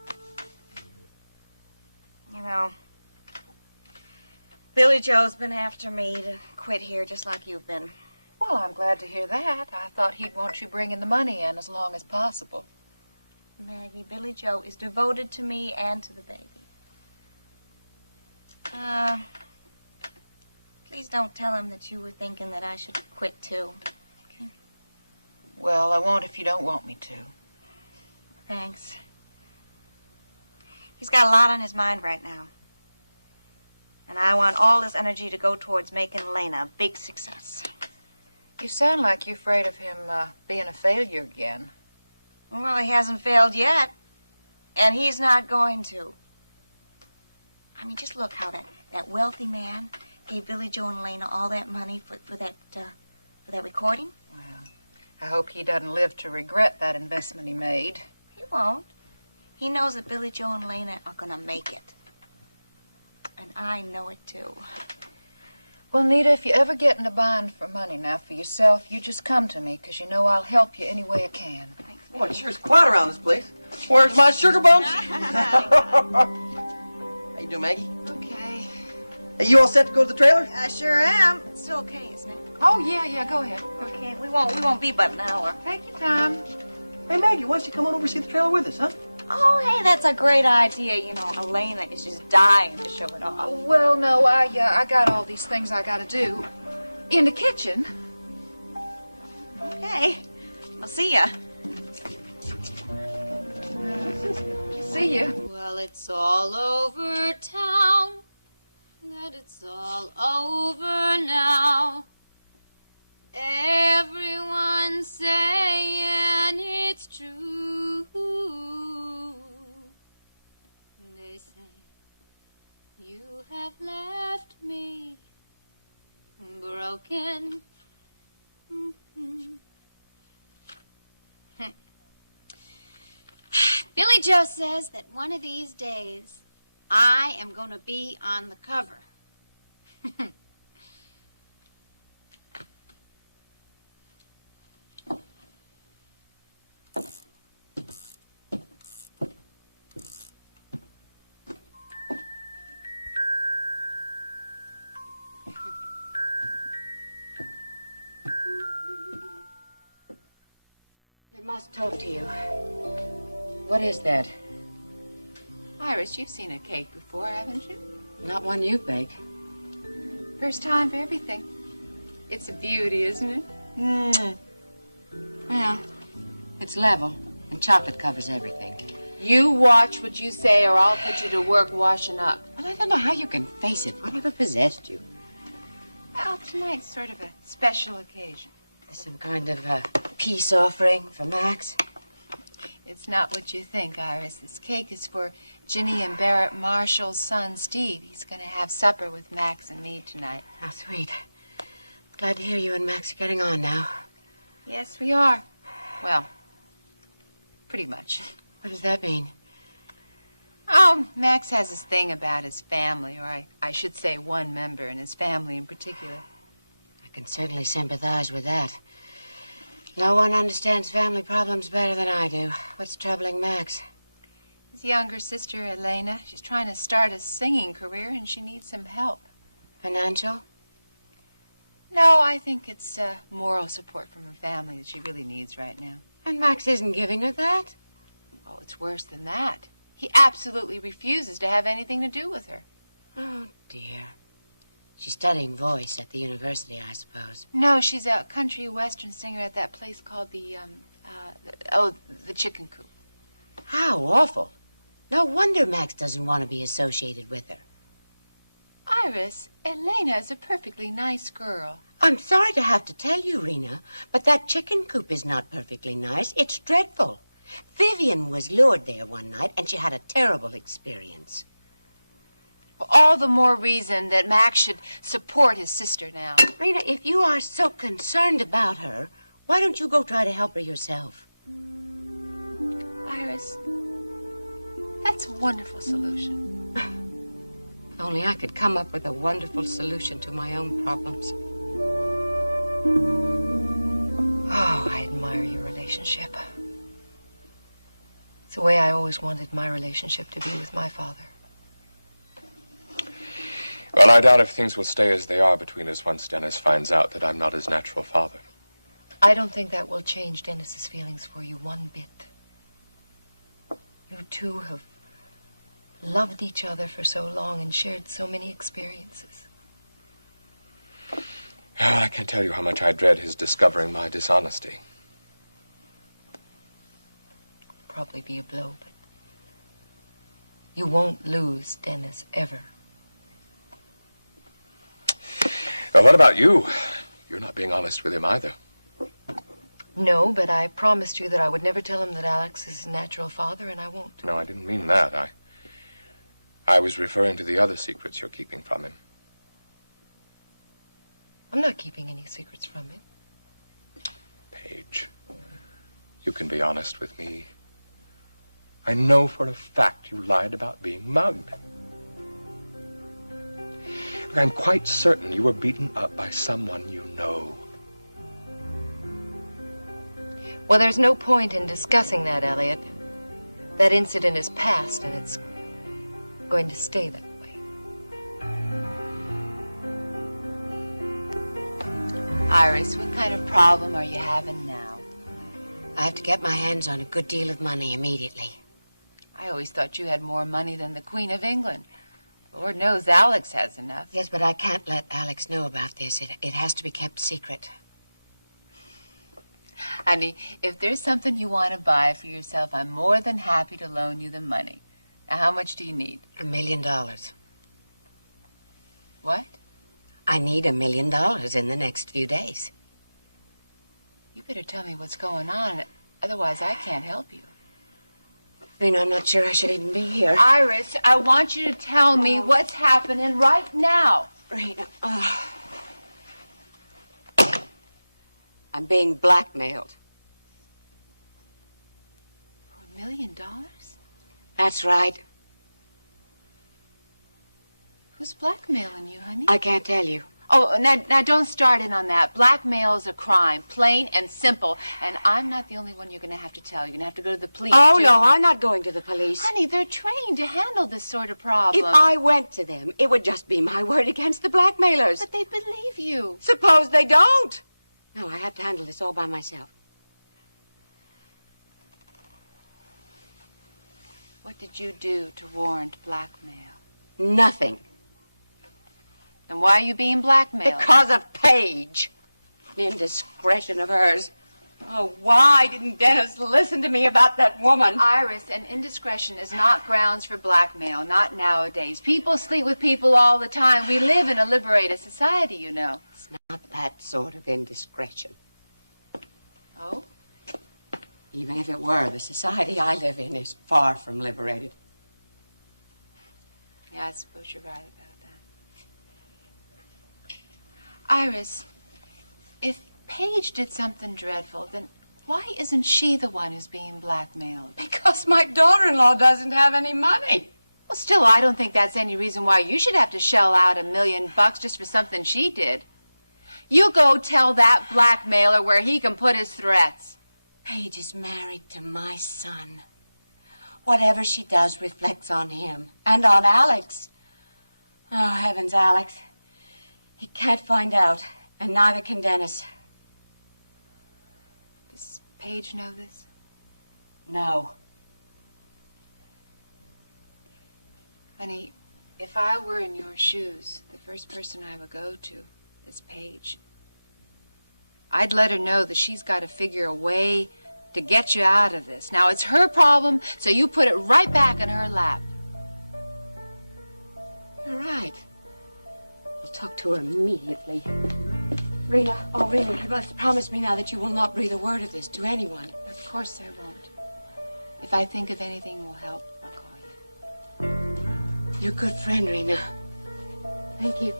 You know, Billy Joe's been after me to quit here just like you've been. Well, I'm glad to hear that. I thought he'd want you bringing the money in as long as possible. Maggie, Billy Joe is devoted to me and to the baby. Please don't tell him that you were thinking that I should quit too. Okay? Well, I won't if you don't want me to. Thanks. He's got a lot on his mind right now. And I want all his energy to go towards making Elena a big success. You sound like you're afraid of him being a failure again. Well, he hasn't failed yet. And he's not going to. I mean, just look how that wealthy man gave Billy Joe and Elena all that money for that recording. Well, I hope he doesn't live to regret that investment he made. He won't. He knows that Billy Joe and Elena are going to make it. And I know it, too. Well, Nita, if you ever get in a bind for money now for yourself, you just come to me, because you know I'll help you any way I can. Boy, it sure is quiet around this place. Where's my sugar bumps? How you doing, Maggie? Okay. You all set to go to the trailer? I sure am. It's still okay, isn't it? Oh, yeah, go ahead. Okay, we won't be but an hour. Take your time. Hey, Maggie, why don't you come on over and see the trailer with us, huh? Oh, hey, that's a great idea. You know, Elena is just dying to show it off. Well, no, I got all these things I gotta do in the kitchen. Okay, I'll see ya. See you. Well, it's all over town, that it's all over now. Everyone's saying it's true. They say you have left me broken. Billy Joe says that one of these days I am going to be on the cover. I must talk to you. What is that? Iris, you've seen a cake before, haven't you? Not one you bake. First time for everything. It's a beauty, isn't it? Yeah. It's level, and chocolate covers everything. You watch what you say, or I'll put you to work washing up. Well, I don't know how you can face it. Whatever possessed you? Well, tonight's sort of a special occasion. Some kind of peace offering for Max? It's not what you think, Iris. This cake is for Ginny and Barrett Marshall's son, Steve. He's going to have supper with Max and me tonight. How sweet. Glad to hear you and Max are getting on now. Yes, we are. Well, pretty much. What does that mean? Oh, Max has this thing about his family, or I should say one member, and his family in particular. I can certainly sympathize with that. No one understands family problems better than I do. What's troubling Max? His younger sister, Elena, she's trying to start a singing career, and she needs some help. Financial? No, I think it's moral support from her family that she really needs right now. And Max isn't giving her that? Oh, it's worse than that. He absolutely refuses to have anything to do with her. Oh, dear. She's studying voice at the university, I suppose. No, she's a country western singer at that place called the Chicken Coop. How awful. No wonder Max doesn't want to be associated with her. Iris, Elena is a perfectly nice girl. I'm sorry to have to tell you, Rena, but that chicken coop is not perfectly nice. It's dreadful. Vivian was lured there one night, and she had a terrible experience. Well, all the more reason that Max should support his sister now. Rena, if you are so concerned about her, why don't you go try to help her yourself? Iris, that's a wonderful solution. If only I could come up with a wonderful solution to my own problems. Oh, I admire your relationship. It's the way I always wanted my relationship to be with my father. Well, I doubt if things will stay as they are between us once Dennis finds out that I'm not his natural father. I don't think that will change Dennis's feelings for you one bit. You two have loved each other for so long and shared so many experiences. Oh, I can't tell you how much I dread his discovering my dishonesty. Probably be a blow, but you won't lose Dennis ever. Well, what about you? You're not being honest with him either. No, but I promised you that I would never tell him that Alex is his natural father, and I won't. No, I didn't mean that. I was referring to the other secrets you're keeping from him. I'm not keeping any secrets from him. Paige, you can be honest with me. I know for a fact you lied about being mugged. Look, I'm quite certain you were beaten up by someone you know. Well, there's no point in discussing that, Elliot. That incident is past, and it's going to stay that way. Iris, what kind of problem are you having now? I have to get my hands on a good deal of money immediately. I always thought you had more money than the Queen of England. Lord knows Alex has enough. Yes, but I can't let Alex know about this. It has to be kept secret. Honey, if there's something you want to buy for yourself, I'm more than happy to loan you the money. Now, how much do you need? $1 million. What? I need $1 million in the next few days. You better tell me what's going on. Otherwise, I can't help you. Rena, I'm not sure I should even be here. Iris, I want you to tell me what's happening right now. Rena, I'm being blackmailed. For $1 million? That's right. Who's blackmailing you, honey? I can't tell you. Oh, now don't start in on that. Blackmail is a crime, plain and simple. And I'm not the only one you're going to have to tell. You're going to have to go to the police, Oh, too. no, I'm not going to the police. Honey, they're trained to handle this sort of problem. If I went to them, it would just be my word against the blackmailers. But they believe you. Suppose they don't. No, I have to handle this all by myself. What did you do to warrant blackmail? Nothing. Then why are you being blackmailed? Because of Paige. The indiscretion of hers. Oh, why didn't Dennis listen to me about that woman? Iris, an indiscretion is not grounds for blackmail, not nowadays. People sleep with people all the time. We live in a liberated society, you know. It's not that sort of indiscretion. Oh? Even if it were, the society I live in is far from liberated. Yeah, I suppose you're right about that. Iris, if Paige did something dreadful, then why isn't she the one who's being blackmailed? Because my daughter-in-law doesn't have any money. Well, still, I don't think that's any reason why you should have to shell out $1 million just for something she did. You go tell that blackmailer where he can put his threats. Paige is married to my son. Whatever she does reflects on him and on Alex. Oh, heavens, Alex. He can't find out, and neither can Dennis. Does Paige know this? No. Honey, if I were in your shoes, the first person I would go to is Paige. I'd let her know that she's got to figure a way to get you out of this. Now, it's her problem, so you put it right back in her lap. You're right. I'll talk to her immediately. Rena, oh, Rena, you must promise me now that you will not breathe a word of this to anyone. Of course I won't. If I think of anything will help, I'll call you. You're a good friend, Rena. Thank you.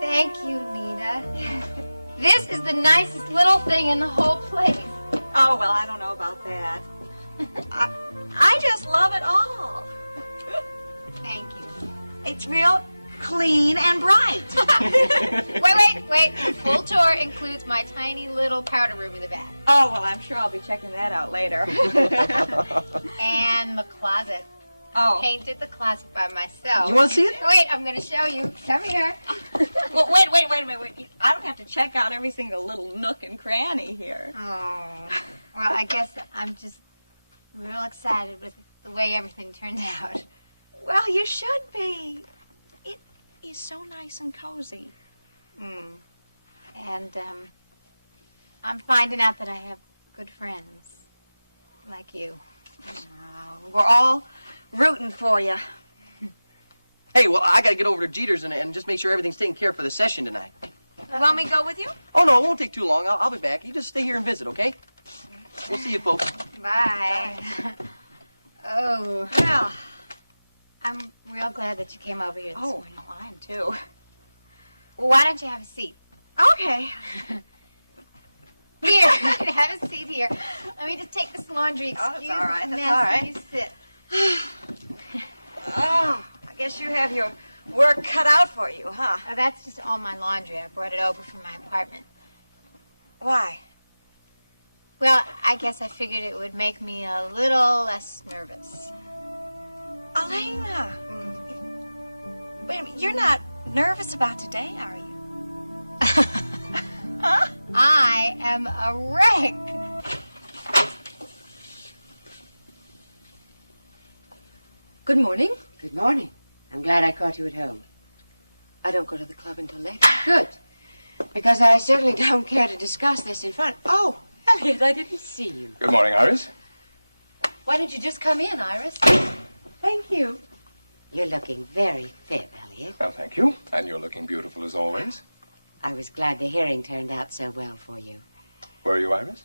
Thank you, Nina. This is the nicest little thing in the whole place. Oh, well, I don't know about that. I just love it all. Thank you. It's real clean and bright. Wait. The full tour includes my tiny little powder room in the back. Oh, well, I'm sure I'll be checking that out later. And the closet. Oh. Painted the closet by myself. You want to see it? Wait, I'm going to show you. Come here. Well, wait a minute. I don't have to check out every single little nook and cranny here. Oh. Well, I guess I'm just real excited with the way everything turned out. Well, you should be. It is so nice and cozy. And I'm finding out that I have good friends like you. We're all rooting for you. Hey, well, I gotta get over to Jeter's and just make sure everything's taken care of for the session tonight. You want me to go with you? Oh, no, it won't take too long. I'll be back. You just stay here and visit, okay? We'll see you folks. Bye. Oh. Well, I'm real glad that you came over here this morning. Oh, I am too. Well, why don't you have a seat? Okay. Here, have a seat here. Let me just take this laundry. Excuse all right, the that's mess. all right. You sit. Oh, I guess you have your work cut out for you, huh? Oh, that's just all my laundry. I brought it over from my apartment. Why? Well, I guess I figured it would make me a little less nervous. Elena! Wait a minute, you're not nervous about today, are you? Huh? I am a wreck. Good morning. Good morning. I'm glad I caught you at home. I don't go to the club until later. Good. Because I certainly don't care to discuss this in front. Oh, Elliot, I didn't see you. Good morning, Iris. Why don't you just come in, Iris? Thank you. You're looking very fit, Elliot. Well, thank you. And you're looking beautiful as always. I was glad the hearing turned out so well for you. Were you, Iris?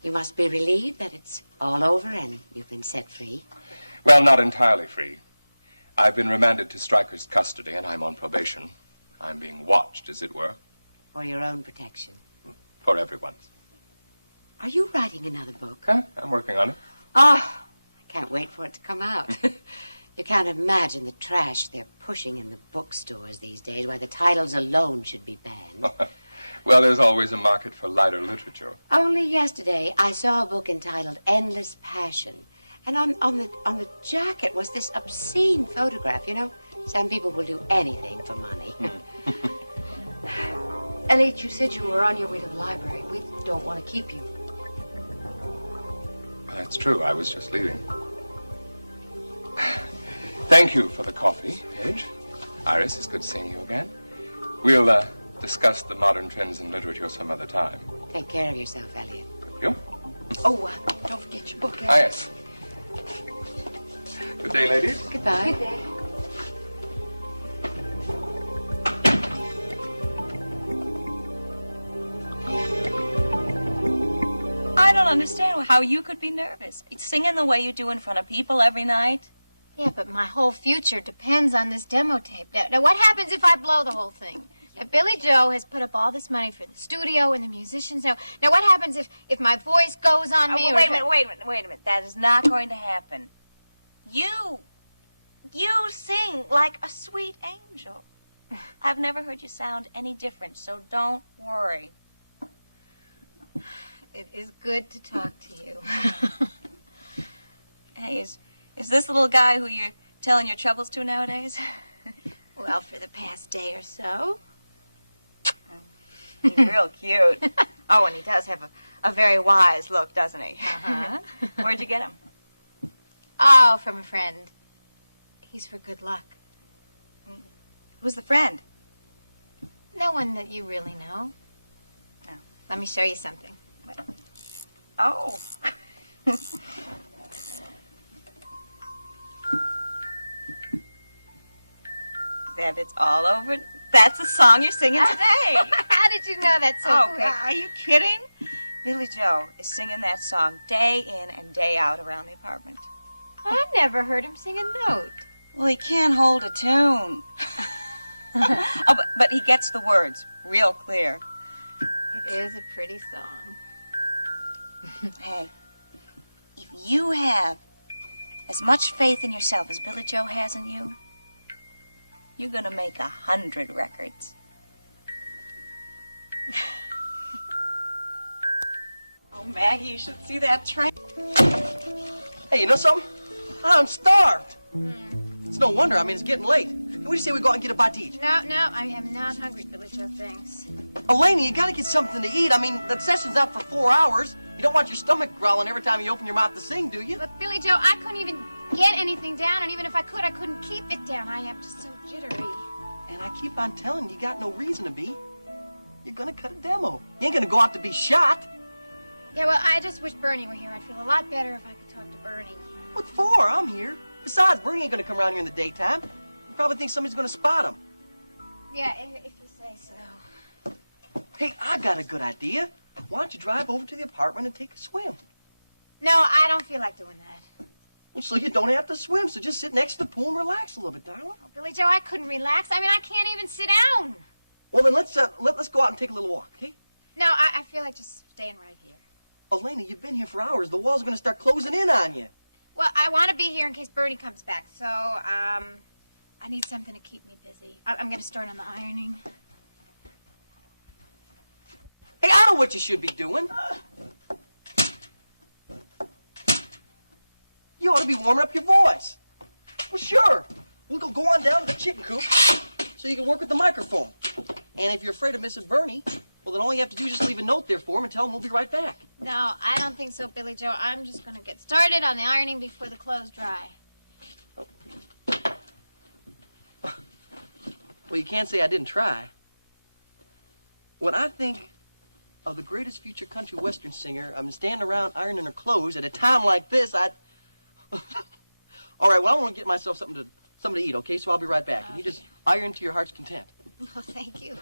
You must be relieved that it's all over and you've been set free. Well, not entirely free. I've been remanded to STRYCKER's custody, and I'm on probation. I'm being watched, as it were. For your own protection. For everyone's. Are you writing another book? Huh? I'm working on it. Oh, I can't wait for it to come out. You can't imagine the trash they're pushing in the bookstores these days, why the titles alone should be banned. Well, there's always a market for lighter literature. Only yesterday, I saw a book entitled Endless Passion. And on the jacket was this obscene photograph. You know, some people will do anything for money. Elliot, you said you were on your way to the library. We don't want to keep you. Well, that's true. I was just leaving. Thank you for the coffee, Paige. Iris, it's good seeing you again. We'll discuss the modern trends in literature some other time. Take care of yourself, Elliot. Thank you. Oh, don't forget your book, Elliot. Ah, yes. Good day, ladies. Goodbye. Good day. I don't understand how you could be nervous. Singing the way you do in front of people every night. Yeah, but my whole future depends on this demo tape. Now what happens if I blow the whole thing? Now, Billy Joe has put up all this money for the studio and the musicians. Now what happens if my voice goes on me? Wait a minute. That is not going to happen. You sing like a sweet angel. I've never heard you sound any different, so don't worry. It is good to talk to you. Hey, is this the little guy who you're telling your troubles to nowadays? Well, for the past day or so. He's real cute. Oh, and he does have a very wise look, doesn't he? Uh-huh. Where'd you get him? Oh, from a friend. He's for good luck. Who's the friend? No one that you really know. No. Let me show you something. Oh. That it's all over. That's the song you're singing today. How did you know that so quick? Are you kidding? Billy Joe is singing that song day in and day out around the apartment. I never heard him sing a note. Well, he can't hold a tune. Oh, but he gets the words real clear. It is a pretty song. Hey, if you have as much faith in yourself as Billy Joe has in you, you're gonna make 100 records. Oh, Maggie, you should see that train. Hey, you know something? I'm starved. It's no wonder. I mean, it's getting late. What do you say we go out and get a bite to eat? No, I am not hungry, Billy Joe, thanks. Elena, you gotta get something to eat. I mean, the session's out for 4 hours. You don't want your stomach growling every time you open your mouth to sing, do you? But Billy Joe, I couldn't even get anything down, and even if I could, I couldn't keep it down. I am just so jittery. And I keep on telling you, you got no reason to be. You're gonna cut a demo. You ain't gonna go out to be shot. Yeah, well, I just wish Bernie were here. I'd feel a lot better if I could talk to Bernie. What for? I'm here. Besides, Bernie ain't gonna come around here in the daytime. You probably think somebody's gonna spot him. Yeah, if you say so. Hey, I got a good idea. Why don't you drive over to the apartment and take a swim? No, I don't feel like doing that. Well, so you don't have to swim, so just sit next to the pool and relax a little bit, darling. Oh, Billy Joe, I couldn't relax. I mean, I can't even sit down. Well, then let's go out and take a little walk, okay? No, I feel like just staying right here. Elena, you've been here for hours. The walls are gonna start closing in on you. Well, I want to be here in case Bernie comes back, so, I need something to keep me busy. I'm going to start on the ironing. Hey, I know what you should be doing. You ought to be warming up your voice. Well, sure. We'll go on down to the chicken coop so you can work with the microphone. And if you're afraid of missing Bernie, well, then all you have to do is just leave a note there for him and tell him we'll be right back. No, I don't think so, Billy Joe. I'm just going to get started on the ironing before the clothes dry. Well, you can't say I didn't try. When I think of the greatest future country western singer, I'm standing around ironing her clothes at a time like this, I'd... All right, well, I want to get myself something to eat, okay? So I'll be right back. And you just iron to your heart's content. Oh, thank you.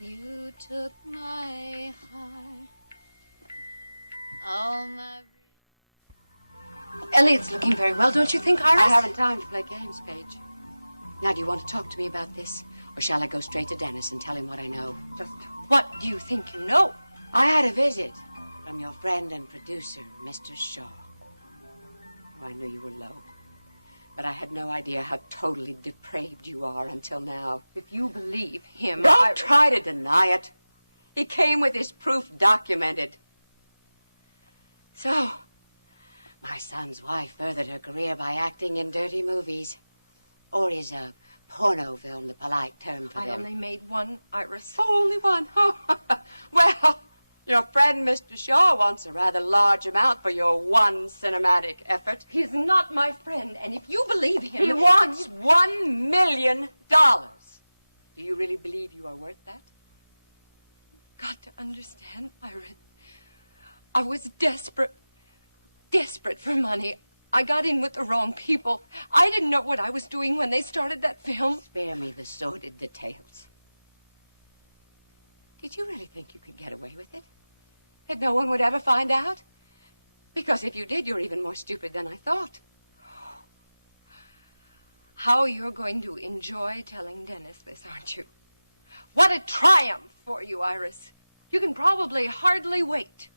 You took my heart, all my... Elliot's looking very well, don't you think, Iris? I haven't time to play games, Paige. Now, do you want to talk to me about this? Or shall I go straight to Dennis and tell him what I know? Just what do you think you know? I had a visit from your friend and producer, Mr. Shaw. Oh, I knew you were low. But I had no idea how totally depraved you are until now. If you believe him... Don't try to deny it. He came with his proof documented. So, my son's wife furthered her career by acting in dirty movies. Or is a porno film the polite term for them? I only made one, Iris. Oh, only one? Oh, well, your friend Mr. Shaw wants a rather large amount for your one cinematic effort. He's not my friend, and if you believe him... He wants $1 million. Do you really believe you are worth that? Got to understand, Iris. I was desperate for money. I got in with the wrong people. I didn't know what I was doing when they started that film. Spare me the sordid details. Did you really think you could get away with it? That no one would ever find out? Because if you did, you're even more stupid than I thought. How you're going to enjoy telling Dennis this, aren't you? What a triumph for you, Iris. You can probably hardly wait.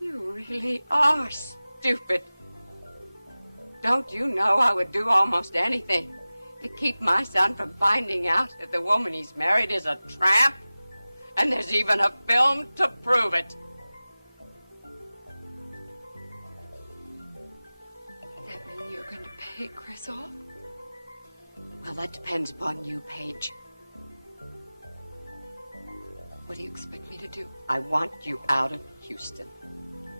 You really are stupid. Don't you know I would do almost anything to keep my son from finding out that the woman he's married is a tramp? And there's even a film to prove it. Does that mean you're going to pay Chris off? Well, that depends upon you, Paige. What do you expect me to do? I want you out of Houston.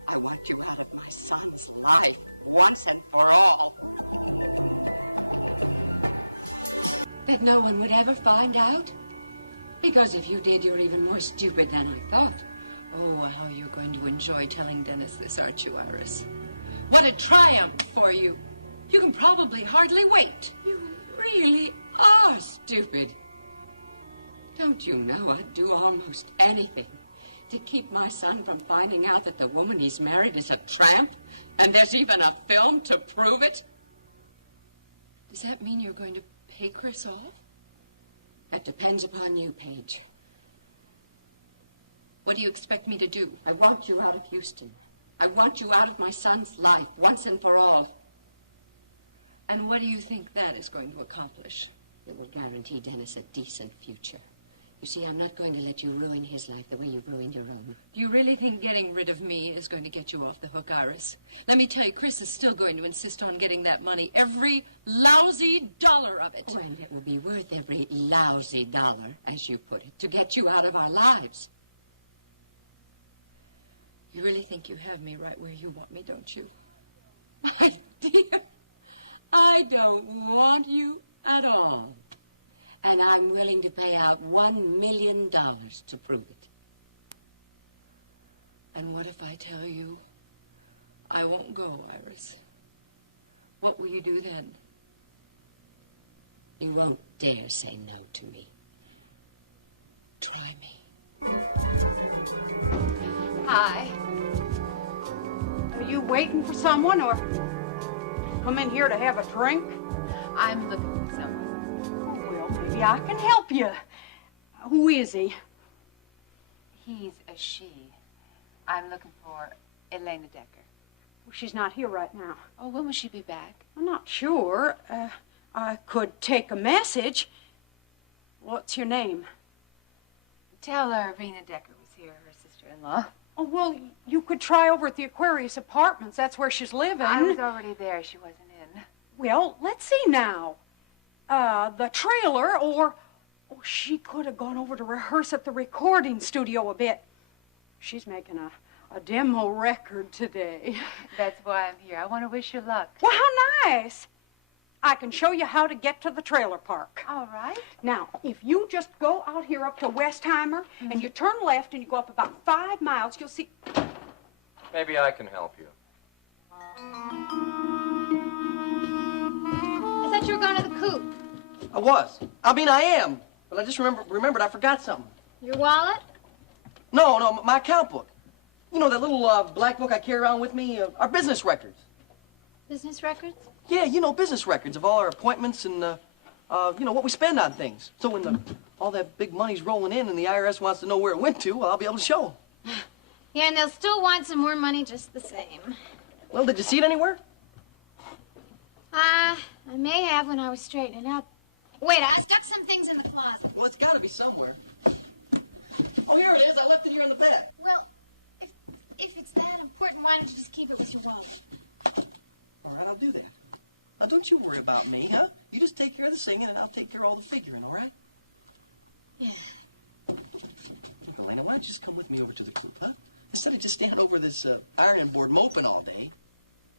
I want you out of my son's life, once and for all. That no one would ever find out? Because if you did, you're even more stupid than I thought. Oh, how you're going to enjoy telling Dennis this, aren't you, Iris? What a triumph for you. You can probably hardly wait. You really are stupid. Don't you know I'd do almost anything to keep my son from finding out that the woman he's married is a tramp? And there's even a film to prove it? Does that mean you're going to pay Chris off? That depends upon you, Paige. What do you expect me to do? I want you out of Houston. I want you out of my son's life, once and for all. And what do you think that is going to accomplish? It will guarantee Dennis a decent future. You see, I'm not going to let you ruin his life the way you've ruined your own. Do you really think getting rid of me is going to get you off the hook, Iris? Let me tell you, Chris is still going to insist on getting that money, every lousy dollar of it. Oh, and it will be worth every lousy dollar, as you put it, to get you out of our lives. You really think you have me right where you want me, don't you? My dear, I don't want you at all. And I'm willing to pay out $1 million to prove it. And what if I tell you I won't go, Iris? What will you do then? You won't dare say no to me. Try me. Hi. Are you waiting for someone, or you come in here to have a drink? I'm looking for someone. Oh, well, maybe I can help you. Who is he? He's a she. I'm looking for Elena Decker. Well, she's not here right now. Oh, when will she be back? I'm not sure. I could take a message. What's your name? Tell her Rena Decker was here, her sister-in-law. Oh, well, you could try over at the Aquarius Apartments. That's where she's living. I was already there. She wasn't in. Well, let's see now. The trailer, or she could have gone over to rehearse at the recording studio a bit. She's making a demo record today. That's why I'm here. I want to wish you luck. Well, how nice. I can show you how to get to the trailer park. All right. Now, if you just go out here up to Westheimer and you turn left and you go up about 5 miles, you'll see... Maybe I can help you. I thought you were going to the coop. I was. I am. But I just remembered I forgot something. Your wallet? No, my account book. You know, that little black book I carry around with me? Our business records. Business records? Yeah, business records of all our appointments and, what we spend on things. So when all that big money's rolling in and the IRS wants to know where it went to, well, I'll be able to show them. Yeah, and they'll still want some more money just the same. Well, did you see it anywhere? I may have when I was straightening up. Wait, I stuck some things in the closet. Well, it's got to be somewhere. Oh, here it is. I left it here in the bed. Well, if it's that important, why don't you just keep it with your wallet? All right, I'll do that. Now, don't you worry about me, huh? You just take care of the singing, and I'll take care of all the figuring, all right? Yeah. Look, Elena, why don't you just come with me over to the coop, huh? Instead of just standing over this ironing board moping all day.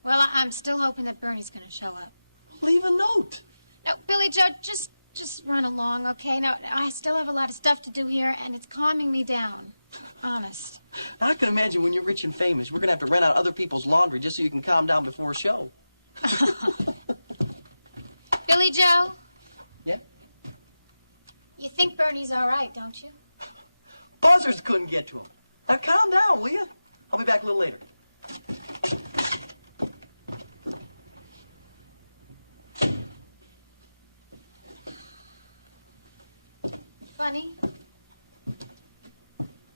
Well, I'm still hoping that Bernie's going to show up. Leave a note. No, Billy Joe, just run along, okay? Now, I still have a lot of stuff to do here, and it's calming me down. Honest. Now, I can imagine when you're rich and famous, we're going to have to rent out other people's laundry just so you can calm down before a show. Billy Joe? Yeah? You think Bernie's all right, don't you? Buzzards couldn't get to him. Now, calm down, will you? I'll be back a little later. Funny.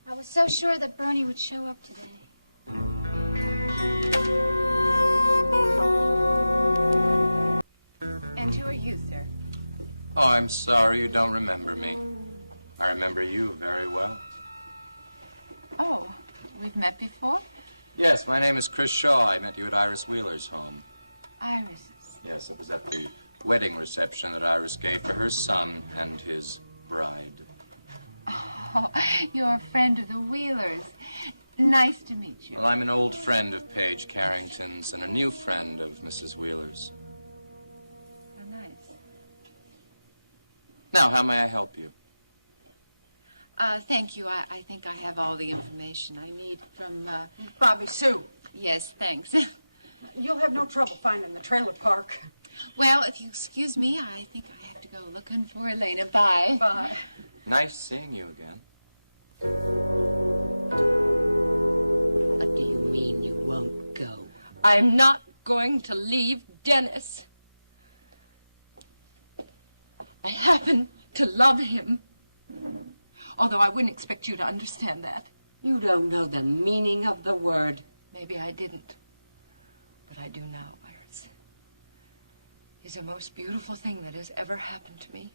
I was so sure that Bernie would show up today. And who are you, sir? Oh, I'm sorry you don't remember me. I remember you very well. Oh, we've met before? Yes, my name is Chris Shaw. I met you at Iris Wheeler's home. Iris. Yes, it was at the wedding reception that Iris gave for her son and his bride. Oh, you're a friend of the Wheelers. Nice to meet you. Well, I'm an old friend of Paige Carrington's and a new friend of Mrs. Wheeler's. Oh, nice. Now, how may I help you? Thank you. I think I have all the information I need from, Bobby Sue. Yes, thanks. You'll have no trouble finding the trailer park. Well, if you excuse me, I think I have to go looking for Elena. Bye. Bye. Nice seeing you again. What do you mean you won't go? I'm not going to leave Dennis. I happen to love him. Although I wouldn't expect you to understand that. You don't know the meaning of the word. Maybe I didn't. But I do now, Iris. He's the most beautiful thing that has ever happened to me.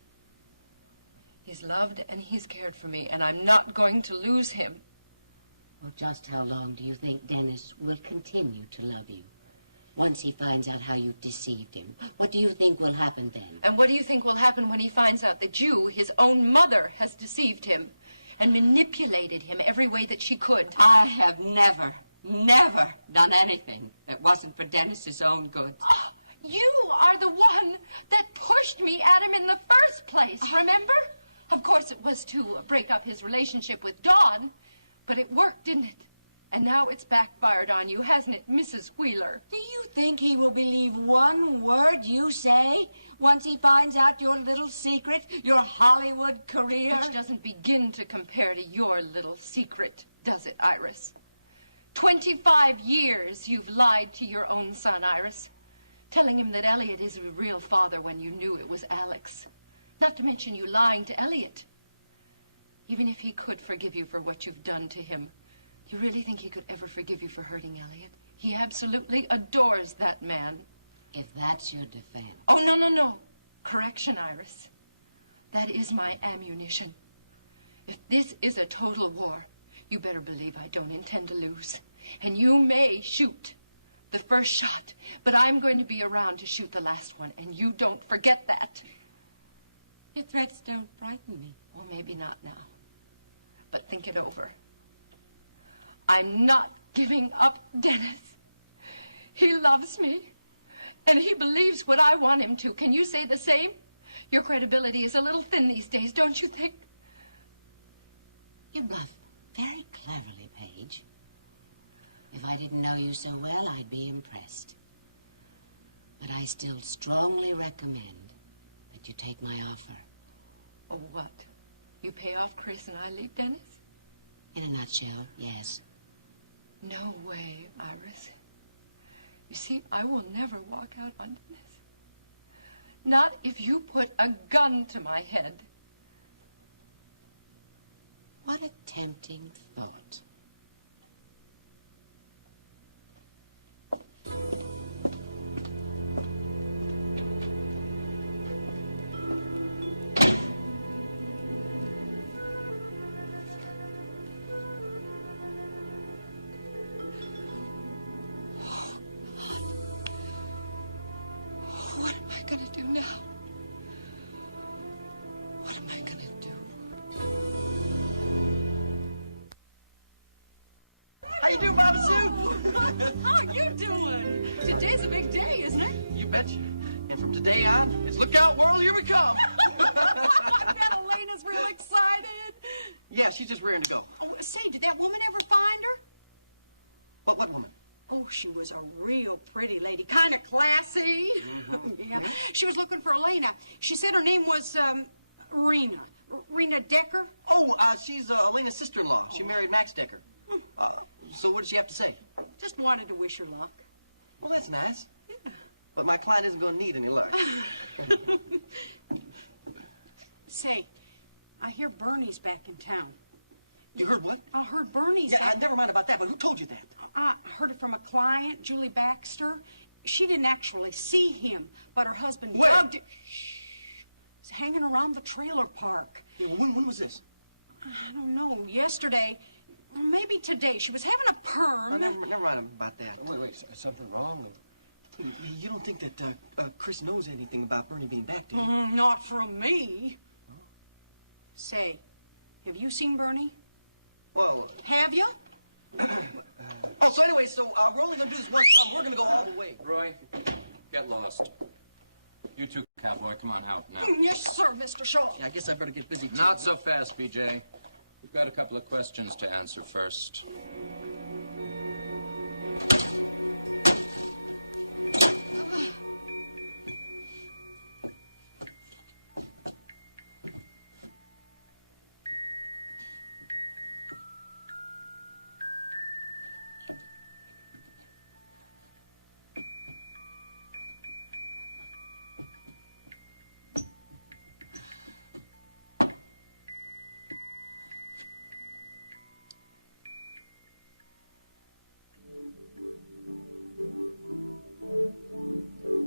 He's loved and he's cared for me, and I'm not going to lose him. Well, just how long do you think Dennis will continue to love you? Once he finds out how you deceived him, what do you think will happen then? And what do you think will happen when he finds out that you, his own mother, has deceived him and manipulated him every way that she could? I have never done anything that wasn't for Dennis's own good. Oh, you are the one that pushed me at him in the first place, remember? Of course, it was to break up his relationship with Dawn, but it worked, didn't it? And now it's backfired on you, hasn't it, Mrs. Wheeler? Do you think he will believe one word you say once he finds out your little secret, your Hollywood career? Which doesn't begin to compare to your little secret, does it, Iris? 25 years you've lied to your own son, Iris. telling him that Elliot is a real father when you knew it was Alex. Not to mention you lying to Elliot. Even if he could forgive you for what you've done to him, do you really think he could ever forgive you for hurting Elliot? He absolutely adores that man. If that's your defense. Oh, no, no, no. Correction, Iris. That is my ammunition. If this is a total war, you better believe I don't intend to lose. And you may shoot the first shot, but I'm going to be around to shoot the last one, and you don't forget that. Your threats don't frighten me. Well, maybe not now. But think it over. I'm not giving up Dennis. He loves me, and he believes what I want him to. Can you say the same? Your credibility is a little thin these days, don't you think? You bluff very cleverly, Paige. If I didn't know you so well, I'd be impressed. But I still strongly recommend that you take my offer. Oh, what? You pay off Chris and I leave Dennis? In a nutshell, yes. No way, Iris. You see, I will never walk out on Dennis. Not if you put a gun to my head. What a tempting thought. What am I gonna do now? What am I gonna do? How you doing, Mama Sue? How you doing? Today's a big day, isn't it? You betcha. And from today on, it's look out, world, here we come. I bet Elena's real excited. Yeah, she's just rearing to go. Oh, say, did that woman ever find her? What woman? Oh, she was a real pretty lady, kind of classy. Yeah. She was looking for Elena. She said her name was Rena. Rena Decker. Oh, she's Elena's sister-in-law. She married Max Decker. So what did she have to say? Just wanted to wish her luck. Well, that's nice. Yeah. But my client isn't going to need any luck. Say, I hear Bernie's back in town. You heard what? I heard Bernie's Yeah, back. never mind about that, but who told you that? I heard it from a client, Julie Baxter. She didn't actually see him, but her husband Where? Doug was hanging around the trailer park. Yeah, well, when was this? I don't know, yesterday. Maybe today. She was having a perm. Oh, never mind about that. Wait, something wrong? You don't think that Chris knows anything about Bernie being back, do you? Not from me. Say, have you seen Bernie? Well... Have you? Oh, so anyway, we're only going to do this one sum. We're going to go all the way. Roy, get lost. You too, cowboy. Come on out now. Yes, sir, Mr. Shaw. Yeah, I guess I better get busy, too. Not so fast, BJ. We've got a couple of questions to answer first.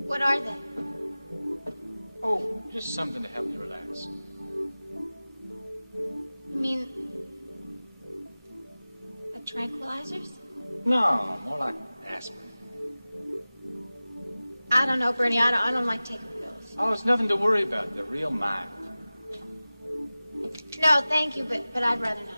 What are they? Oh, just something to help you relax. You mean the tranquilizers? No, more like aspirin. I don't know, Bernie. I don't like taking pills. Oh, it's nothing to worry about. They're real mild. No, thank you, but I'd rather not.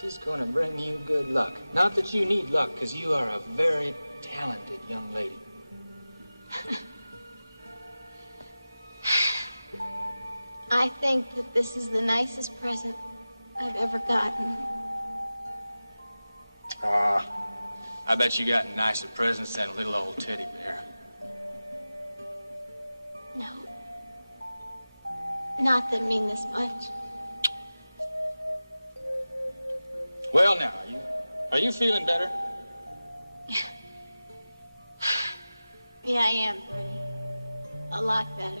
She's going to bring you good luck. Not that you need luck, because you are a very talented young lady. I think that this is the nicest present I've ever gotten. I bet you got nicer presents than a little old teddy bear. No. Not that mean this much. Well, now, are you feeling better? Yeah, I am, Bernie. A lot better.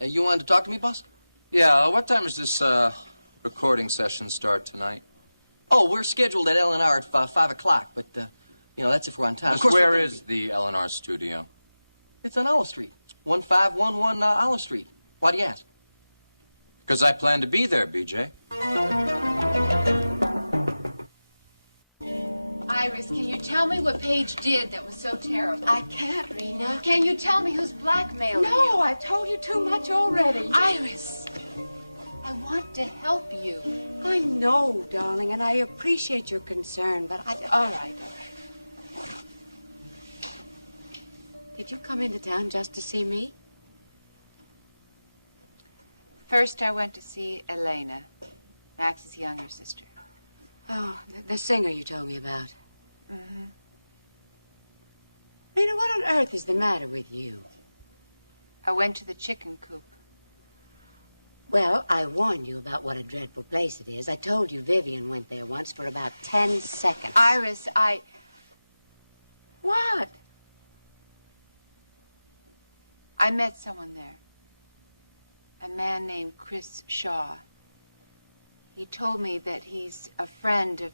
You wanted to talk to me, boss? Yeah, what time does this recording session start tonight? Oh, we're scheduled at L&R at 5 o'clock, but, you know, that's if we're on time. Of course, where is the L&R studio? It's on Olive Street. 1511 Olive Street. Why do you ask? Because I plan to be there, BJ. Iris, can you tell me what Paige did that was so terrible? I can't, Rena. Can you tell me who's blackmailing you? No, I told you too much already. Iris, I want to help you. I know, darling, and I appreciate your concern, but All right. Did you come into town just to see me? First, I went to see Elena, Max's younger sister. Oh, the singer you told me about. Mm-hmm. Rena, what on earth is the matter with you? I went to the chicken coop. Well, I warned you about what a dreadful place it is. I told you Vivian went there once for about 10 seconds. Iris, What? I met someone there. A man named Chris Shaw. He told me that he's a friend of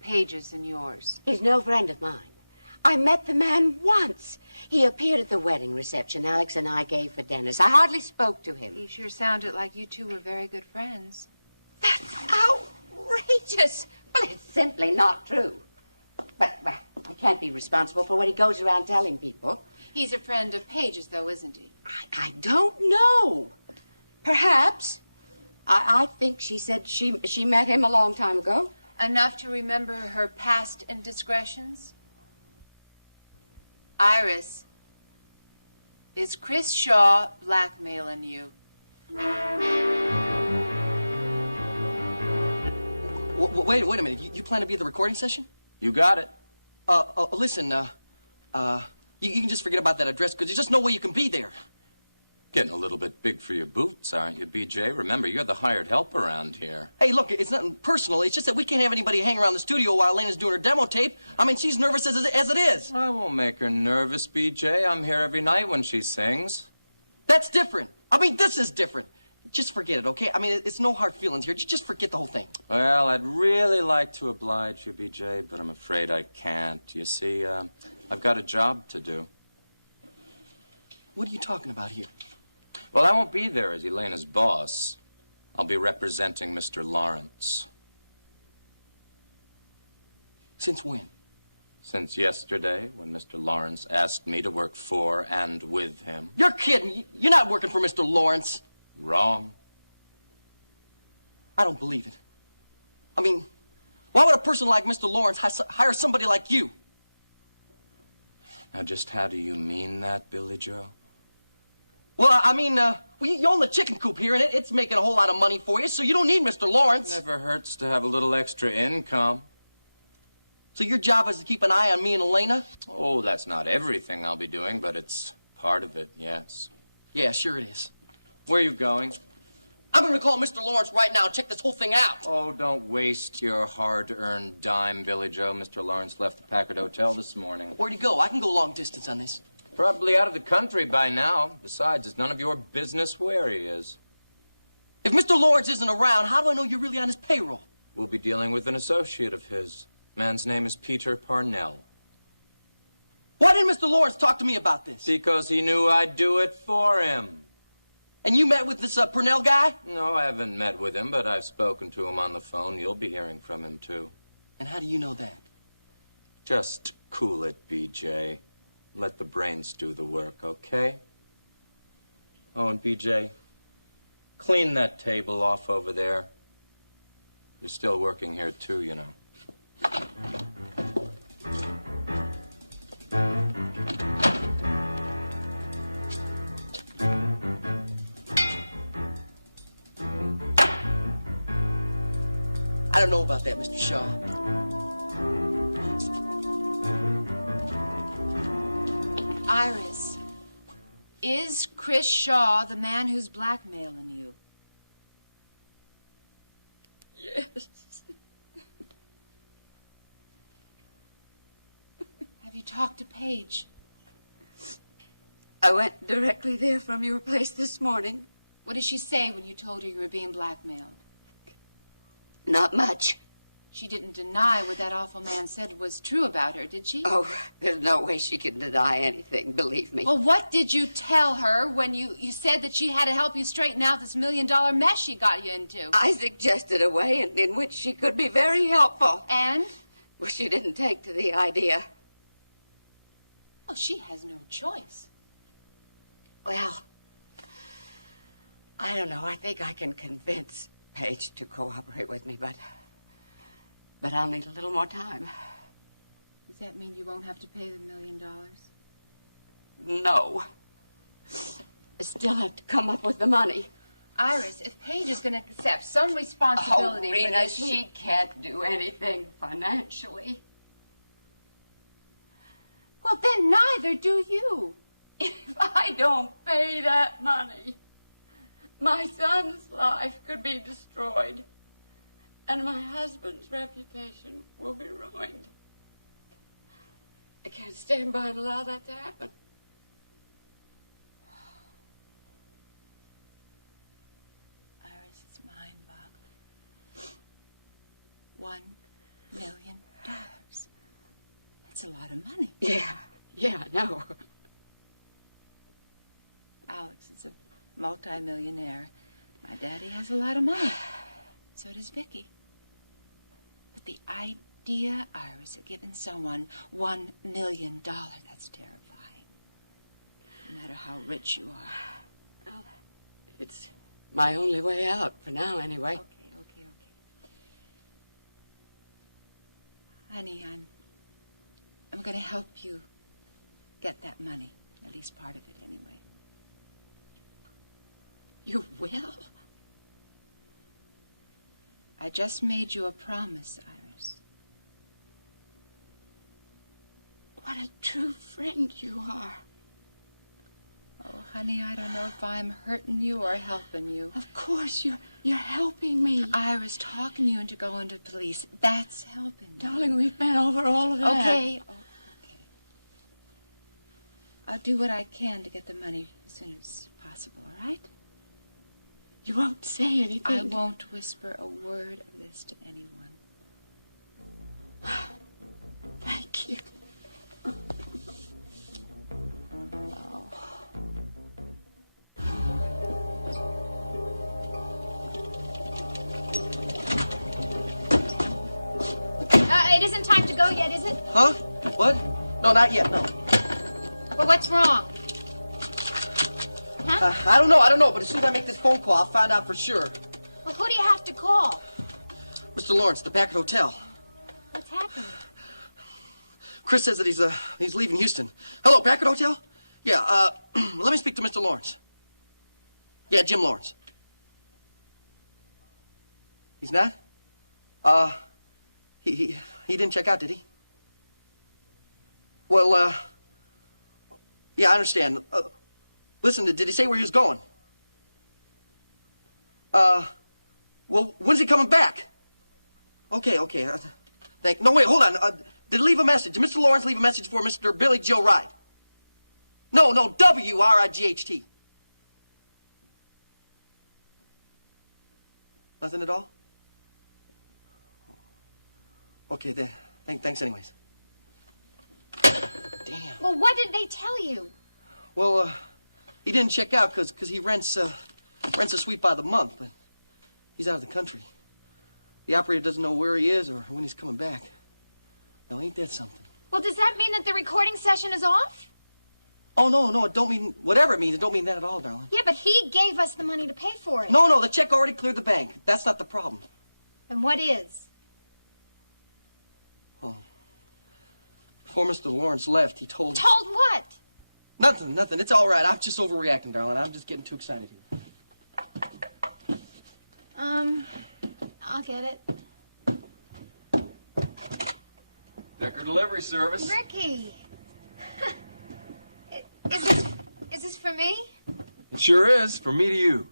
Paige's and yours. He's no friend of mine. I met the man once. He appeared at the wedding reception Alex and I gave for Dennis. I hardly spoke to him. He sure sounded like you two were very good friends. Outrageous! Well, it's simply not true. But, well, I can't be responsible for what he goes around telling people. He's a friend of Paige's, though, isn't he? I don't know. Perhaps. I think she said she met him a long time ago. Enough to remember her past indiscretions? Iris, is Chris Shaw blackmailing you? Wait a minute. You plan to be at the recording session? You got it. Listen, you can just forget about that address, because there's just no way you can be there. Getting a little bit big for your boots, aren't you, BJ? Remember, you're the hired help around here. Hey, look, it's nothing personal. It's just that we can't have anybody hang around the studio while Elena's doing her demo tape. I mean, she's nervous as it is. I won't make her nervous, BJ. I'm here every night when she sings. That's different. I mean, this is different. Just forget it, okay? I mean, it's no hard feelings here. Just forget the whole thing. Well, I'd really like to oblige you, BJ, but I'm afraid I can't. You see, I've got a job to do. What are you talking about here? Well, I won't be there as Elena's boss. I'll be representing Mr. Lawrence. Since when? Since yesterday, when Mr. Lawrence asked me to work for and with him. You're kidding. You're not working for Mr. Lawrence. Wrong. I don't believe it. I mean, why would a person like Mr. Lawrence hire somebody like you? Now, just how do you mean that, Billy Joe? Well, I mean, you own the chicken coop here, and it's making a whole lot of money for you, so you don't need Mr. Lawrence. Never hurts to have a little extra income. So your job is to keep an eye on me and Elena? Oh, that's not everything I'll be doing, but it's part of it, yes. Yeah, sure it is. Where are you going? I'm going to call Mr. Lawrence right now and check this whole thing out. Oh, don't waste your hard-earned dime, Billy Joe. Mr. Lawrence left the Packard Hotel this morning. Where'd he go? I can go long distance on this. Probably out of the country by now. Besides, it's none of your business where he is. If Mr. Lawrence isn't around, how do I know you're really on his payroll? We'll be dealing with an associate of his. Man's name is Peter Parnell. Why didn't Mr. Lawrence talk to me about this? Because he knew I'd do it for him. And you met with this Purnell guy? No, I haven't met with him, but I've spoken to him on the phone. You'll be hearing from him, too. And how do you know that? Just cool it, BJ. Let the brains do the work, okay? Oh, and BJ, clean that table off over there. You're still working here, too, you know. I don't know about that, Mr. Shaw. Iris, is Chris Shaw the man who's blackmailing you? Yes. Have you talked to Paige? I went directly there from your place this morning. What did she say when you told her you were being blackmailed? Not much. She didn't deny what that awful man said was true about her, did she? Oh, there's no way she can deny anything, believe me. Well, what did you tell her when you said that she had to help you straighten out this $1 million mess she got you into? I suggested a way in which she could be very helpful. And? Well, she didn't take to the idea. Well, she has no choice. Well, I don't know. I think I can convince Paige to cooperate with me, but I'll need a little more time. Does that mean you won't have to pay the $1 million? No. I still have to come up with the money. Iris, if Paige is going to accept some responsibility for Rena, this, she can't do anything financially. Well, then neither do you. If I don't pay that money, my son's life could be destroyed, and my husband's reputation will be ruined. I can't stand by and allow that to happen. Iris, it's mind-boggling. $1 million. That's a lot of money. Yeah, I know. Alex is a multi-millionaire. My daddy has a lot of money. So does Vicky. But the idea, Iris, of giving someone $1 million, that's terrifying. No matter how rich you are. Well, it's my only way out, for now anyway. Okay. Honey, I'm going to help you get that money. At least part of it, anyway. You will? I just made you a promise, Iris. What a true friend you are. Oh, honey, I don't know if I'm hurting you or helping you. Of course, you're helping me. Iris, talking you into going to police, that's helping you. Darling, we've been over all of that. Okay. I'll do what I can to get the money as soon as possible, all right? You won't say anything. I won't whisper a word of this to anyone. Thank you. It isn't time to go yet, is it? Huh? What? No, not yet, no. Well, what's wrong? Huh? I don't know, but as soon as I make this phone call, I'll find out for sure. Well, who do you have to call? Mr. Lawrence, the Packard Hotel. What's happened? Chris says that he's leaving Houston. Hello, Packard Hotel? Yeah, let me speak to Mr. Lawrence. Yeah, Jim Lawrence. He's not? He didn't check out, did he? Well, yeah, I understand. Listen, did he say where he was going? Well, when's he coming back? Okay. No, wait, hold on. Did he leave a message? Did Mr. Lawrence leave a message for Mr. Billy Joe Wright? No, W-R-I-G-H-T. Nothing at all? Okay, then. Thanks anyways. Damn. Well, what did they tell you? Well, he didn't check out because he rents a suite by the month, but he's out of the country. The operator doesn't know where he is or when he's coming back. Now, ain't that something? Well, does that mean that the recording session is off? Oh, no, it don't mean, whatever it means, it don't mean that at all, darling. Yeah, but he gave us the money to pay for it. No, the check already cleared the bank. That's not the problem. Then what is? Oh. Before Mr. Lawrence left, he told... Told what? Nothing. It's all right. I'm just overreacting, darling. I'm just getting too excited here. I'll get it. Decker Delivery Service. Ricky! Is this for me? It sure is, from me to you.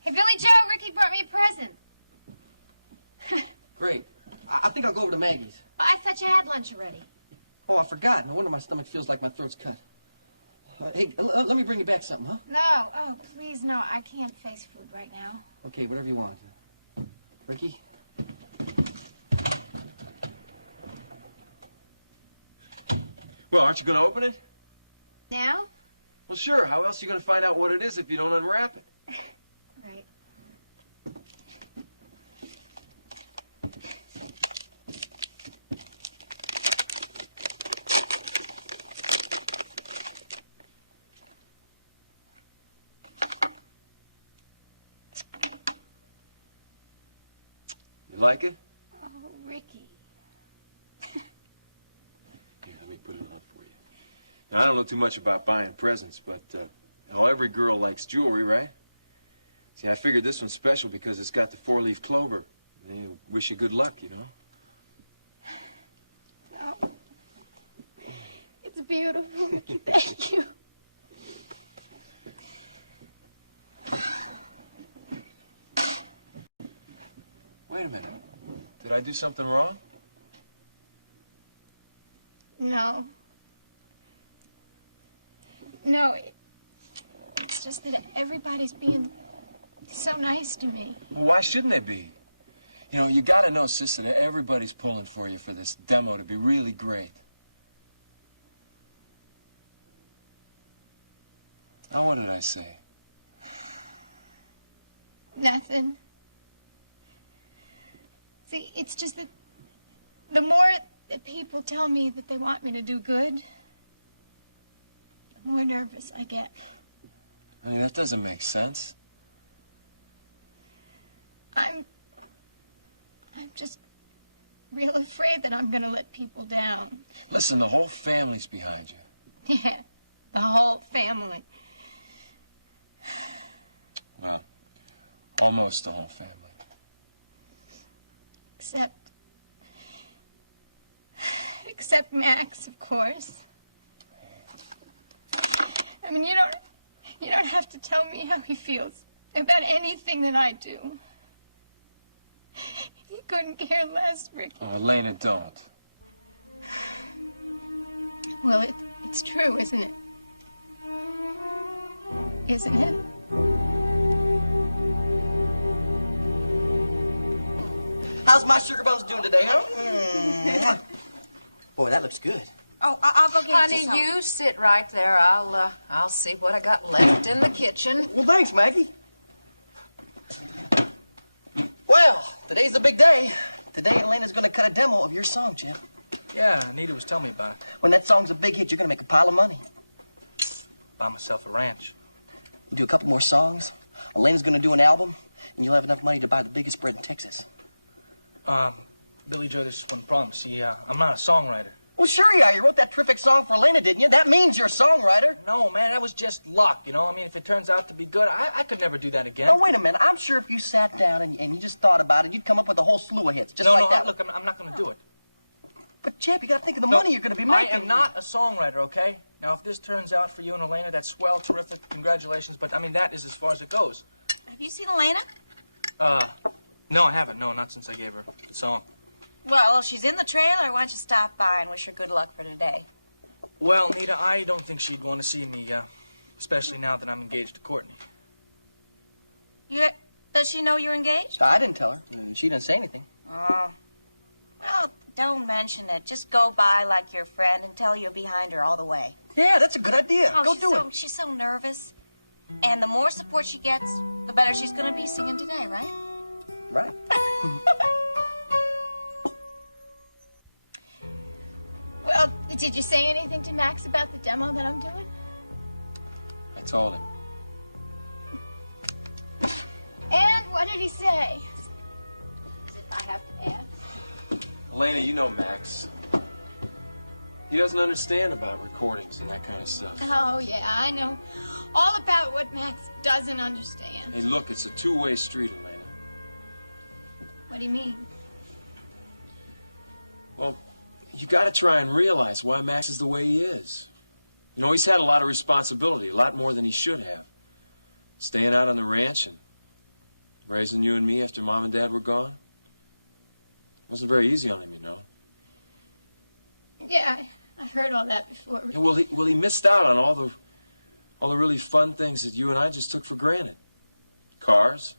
Hey, Billy Joe, Ricky brought me a present. Great. I think I'll go over to Maggie's. Oh, I thought you had lunch already. Oh, I forgot. No wonder my stomach feels like my throat's cut. Hey, let me bring you back something, huh? No. Oh, please, no. I can't face food right now. Okay, whatever you want. Ricky? Well, aren't you going to open it? Now? Well, sure. How else are you going to find out what it is if you don't unwrap it? Right. You like it? Oh, Ricky. Here, let me put it on for you. Now, I don't know too much about buying presents, but every girl likes jewelry, right? See, I figured this one's special because it's got the four-leaf clover. I wish you good luck, you know? Oh. It's beautiful, Ricky. Thank you. Wait a minute. Did I do something wrong? No. No, it's just that everybody's being so nice to me. Well, why shouldn't they be? You know, you gotta know, sister, that everybody's pulling for you for this demo to be really great. Now, what did I say? Nothing. See, it's just that the more that people tell me that they want me to do good, the more nervous I get. I mean, that doesn't make sense. I'm just real afraid that I'm gonna let people down. Listen, the whole family's behind you. Yeah, the whole family. Well, almost the whole family. Except Max, of course. I mean, you don't have to tell me how he feels about anything that I do. He couldn't care less, Rick. Oh, Elena, don't. Well, it's true, isn't it? Isn't it? How's my sugar bums doing today, huh? Boy, that looks good. Oh, I'll go get Honey, you some. you sit right there. I'll see what I got left in the kitchen. Well, thanks, Maggie. Well, today's a big day. Today, Elena's gonna cut a demo of your song, Jim. Yeah, Anita was telling me about it. When that song's a big hit, you're gonna make a pile of money. Buy myself a ranch. We'll do a couple more songs. Elena's gonna do an album, and you'll have enough money to buy the biggest spread in Texas. Billy Joe, there's just one problem. See, I'm not a songwriter. Well, sure you are. You wrote that terrific song for Elena, didn't you? That means you're a songwriter. No, man, that was just luck, you know? I mean, if it turns out to be good, I could never do that again. No, wait a minute. I'm sure if you sat down and you just thought about it, you'd come up with a whole slew of hits, just like that. Look, I'm not going to do it. But, Jeb, you got to think of the money you're going to be making. I am not a songwriter, okay? Now, if this turns out for you and Elena, that's swell, terrific, congratulations. But, I mean, that is as far as it goes. Have you seen Elena? No, I haven't. No, not since I gave her the song. Well, she's in the trailer. Why don't you stop by and wish her good luck for today? Well, Nita, I don't think she'd want to see me, especially now that I'm engaged to Courtney. Does she know you're engaged? I didn't tell her, and she didn't say anything. Oh. Well, don't mention it. Just go by like your friend and tell you're behind her all the way. Yeah, that's a good idea. Oh, Go do it. She's so nervous. And the more support she gets, the better she's going to be singing today, right? Right. Well, did you say anything to Max about the demo that I'm doing? I told him. And what did he say? As if I have to ask. Elena, you know Max. He doesn't understand about recordings and that kind of stuff. Oh, yeah, I know all about what Max doesn't understand. Hey, look, it's a two-way street, Elena. What do you mean? Well, you gotta try and realize why Max is the way he is. You know, he's had a lot of responsibility, a lot more than he should have. Staying out on the ranch and raising you and me after Mom and Dad were gone. It wasn't very easy on him, you know. Yeah, I heard all that before. Yeah, well, he missed out on all the really fun things that you and I just took for granted. Cars,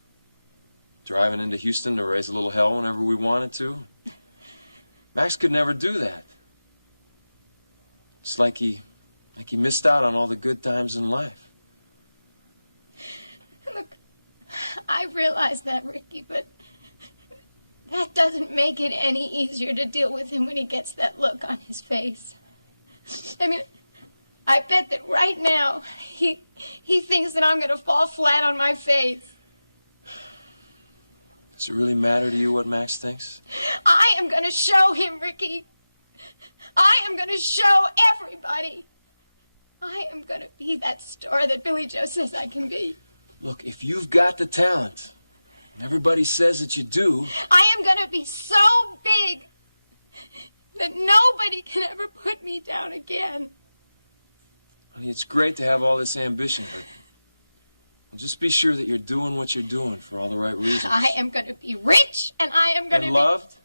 driving into Houston to raise a little hell whenever we wanted to. Max could never do that. It's like he missed out on all the good times in life. Look, I realize that, Ricky, but that doesn't make it any easier to deal with him when he gets that look on his face. I mean, I bet that right now he thinks that I'm going to fall flat on my face. Does it really matter to you what Max thinks? I am going to show him, Ricky. I am going to show everybody. I am going to be that star that Billy Joe says I can be. Look, if you've got the talent, and everybody says that you do, I am going to be so big that nobody can ever put me down again. honey, it's great to have all this ambition, but well, just be sure that you're doing what you're doing for all the right reasons. I am going to be rich, and I am going to And be loved?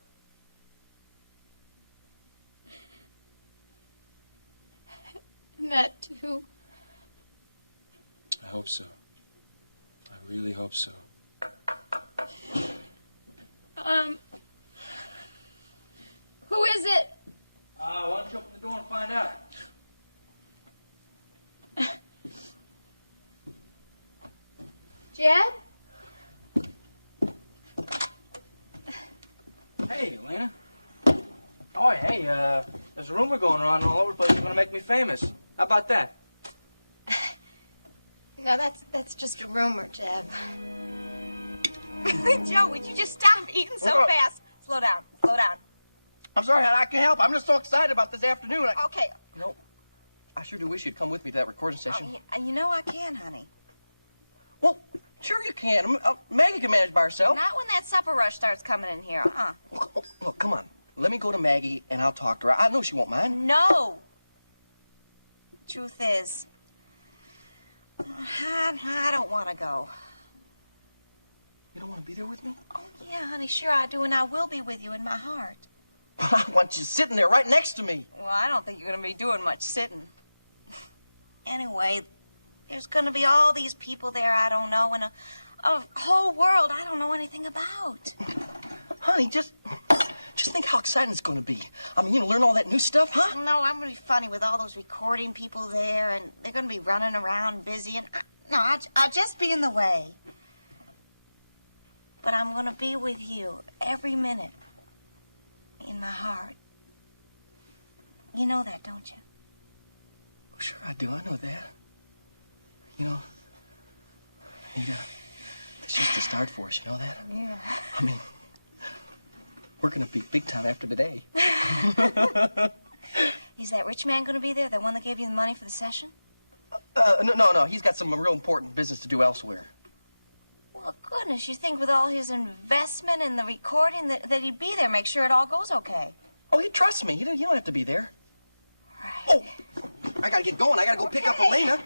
And that too. I hope so. I really hope so. Who is it? Why don't you open the door and find out? Jed? Hey, Elena. Oh, hey, there's a rumor going around all over the place you're gonna make me famous. How about that? No, that's just a rumor, Jeb. Joe, would you just stop eating so fast? Slow down, slow down. I'm sorry, honey, I can't help. I'm just so excited about this afternoon. Okay. You know, I sure do wish you'd come with me to that recording session. You know I can, honey. Well, sure you can. Maggie can manage by herself. Not when that supper rush starts coming in here, Look, come on. Let me go to Maggie and I'll talk to her. I know she won't mind. No. Truth is, I don't want to go. You don't want to be there with me? Oh, yeah, honey, sure I do, and I will be with you in my heart. I want you sitting there right next to me. Well, I don't think you're going to be doing much sitting. Anyway, there's going to be all these people there I don't know, and a whole world I don't know anything about. Honey, just think how exciting it's going to be. I mean, learn all that new stuff, huh? No, I'm going to be funny with all those recording people there, and they're going to be running around busy, and I'll just be in the way. But I'm going to be with you every minute in my heart. You know that, don't you? Oh, sure I do. I know that. You know, Nita, that's just the start for us, you know that? Yeah. I mean, we're going to be big time after today. Is that rich man going to be there, the one that gave you the money for the session? No. He's got some real important business to do elsewhere. Well, goodness, you think with all his investment in the recording that he'd be there, make sure it all goes okay. Oh, he trusts me. You don't have to be there. Oh, I gotta get going. I gotta go pick up Elena.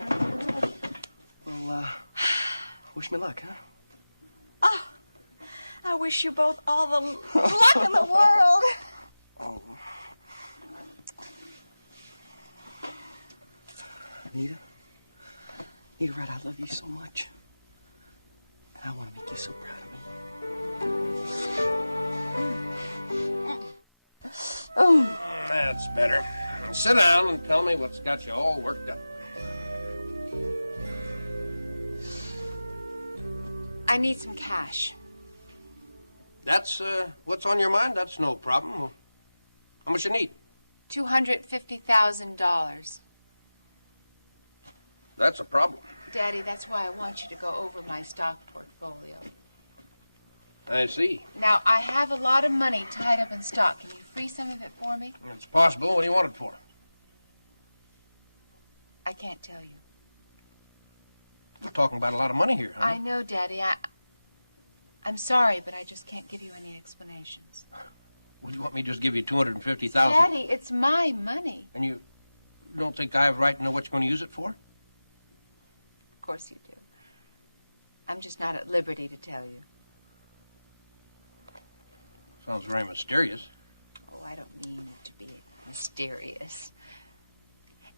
Well, wish me luck, huh? Oh, I wish you both all the luck in the world. Oh. Anita, Red, I love you so much. And I want to make you so proud of me. That's better. Sit down and tell me what's got you all worked up. I need some cash. That's what's on your mind? That's no problem. How much you need? $250,000. That's a problem. Daddy, that's why I want you to go over my stock portfolio. I see. Now, I have a lot of money tied up in stock. Can you free some of it for me? It's possible. What do you want it for? I can't tell you. We're talking about a lot of money here, huh? I know, Daddy. I'm sorry, but I just can't give you any explanations. Well, you want me to just give you $250,000? Daddy, it's my money. And you don't think I have a right to know what you're going to use it for? Of course you do. I'm just not at liberty to tell you. Sounds very mysterious. Oh, I don't mean it to be mysterious.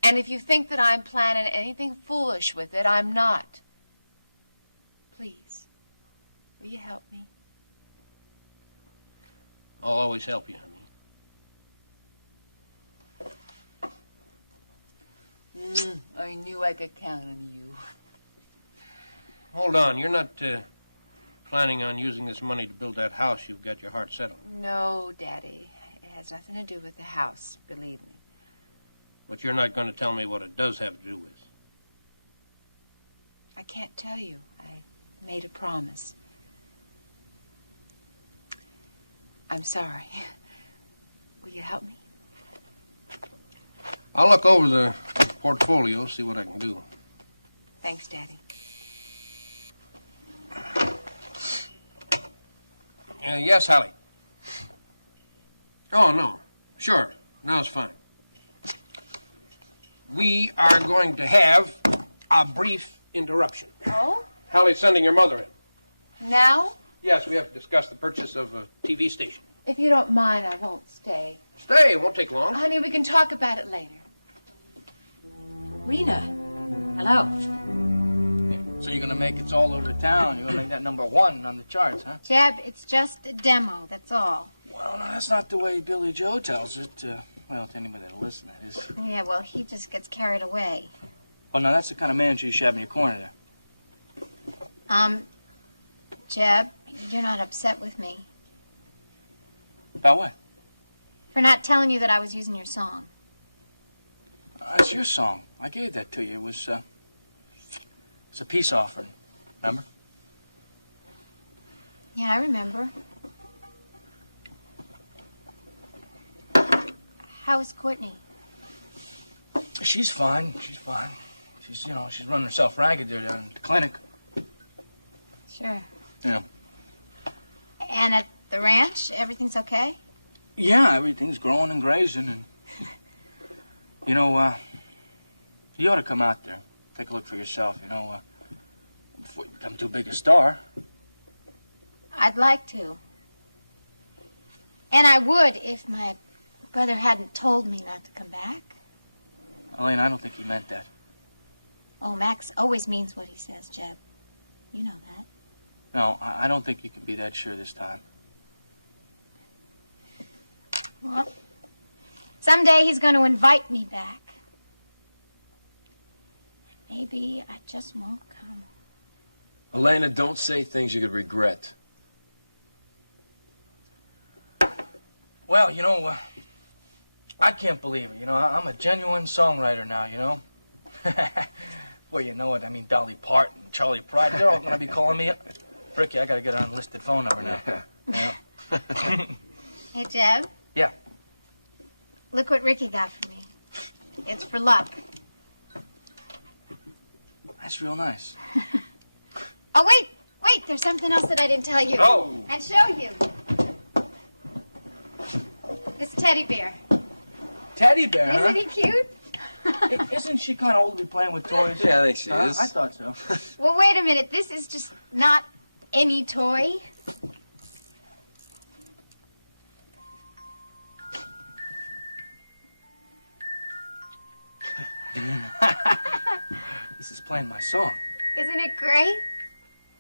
And if you think that I'm planning anything foolish with it, I'm not. Please, will you help me? I'll always help you, honey. I knew I could count on you. Hold on. You're not planning on using this money to build that house you've got your heart set on? No, Daddy. It has nothing to do with the house, believe me. But you're not going to tell me what it does have to do with. I can't tell you. I made a promise. I'm sorry. Will you help me? I'll look over the portfolio, see what I can do. Thanks, Daddy. Yes, Hallie. Oh, no. Sure. Now it's fine. We are going to have a brief interruption. Oh? Hallie's sending your mother in. Now? Yes, we have to discuss the purchase of a TV station. If you don't mind, I won't stay. Stay. It won't take long. Honey, we can talk about it later. Rena. Hello. So you're gonna make It's All Over Town. You're gonna make that #1 on the charts, huh? Jeb, it's just a demo, that's all. Well, no, that's not the way Billy Joe tells it. Well, to anybody that'll listen, that is. Yeah, well, he just gets carried away. Well, now that's the kind of manager you should have in your corner there. Jeb, you're not upset with me About what? for not telling you that I was using your song. It's your song. I gave that to you. It was a peace offering. Remember? Yeah, I remember. How's Courtney? She's fine. She's fine. She's running herself ragged there down at the clinic. Sure. Yeah. And at the ranch, everything's okay? Yeah, everything's growing and grazing, and you ought to come out there, take a look for yourself. Before you become too big a star. I'd like to. And I would if my brother hadn't told me not to come back. Elaine, I don't think he meant that. Oh, Max always means what he says, Jeb. You know that. No, I don't think you can be that sure this time. Well, someday he's going to invite me back. Maybe I just won't come. Elena, don't say things you could regret. Well, I can't believe it. I'm a genuine songwriter now, Well, you know it. I mean, Dolly Parton, Charlie Pride, they're all going to be calling me up. Ricky, I got to get an unlisted phone number now. Yeah. Hey, Jeb. Yeah. Look what Ricky got for me. It's for luck. That's real nice. Oh, wait. There's something else that I didn't tell you. Oh. And show you. This Teddy bear. Teddy bear, huh? Isn't he cute? Isn't she kind of old to be playing with toys? Yeah, I think she is. I thought so. Well, wait a minute. This is just not any toy. This is playing my song. Isn't it great?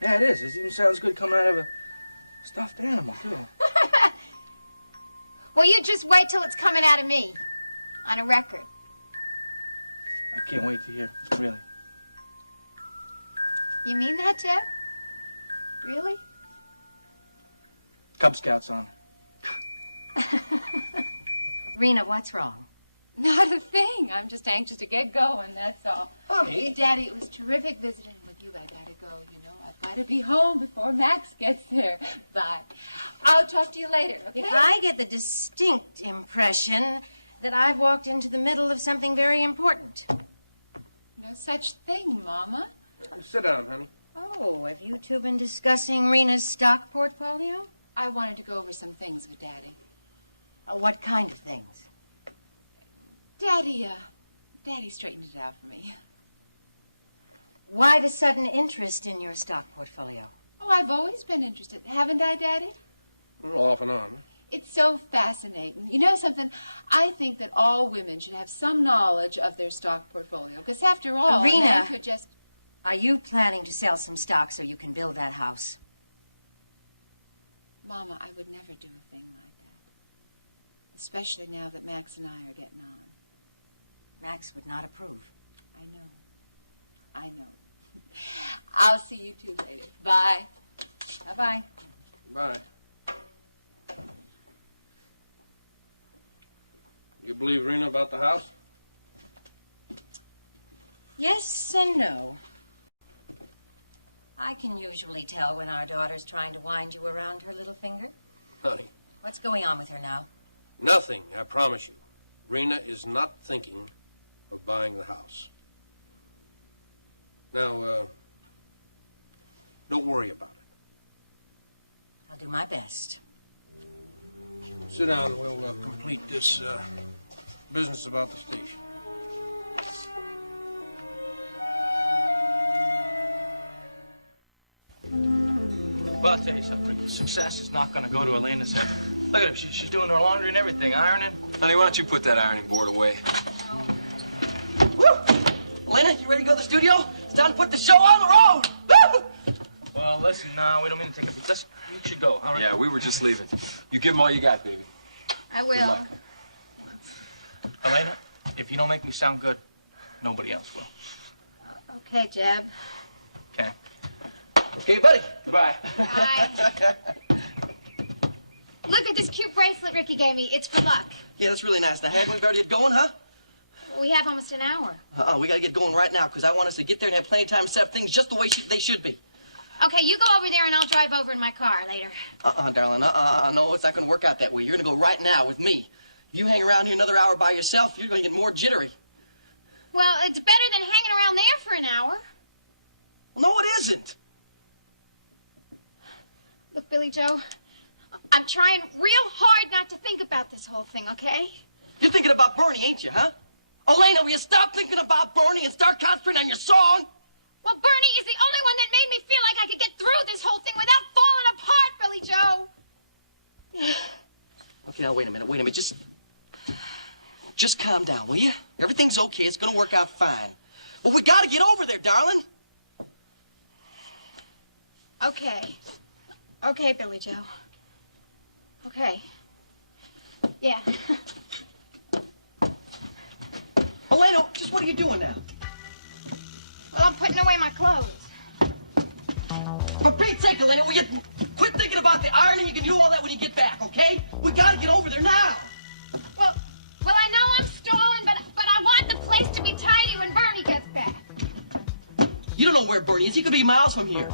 Yeah, it is. It even sounds good coming out of a stuffed animal, too. Well, you just wait till it's coming out of me on a record. I can't wait to hear, really. You mean that, Jeb? Really? Cub Scouts on. Rena, what's wrong? Not a thing. I'm just anxious to get going, that's all. Honey. Daddy, it was terrific visiting with you. I gotta go, you know. I've gotta be home before Max gets there. Bye. I'll talk to you later, okay? I get the distinct impression that I've walked into the middle of something very important. No such thing, Mama. Sit down, honey. Oh, have you two been discussing Rena's stock portfolio? I wanted to go over some things with Daddy. What kind of things? Daddy straightened it out for me. Why the sudden interest in your stock portfolio? Oh, I've always been interested. Haven't I, Daddy? Off and on. It's so fascinating. You know something? I think that all women should have some knowledge of their stock portfolio. Because after all, a man could just... Are you planning to sell some stock so you can build that house? Mama, I would never do a thing like that. Especially now that Max and I are getting on. Max would not approve. I know. I know. I'll see you two later. Bye. Bye-bye. Bye. You believe Rena about the house? Yes and no. I can usually tell when our daughter's trying to wind you around her little finger. Honey. What's going on with her now? Nothing, I promise you. Rena is not thinking of buying the house. Now, don't worry about it. I'll do my best. Sit down, we'll complete this business about the station. Well, I'll tell you something. Success is not going to go to Elena's head. Look at her. She's doing her laundry and everything, ironing. Honey, why don't you put that ironing board away? Woo! Elena, you ready to go to the studio? It's time to put the show on the road! Woo! Well, listen, no, we don't mean to take a beat. You should go, all right? Yeah, we were just leaving. You give them all you got, baby. I will. Elena, if you don't make me sound good, nobody else will. Okay, Jeb. Okay. Okay, buddy. Goodbye. Bye. Look at this cute bracelet Ricky gave me. It's for luck. Yeah, that's really nice. Now, Hag, we better get going, huh? We have almost an hour. We gotta get going right now, because I want us to get there and have plenty of time to set up things just the way they should be. Okay, you go over there and I'll drive over in my car later. Darling. No, it's not gonna work out that way. You're gonna go right now with me. If you hang around here another hour by yourself, you're gonna get more jittery. Well, it's better than hanging around there for an hour. Well, no, it isn't. Look, Billy Joe, I'm trying real hard not to think about this whole thing, okay? You're thinking about Bernie, ain't you, huh? Elena, will you stop thinking about Bernie and start concentrating on your song? Well, Bernie is the only one that made me feel like I could get through this whole thing without falling apart, Billy Joe. Okay, now, wait a minute. Just calm down, will you? Everything's okay. It's gonna work out fine. Well, we gotta get over there, darling. Okay. Okay, Billy Joe. Okay. Yeah. Elena, just what are you doing now? Well, I'm putting away my clothes. For Pete's sake, Elena, will you quit thinking about the ironing? You can do all that when you get back, okay? We gotta get over there now. Well, I know I'm stalling, but I want the place to be tidy when Bernie gets back. You don't know where Bernie is. He could be miles from here.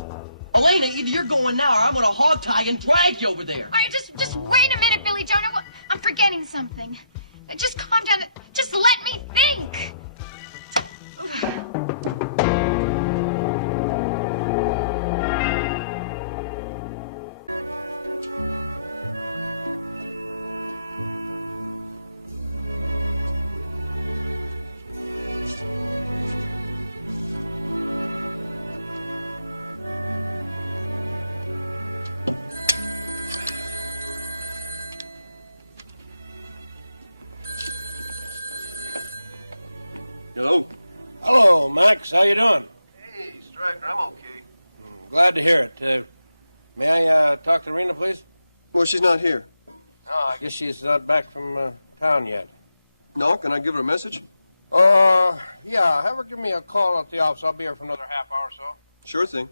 Elena, either you're going now or I'm gonna hog tie and drag you over there. All right, just wait a minute, Billy Joe. No, I'm forgetting something. Just calm down. Just let me think. Hello. Hello, Max. How you doing? Hey, Stryker, I'm okay. Glad to hear it. May I talk to Rena, please? Well, she's not here. Oh, I guess she's not back from town yet. No, can I give her a message? Yeah, have her give me a call at the office. I'll be here for another half hour or so. Sure thing.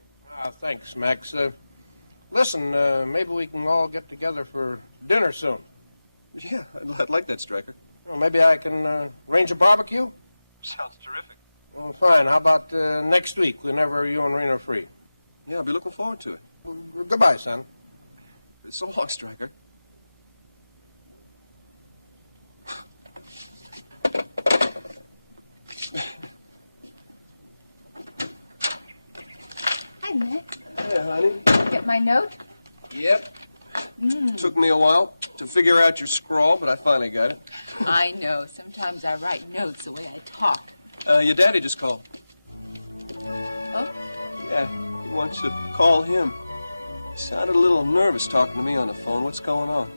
Thanks, Max. Listen, maybe we can all get together for dinner soon. Yeah, I'd like that, Stryker. Well, maybe I can arrange a barbecue? Sounds terrific. Well, fine. How about next week, whenever you and Rena are free? Yeah, I'll be looking forward to it. Well, goodbye, son. So long, Stryker. Hi, Nick. Hey, honey. Get my note? Yep. Took me a while to figure out your scrawl, but I finally got it. I know. Sometimes I write notes the way I talk. Your daddy just called. Oh? Yeah, he wants you to call him. He sounded a little nervous talking to me on the phone. What's going on?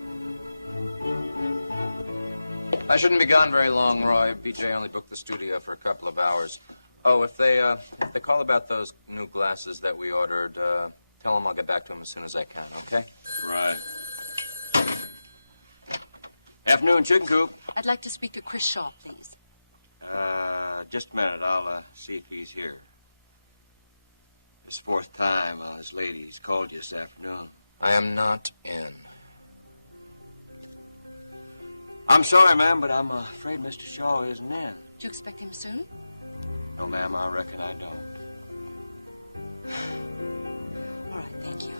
I shouldn't be gone very long, Roy. BJ only booked the studio for a couple of hours. Oh, if they call about those new glasses that we ordered, tell them I'll get back to them as soon as I can, okay? Right. Afternoon, Chicken Coop. I'd like to speak to Chris Shaw, please. Just a minute. I'll see if he's here. This fourth time this lady's called you this afternoon. I am not in. I'm sorry, ma'am, but I'm afraid Mr. Shaw isn't in. Do you expect him soon? No, ma'am, I reckon I don't. All right, thank you.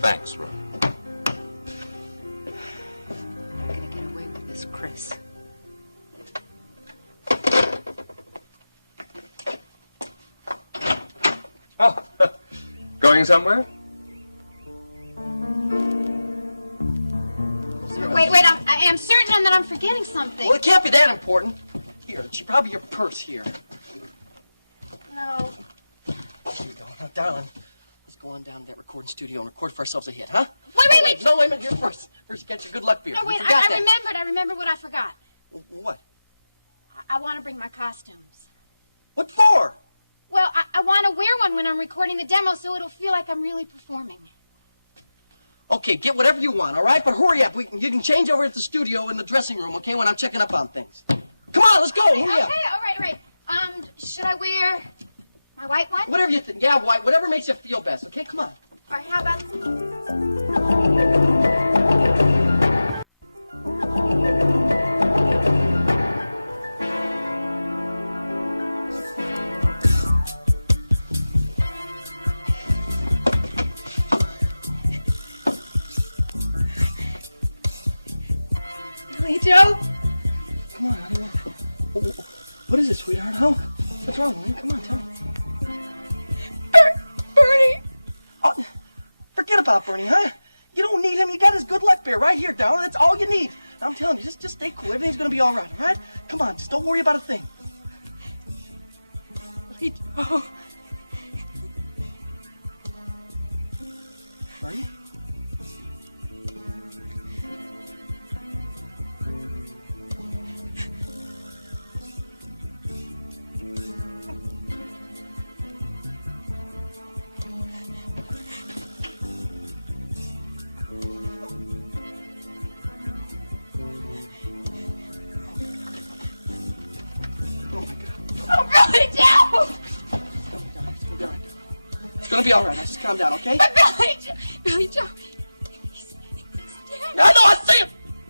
Thanks, Roy. I'm gonna get away with this, Chris. Oh, going somewhere? Wait, I am certain that I'm forgetting something. Well, it can't be that important. Here, it's probably your purse here. No. Here you go. Now, darling, let's go on down to that recording studio and record for ourselves a hit, huh? Wait. No, wait a minute. Here first. First, get your good luck beer. No, You wait, forgot that. I remembered what I forgot. What? I want to bring my costumes. What for? Well, I want to wear one when I'm recording the demo so it'll feel like I'm really performing. Okay, get whatever you want, all right? But hurry up. You can change over at the studio in the dressing room, okay, when I'm checking up on things. Come on, let's go. Hurry up. Okay, all right. Should I wear my white one? Whatever you think. Yeah, white. Whatever makes you feel best, okay? Come on. Or how about... Billy Joe? Come on, honey. What is it, sweetheart? Huh? What's wrong, man? Come on, tell me. Bernie! Oh, forget about Bernie, huh? You don't need him. You got his good luck beer right here, darling. That's all you need. I'm telling you, just stay cool. Everything's gonna be all right, all right? Come on, just don't worry about a thing. Billy Joe. Bernie? Oh, Billy Joe! It's gonna be all right. Now just calm down, okay? But Billy Joe, he's dead. I know, I see him!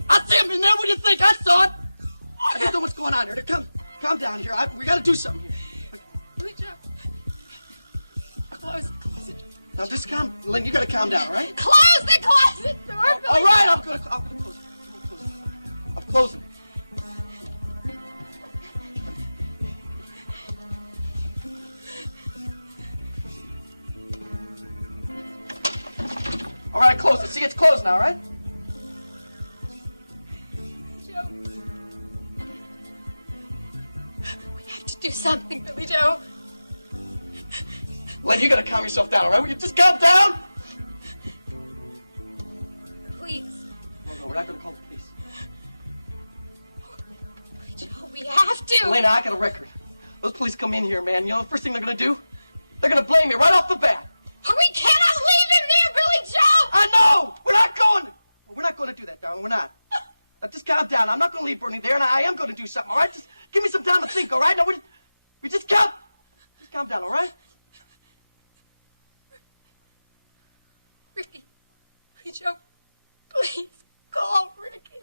I see him in there. What do you think? I saw it. I just know what's going on here. Calm down here. We gotta do something here. Billy Joe. Close it. Now just Lynn, you gotta calm down, all right? Close the closet door, Billy All right, Joe. I'm gonna close it. I'm closing it. All right, close it. See, it's closed now, right? Joe. We have to do something, Billy Joe. Len, you gotta calm yourself down, all right? Will you just calm down? Please. No, we're not gonna call the police. We have to. Elena, I got a record. Those police come in here, man. You know the first thing they're gonna do? They're gonna blame me right off the bat. We cannot leave him there, Billy Joe! I know! We're not going to do that, darling. We're not. Now, just calm down. I'm not gonna leave Bernie there, and I am gonna do something, all right? Just give me some time to think, all right? Now, we just calm down, all right? Ricky, Joe, please call Ricky.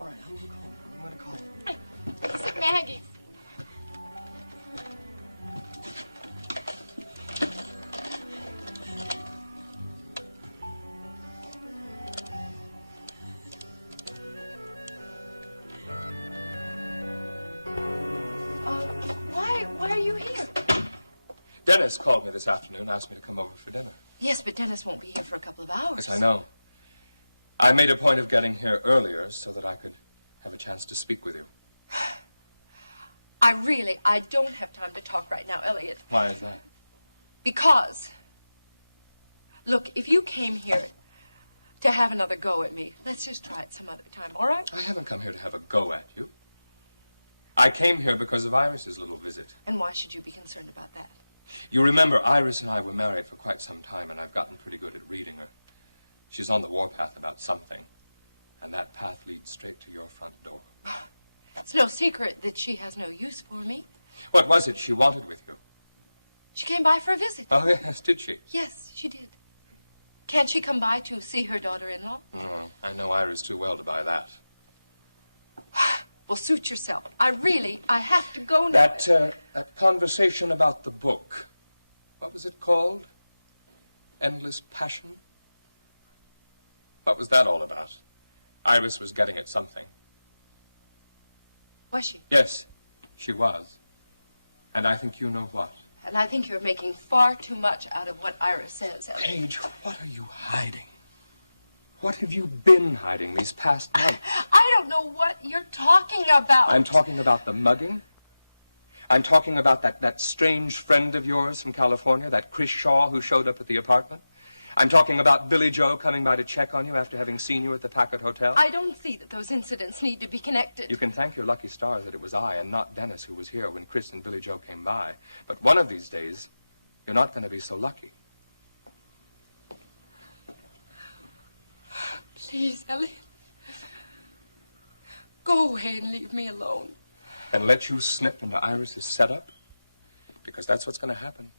All right, I'm gonna call him. Is it Maggie? Why are you here? Dennis called me this afternoon, asked me to come over for dinner. Yes, but Dennis won't be here for a couple of hours. Yes, I know. I made a point of getting here earlier so that I could have a chance to speak with you. I don't have time to talk right now, Elliot. Why is that? Because, look, if you came here to have another go at me, let's just try it some other time, all right? I haven't come here to have a go at you. I came here because of Iris's little visit. And why should you be concerned about that? You remember Iris and I were married for quite some time, and I've gotten pretty good at reading her. She's on the warpath about something, and that path leads straight to your front door. It's no secret that she has no use for me. What was it she wanted with you? She came by for a visit. Oh, yes, did she? Yes, she did. Can't she come by to see her daughter-in-law? No, I know Iris too well to buy that. Well, suit yourself. I have to go now. That conversation about the book, what was it called? Endless Passion? What was that all about? Iris was getting at something. Was she? Yes, she was. And I think you know what. And I think you're making far too much out of what Iris says, Elliot. Paige, what are you hiding? What have you been hiding these past months? I don't know what you're talking about. I'm talking about the mugging. I'm talking about that strange friend of yours from California, that Chris Shaw who showed up at the apartment. I'm talking about Billy Joe coming by to check on you after having seen you at the Packard Hotel. I don't see that those incidents need to be connected. You can thank your lucky stars that it was I and not Dennis who was here when Chris and Billy Joe came by. But one of these days, you're not going to be so lucky. Please, Elliot. Go away and leave me alone. And let you slip into Iris's setup? Because that's what's going to happen.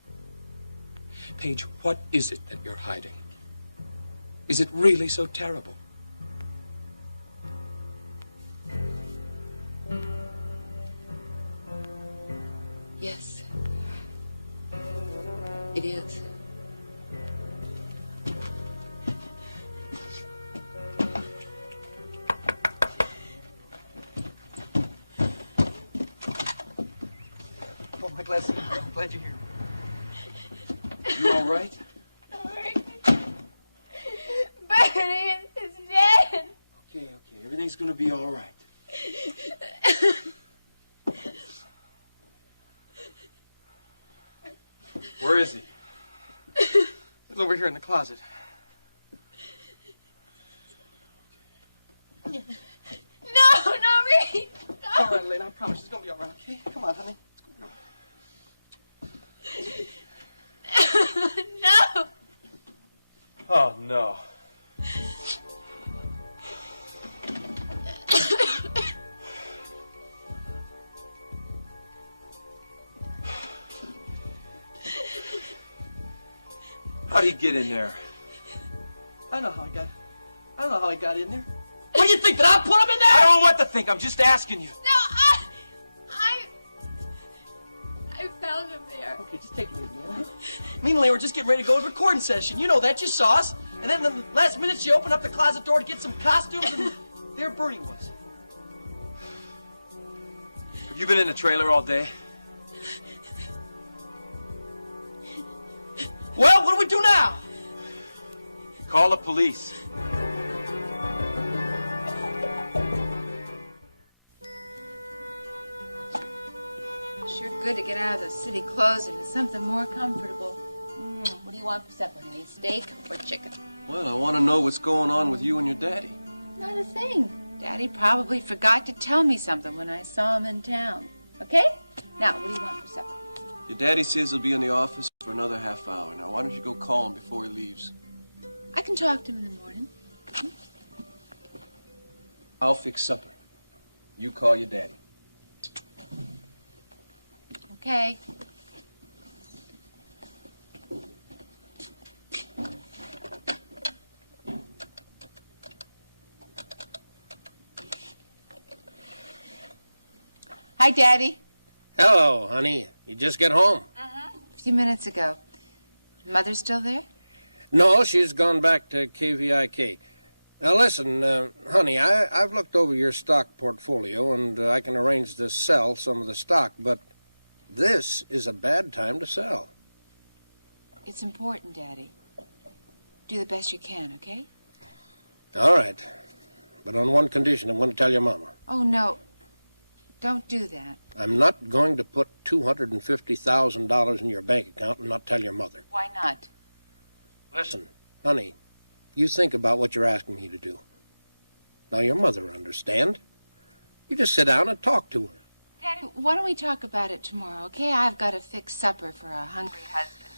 Paige, what is it that you're hiding? Is it really so terrible? Yes. It is. Oh, my glasses. I'm glad you're here. You all right? Bernie is dead. Okay, everything's gonna be all right. Where is he? He's over here in the closet. No, Ricky. All right, Elena, I promise it's gonna be all right, okay? Come on, honey. It's gonna be all right. No. Oh, no. How'd he get in there? I know how I got in there. What do you think, that I put him in there? I don't know what to think. I'm just asking you. No, I found him there. Okay, just take it easy, all right? Me and Elaine were just getting ready to go to the recording session. You know that. You saw us. And then in the last minute, she opened up the closet door to get some costumes, and there Bernie was. Have you been in the trailer all day? Well, what do we do now? Call the police. Sure good to get out of those city clothes into something more comfortable. What do you want for supper, honey? Steak or chicken? Well, I want to know what's going on with you and your daddy. Not a thing. Daddy probably forgot to tell me something when I saw him in town. Okay? Now, what do you want for supper? Your daddy says he'll be in the office for another half hour. Now, why don't you go call him before he leaves? I can talk to him in the morning. I'll fix supper. You call your daddy. Okay. Hi, Daddy. Hello, honey. You just get home? A few minutes ago. Mother still there? No, she's gone back to KVIK. Now, listen, honey, I've looked over your stock portfolio, and I can arrange to sell some of the stock, but this is a bad time to sell. It's important, Daddy. Do the best you can, okay? All right. But on one condition, I'm going to tell your mama. Oh, no. Don't do that. I'm not going to put $250,000 in your bank account and not tell your mother. Why not? Listen, honey, you think about what you're asking me to do. Now, your mother will understand. You just sit down and talk to her. Daddy, why don't we talk about it tomorrow, okay? I've got to fix supper for a hungry husband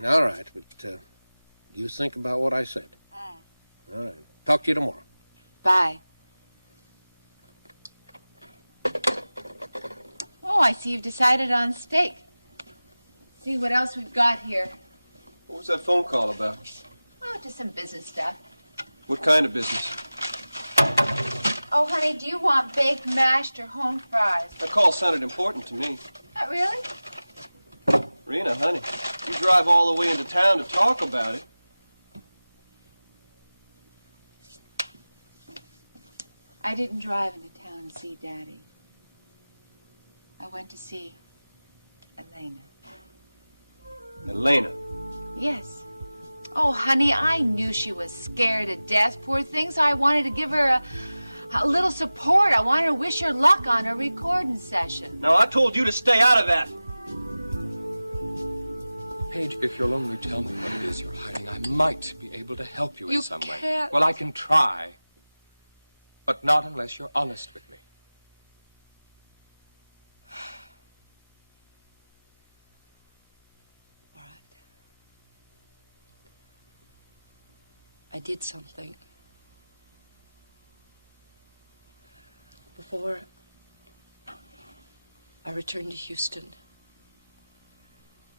here. All right, but you think about what I said. All right. Talk to you tomorrow. Bye. Oh, I see you've decided on steak. See what else we've got here. What was that phone call about? Oh, just some business stuff. What kind of business? Oh, honey, do you want baked, mashed, or home fries? That call sounded important to me. Not really. Rena, honey, you drive all the way into town to talk about it. I didn't drive into town to see Daddy. I went to see Elena. Elena? Yes. Oh, honey, I knew she was scared to death, poor thing, so I wanted to give her a little support. I wanted to wish her luck on her recording session. Now, I told you to stay out of that. Paige, if you'll only tell me what it is you're hiding, I might be able to help you in some way. can't. Well, I can try, but not unless you're honest with me. I did something. Before I returned to Houston.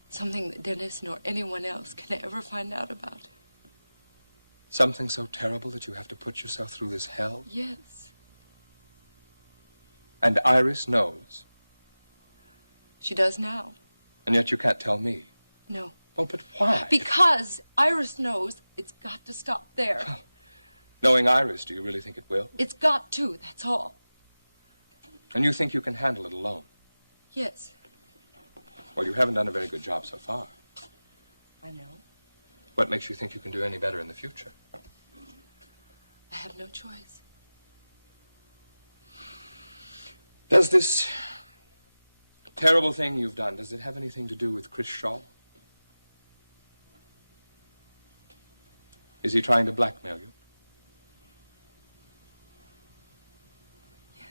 Something that Dennis nor anyone else can ever find out about. Something so terrible that you have to put yourself through this hell? Yes. And Iris knows. She does now. And yet you can't tell me. No. Oh, but why? Because Iris knows it's got to stop there. Knowing Iris, do you really think it will? It's got to, that's all. And you think you can handle it alone? Yes, Well, you haven't done a very good job so far. I know. What makes you think you can do any better in the future? I have no choice. Does this terrible thing you've done, does it have anything to do with Chris Shaw? Is he trying to blackmail you? Yes.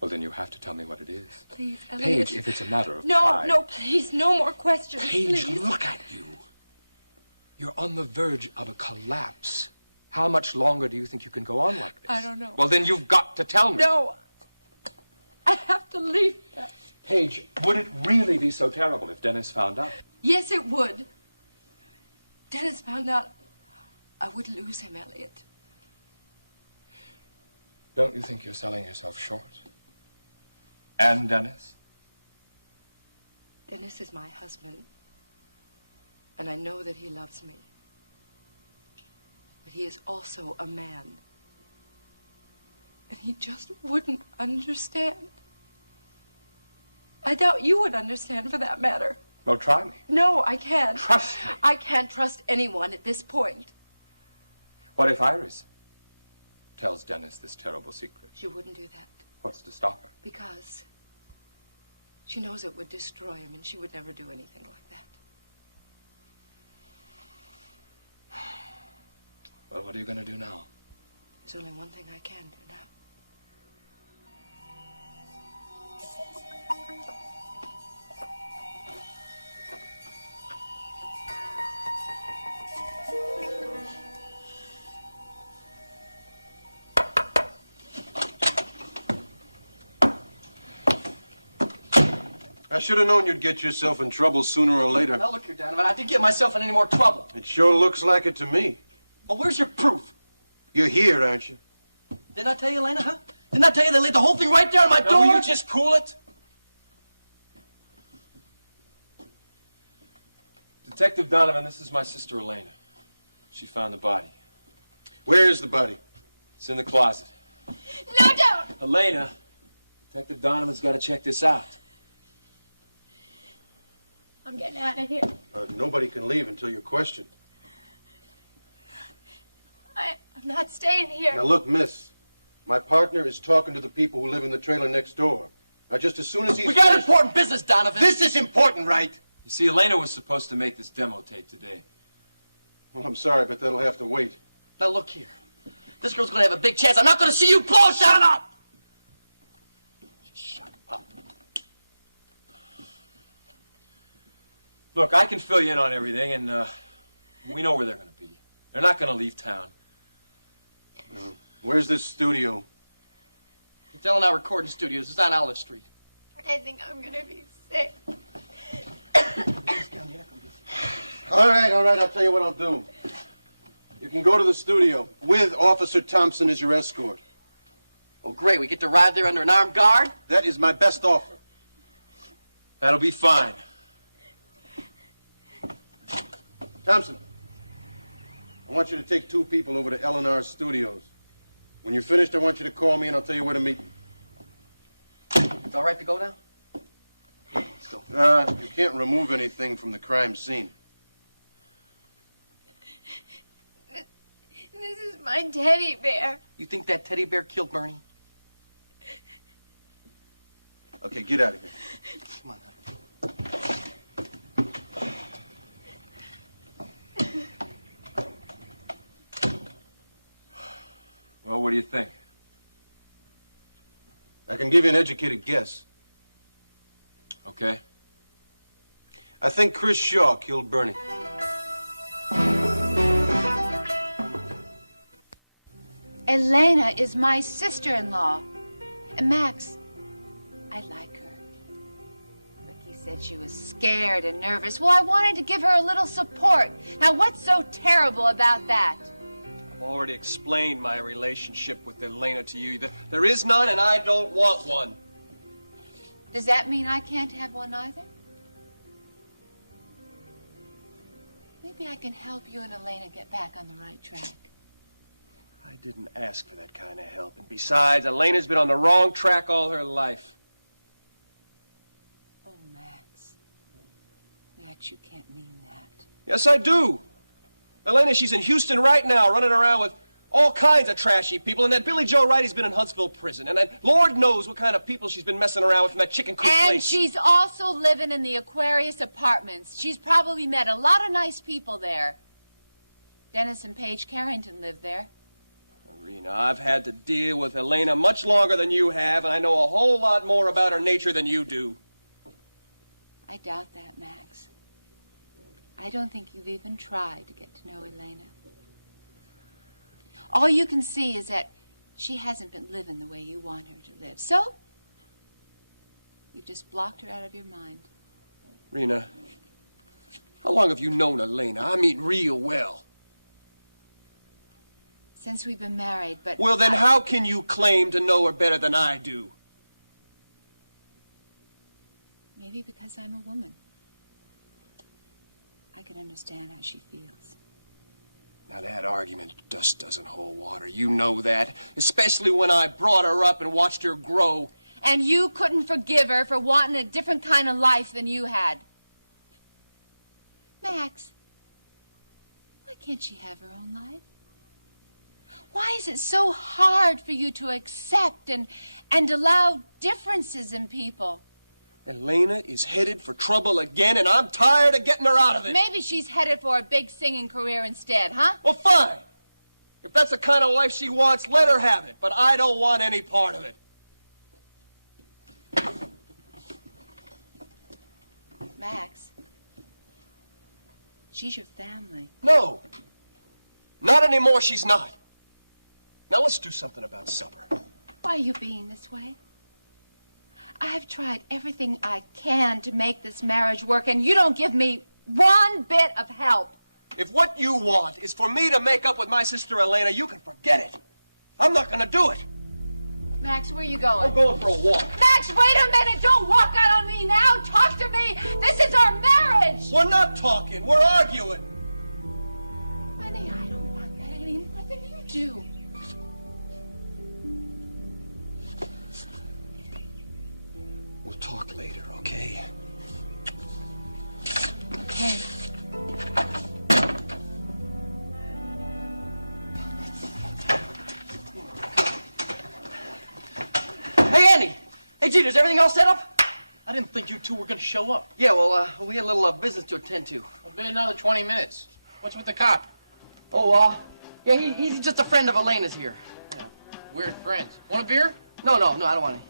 Well, then you have to tell me what it is. Please, Elliot. Paige, if it's a matter of No, pride. no, please, no more questions, Paige, please. look at you. You're on the verge of a collapse. How much longer do you think you can go on like this? I don't know. Well, then you've got to tell me. No. I have to leave. Paige, would it really be so terrible if Dennis found out? Yes, it would. Dennis found out I would lose him, Elliot. Don't you think you're selling yourself short? And Dennis? Dennis is my husband, and I know that he loves me. But he is also a man. And he just wouldn't understand. I doubt you would understand for that matter. Well, try me. No, I can't. Trust me. I can't trust anyone at this point. What if Iris tells Dennis this terrible secret? She wouldn't do that. What's to stop her? Because she knows it would destroy him, and she would never do anything like that. What are you going to do now? There's only one thing I can do now. I should have known you'd get yourself in trouble sooner or later. Now look here, Donovan, I didn't get myself in any more trouble. It sure looks like it to me. Well, where's your proof? You're here, aren't you? Didn't I tell you, Elena, huh? Didn't I tell you they laid the whole thing right there on my door? Will you just cool it? Detective Donovan, this is my sister Elena. She found the body. Where is the body? It's in the closet. No, don't! Elena, Detective Donovan's got to check this out. I'm getting out of here. Nobody can leave until you're questioned. I'm not staying here. Now look, miss, my partner is talking to the people who live in the trailer next door. Now just as soon as he's We got finished... important business, Donovan. This is important, right? You see, Elena was supposed to make this demo tape today. Well, I'm sorry, but that'll have to wait. Now look here. This girl's gonna have a big chance. I'm not gonna see you blow. Shut up! Look, I can fill you in on everything, and we know where they're going to be. They're not going to leave town. Where's this studio? It's L&R Recording Studios. It's on Olive Street. I think I'm gonna be sick. All right, I'll tell you what I'll do. You can go to the studio with Officer Thompson as your escort. Oh, great. We get to ride there under an armed guard? That is my best offer. That'll be fine. Thompson, I want you to take 2 people over to L&R Studios. When you're finished, I want you to call me and I'll tell you where to meet. It's all right to go now? Let's go. You can't remove anything from the crime scene. This is my teddy bear. You think that teddy bear killed Bernie? Okay, get out of here. Come on. Well, what do you think? I can give you an educated guess. Okay. I think Chris Shaw killed Bernie. Elena is my sister-in-law. And Max, I like her. Ricky said she was scared and nervous. Well, I wanted to give her a little support. Now, what's so terrible about that? I've already explained my relationship with Elena to you. There is none, and I don't want one. Does that mean I can't have one either? Maybe I can help you and Elena get back on the right track. I didn't ask for that kind of help. And besides, Elena's been on the wrong track all her life. Oh, Max. Max, you can't mean that. Yes, I do. Elena, she's in Houston right now, running around with all kinds of trashy people, and that Billy Joe Wrighty's been in Huntsville prison, and that Lord knows what kind of people she's been messing around with in that chicken coop place. And she's also living in the Aquarius Apartments. She's probably met a lot of nice people there. Dennis and Paige Carrington live there. Rena, I've had to deal with Elena much longer than you have, and I know a whole lot more about her nature than you do. I doubt that, Max. I don't think you've even tried to get to know Elena. All you can see is that she hasn't been living the way you want her to live. So, you've just blocked her out of your mind. Rena, how long have you known Elena? I mean real well. Since we've been married, but... Well, then how can you claim to know her better than I do? Maybe because I'm a woman. I can understand how she feels. Now, that argument just doesn't hold water. You know that. Especially when I brought her up and watched her grow. And you couldn't forgive her for wanting a different kind of life than you had. Max, why can't she have her own life? Why is it so hard for you to accept and allow differences in people? Elena is headed for trouble again, and I'm tired of getting her out of it. Maybe she's headed for a big singing career instead, huh? Well, fine. that's the kind of life she wants, let her have it. But I don't want any part of it. Max, she's your family. No. Not anymore, she's not. Now let's do something about supper. Why are you being this way? I've tried everything I can to make this marriage work, and you don't give me one bit of help. If what you want is for me to make up with my sister Elena, you can forget it. I'm not gonna do it. Max, where are you going? I'm going for a walk. Max, wait a minute! Don't walk out on me now! Talk to me! This is our marriage! We're not talking, we're arguing. Honey, I don't want that any more than you do. We'll talk later, okay? Okay. Hey, Andy! Hey, Jeter, is everything all set up? I didn't think you two were gonna show up. Yeah, well, we had a little business to attend to. It'll be another 20 minutes. What's with the cop? Oh, yeah, he's just a friend of Elena's here. Weird friends. Want a beer? No, I don't want any.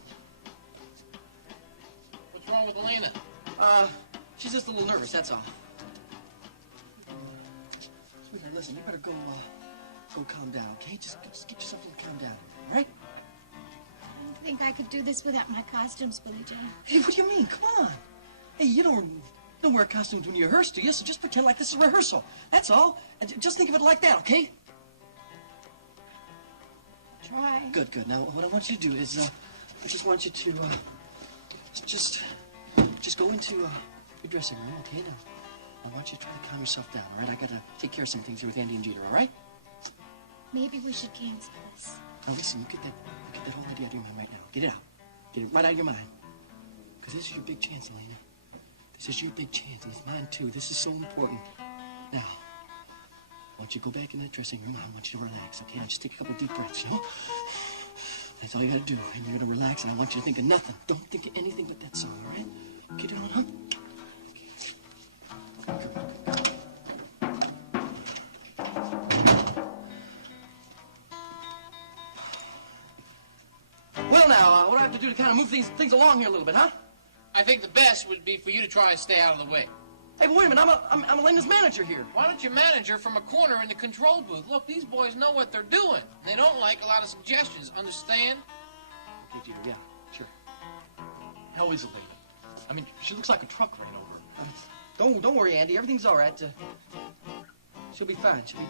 What's wrong with Elena? She's just a little nervous, that's all. Sweetheart, listen, you better go calm down, okay? Just get yourself a little calm down, all right? I don't think I could do this without my costumes, Billy Joe. Hey, what do you mean? Come on. Hey, you don't wear costumes when you rehearse, do you? So just pretend like this is rehearsal. That's all. Just think of it like that, okay? Try. Good. Now, what I want you to do is, I just want you to, just go into your dressing room, okay? Now, I want you to try to calm yourself down, all right? I gotta take care of some things here with Andy and Jeter, all right? Maybe we should cancel this. Now, listen, you get that whole idea out of your mind right now. Get it out. Get it right out of your mind. Because this is your big chance, Elena. This is your big chance, and it's mine, too. This is so important. Now, once you go back in that dressing room, I want you to relax, okay? Now, just take a couple deep breaths, you know? That's all you gotta do, and you're gonna relax, and I want you to think of nothing. Don't think of anything but that song, all right? Okay, darling, huh? Well, now, what do I have to do to kind of move things along here a little bit, huh? I think the best would be for you to try and stay out of the way. Hey, but wait a minute, I'm Elena's manager here. Why don't you manage her from a corner in the control booth? Look, these boys know what they're doing. They don't like a lot of suggestions, understand? Okay, Jeter, yeah, sure. How is Elena? I mean, she looks like a truck ran over her. Don't worry, Andy. Everything's all right. She'll be fine. She'll be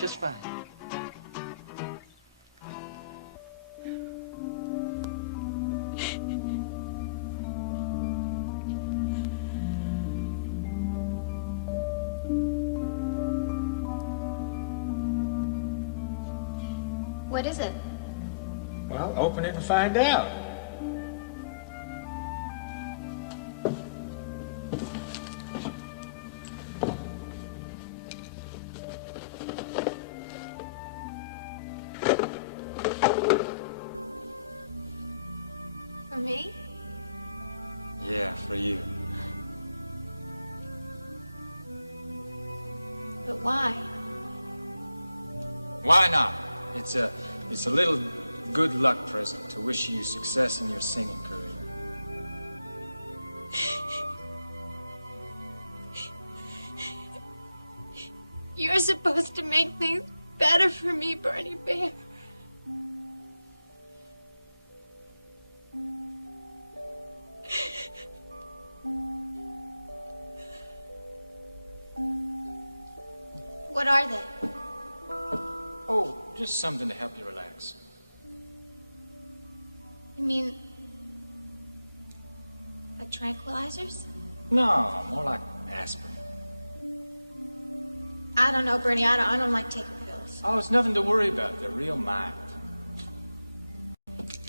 just fine. What is it? Well, open it and find out. For me? Yeah, for you. But why? Why not? It's a little good luck present to wish you success in your singing career. You're supposed to make things better for me, Bernie Bear. What are they? Oh, just something to help you relax. You mean like tranquilizers? No, more like aspirin. I don't know, Bernie. I don't like taking pills. Oh, it's nothing to worry about. They're real mild.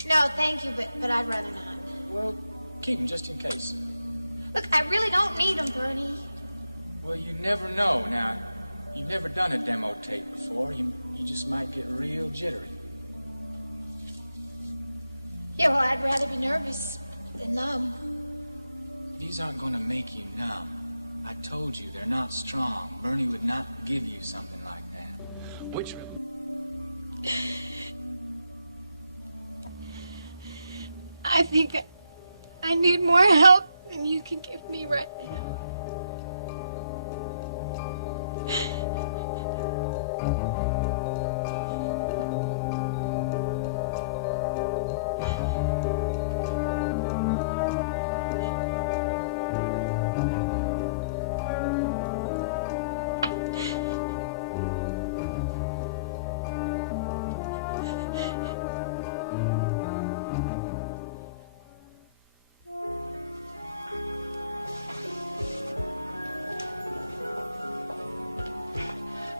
No, thank you, but I'd rather not. Well, keep them just in case. Look, I really don't need them, Bernie. Well, you never know. Now, you've never done a demo tape before. You just might get real jittery. Yeah, well, I'd rather be nervous than numb. These aren't going to make you numb. I told you they're not strong. Bernie would not give you something like that. I think I need more help than you can give me right now.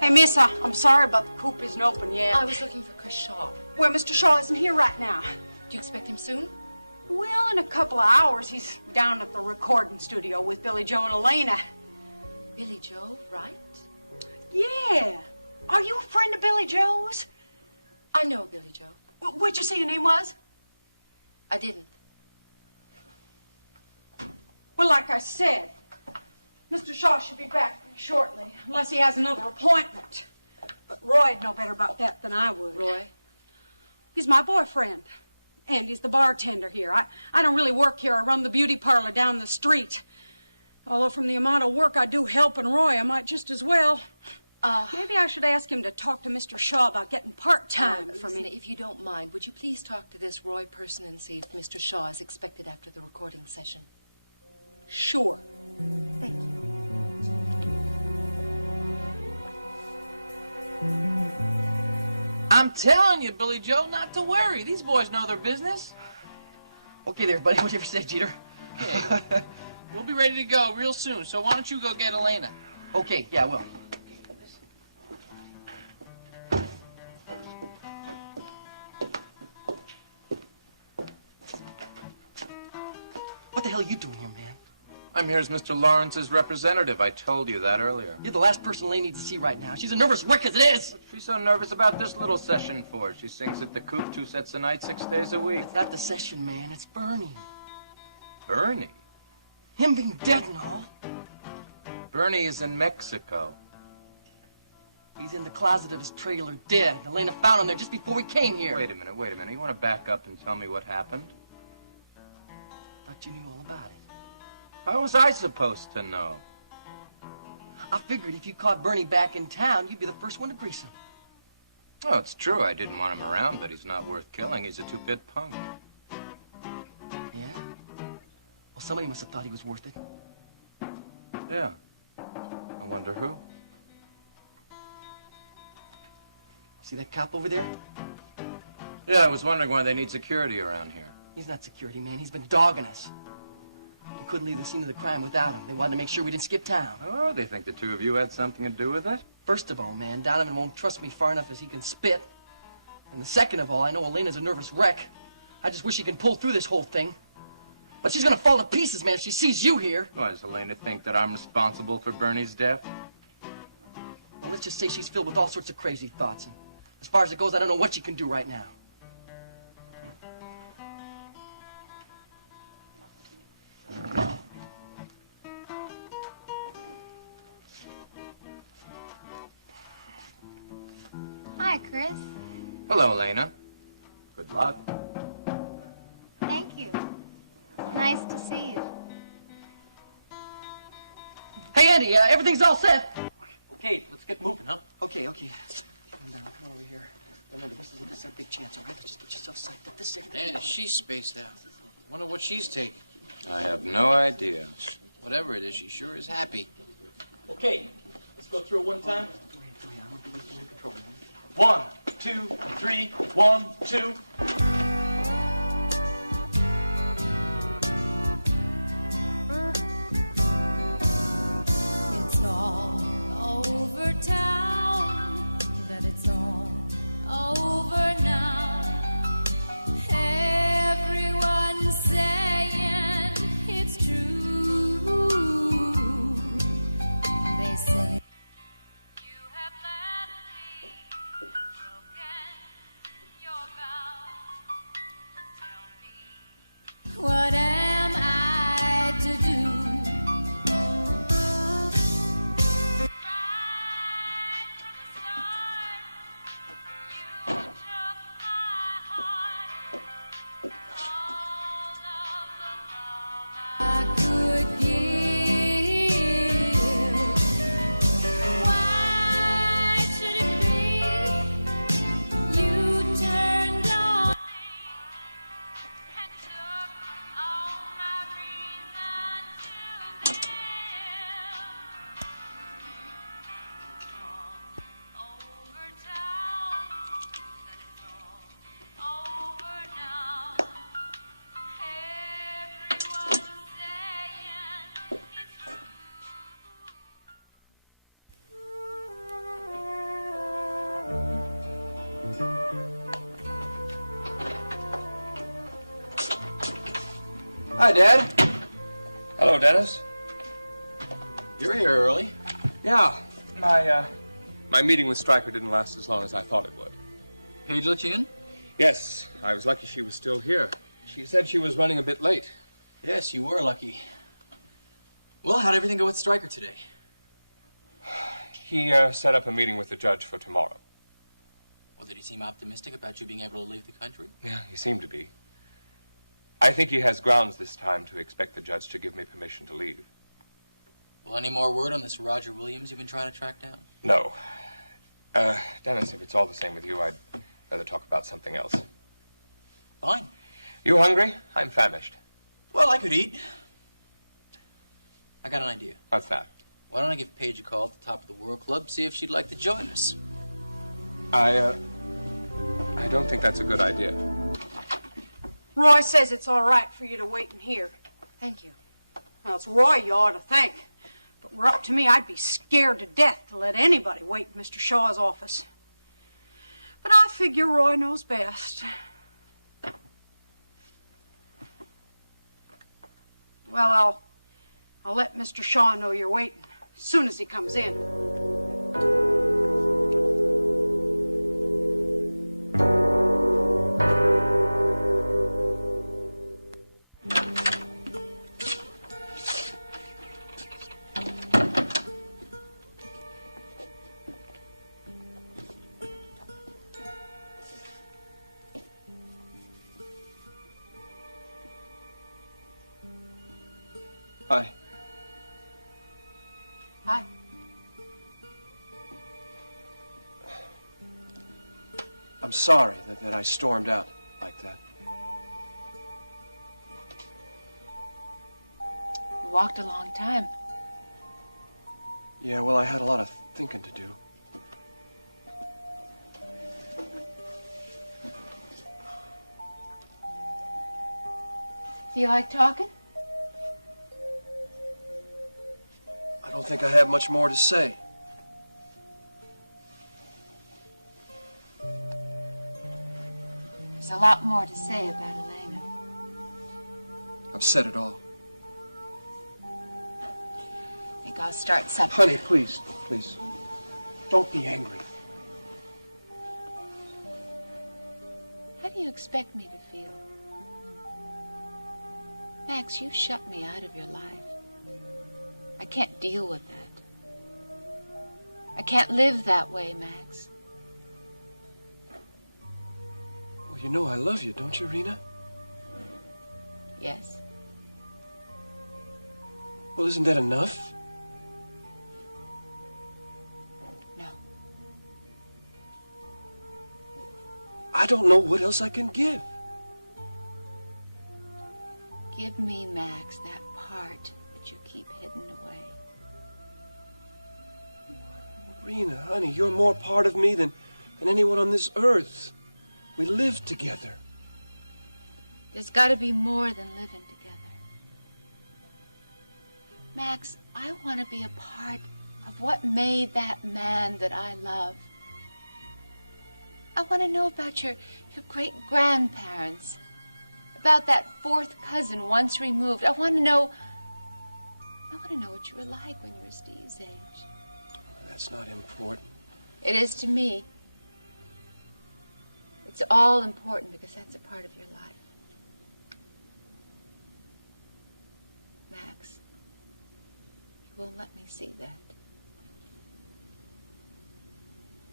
Hey, Miss, I'm sorry, but the coop isn't open yet. I was looking for Chris Shaw. Well, Mr. Shaw isn't here right now. Do you expect him soon? Well, in a couple of hours, he's down at the recording studio with Billy Joe and Elena. Billy Joe, right? Yeah. Are you a friend of Billy Joe's? I know Billy Joe. What'd you say your name was? I didn't. Well, like I said, Mr. Shaw should be back shortly, unless he has another appointment. But Roy'd know better about that than I would. Roy? He's my boyfriend. And he's the bartender here. I don't really work here. I run the beauty parlor down the street. Although from the amount of work I do helping Roy, I might just as well. Maybe I should ask him to talk to Mr. Shaw about getting part-time for me. If you don't mind, would you please talk to this Roy person and see if Mr. Shaw is expected after the recording session? Sure. Thank you. I'm telling you, Billy Joe, not to worry. These boys know their business. Okay there, buddy. Whatever you say, Jeter. Okay. We'll be ready to go real soon, so why don't you go get Elena? Okay, yeah, well. What the hell are you doing here, man? I'm here as Mr. Lawrence's representative. I told you that earlier. You're the last person Elaine needs to see right now. She's a nervous wreck as it is. What's she so nervous about this little session for? She sings at the coop 2 sets a night, 6 days a week. It's not the session, man. It's Bernie. Bernie? Him being dead and all. Bernie is in Mexico. He's in the closet of his trailer, dead. Elena found him there just before we came here. Wait a minute. You want to back up and tell me what happened? Thought you knew all about it. How was I supposed to know? I figured if you caught Bernie back in town, you'd be the first one to grease him. Oh, it's true. I didn't want him around, but he's not worth killing. He's a 2-bit punk. Yeah? Well, somebody must have thought he was worth it. Yeah. I wonder who. See that cop over there? Yeah, I was wondering why they need security around here. He's not security, man. He's been dogging us. We couldn't leave the scene of the crime without him. They wanted to make sure we didn't skip town. Oh, they think the two of you had something to do with it? First of all, man, Donovan won't trust me far enough as he can spit. And the second of all, I know Elena's a nervous wreck. I just wish she can pull through this whole thing. But she's gonna fall to pieces, man, if she sees you here. Why, does Elena think that I'm responsible for Bernie's death? Well, let's just say she's filled with all sorts of crazy thoughts. And as far as it goes, I don't know what she can do right now. Hi, Chris. Hello, Elena. Good luck. Thank you. Nice to see you. Hey, Andy, everything's all set. Okay, let's get moving, huh? Okay. Come over here. Remember, this is a big chance, all right? Just get yourself psyched up. This is everything. Man, she's spaced out. Wonder what she's taking. I have no idea. Whatever it is, she sure is happy. Okay, let's go through it one time. Go ahead. I'm gonna do it under control, man. 1, 2, 3, 1, 2. It's all over town, that it's all over now. Everyone's saying it's true. They say you have left me broken, your vow Hi, Dad. Hello, Dennis. You're here early. Yeah, my meeting with Stryker didn't last as long as I thought it would. Paige let you in? Yes, I was lucky she was still here. She said she was running a bit late. Yes, you were lucky. Well, how'd everything go with STRYCKER today? He set up a meeting with the judge for tomorrow. Well, did he seem optimistic about you being able to leave the country? Yeah, he seemed to be. I think he has grounds this time to expect the judge to give me permission to leave. Well, any more word on this Roger Williams you've been trying to track down? No. Dennis, if it's all the same with you, I'd rather talk about something else. Fine. You hungry? I'm famished. Well, I could eat. I got an idea. What's that? Why don't I give Paige a call at the top of the World Club, see if she'd like to join us? I don't think that's a good idea. Roy says it's all right for you to wait in here. Thank you. Well, it's Roy you ought to thank. But were up to me, I'd be scared to death to let anybody wait in Mr. Shaw's office. But I figure Roy knows best. Well, I'll let Mr. Shaw know you're waiting as soon as he comes in. Hi. Hi. I'm sorry that I stormed out like that. You walked a long time. Yeah, well, I had a lot of thinking to do. Feel like talking? I don't think I have much more to say. There's a lot more to say about Elena. I've said it all. I think I'll start supper. Honey, please, please. Don't be angry. How do you expect me to feel? Max, you shut me out of your life. I can't deal with that. I can't live that way, Max. Well, you know I love you, don't you, Rena? Yes. Well, isn't that enough? No. I don't know what else I can give. Give me, Max, that part that you keep hidden away. Rena, honey, you're more part of me than anyone on this earth. We live together. There's got to be more than living together. Max, I want to be a part of what made that man that I love. I want to know about your great-grandparents, about that fourth cousin once removed. I want to know what you were like when you were Steve's age. That's not important. It is to me. It's all important because that's a part of your life. Max, you won't let me see that.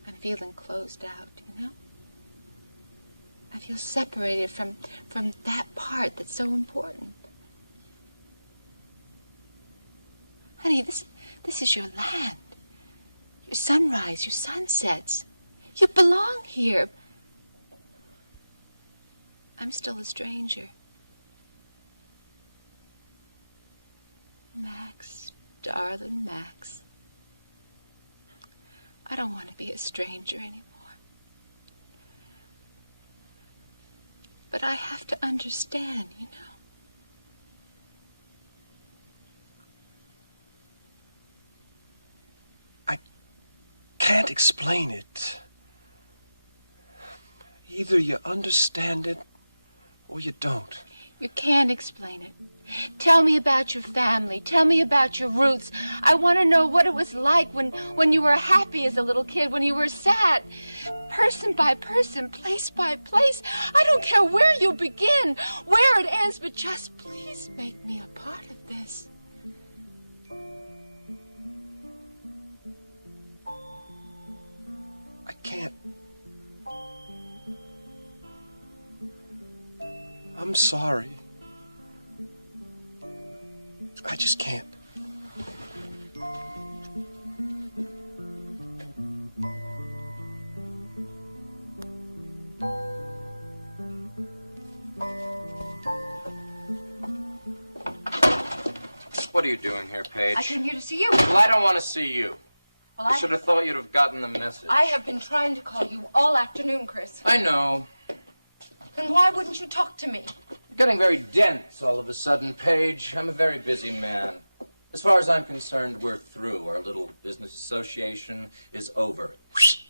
I'm feeling closed out, you know? I feel separated from that part that's so important. Honey, this is your land. Your sunrise, your sunsets. You belong here. I'm still a stranger. Max, darling Max. I don't want to be a stranger anymore. But I have to understand, you know. Can't explain it. Either you understand it or you don't. You can't explain it. Tell me about your family. Tell me about your roots. I want to know what it was like when you were happy as a little kid, when you were sad. Person by person, place by place. I don't care where you begin, where it ends, but just please make me a part of this. I can't. I'm sorry. I just can't. What are you doing here, Paige? I came here to see you. Well, I don't want to see you. Well, I should have thought you'd have gotten the message. I have been trying to call you all afternoon, Chris. I know. Then why wouldn't you talk to me? You're getting very dense all of a sudden, Paige. I'm a very busy man. As far as I'm concerned, we're through. Our little business association is over.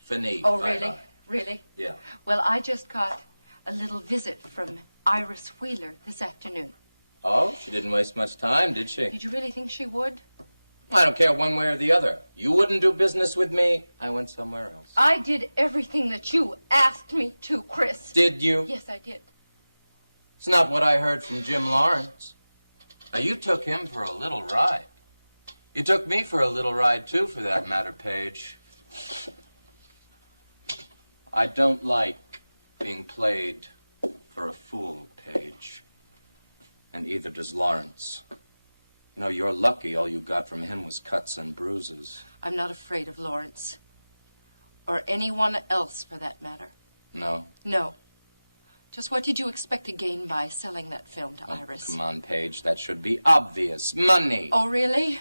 Fini. Oh, really? Bye-bye. Really? Yeah. Well, I just got a little visit from Iris Wheeler this afternoon. Oh, she didn't waste much time, did she? Did you really think she would? I don't care one way or the other. You wouldn't do business with me. I went somewhere else. I did everything that you asked me to, Chris. Did you? Yes, I did. It's not what I heard from Jim Lawrence. Now, you took him for a little ride. You took me for a little ride, too, for that matter, Paige. I don't like being played for a fool, Paige. And either does Lawrence. You know, you're lucky all you got from him was cuts and bruises. I'm not afraid of Lawrence. Or anyone else, for that matter. No? No. Just what did you expect to gain by selling that film to Iris? Come on, Paige, that should be obvious. Money! Oh, really?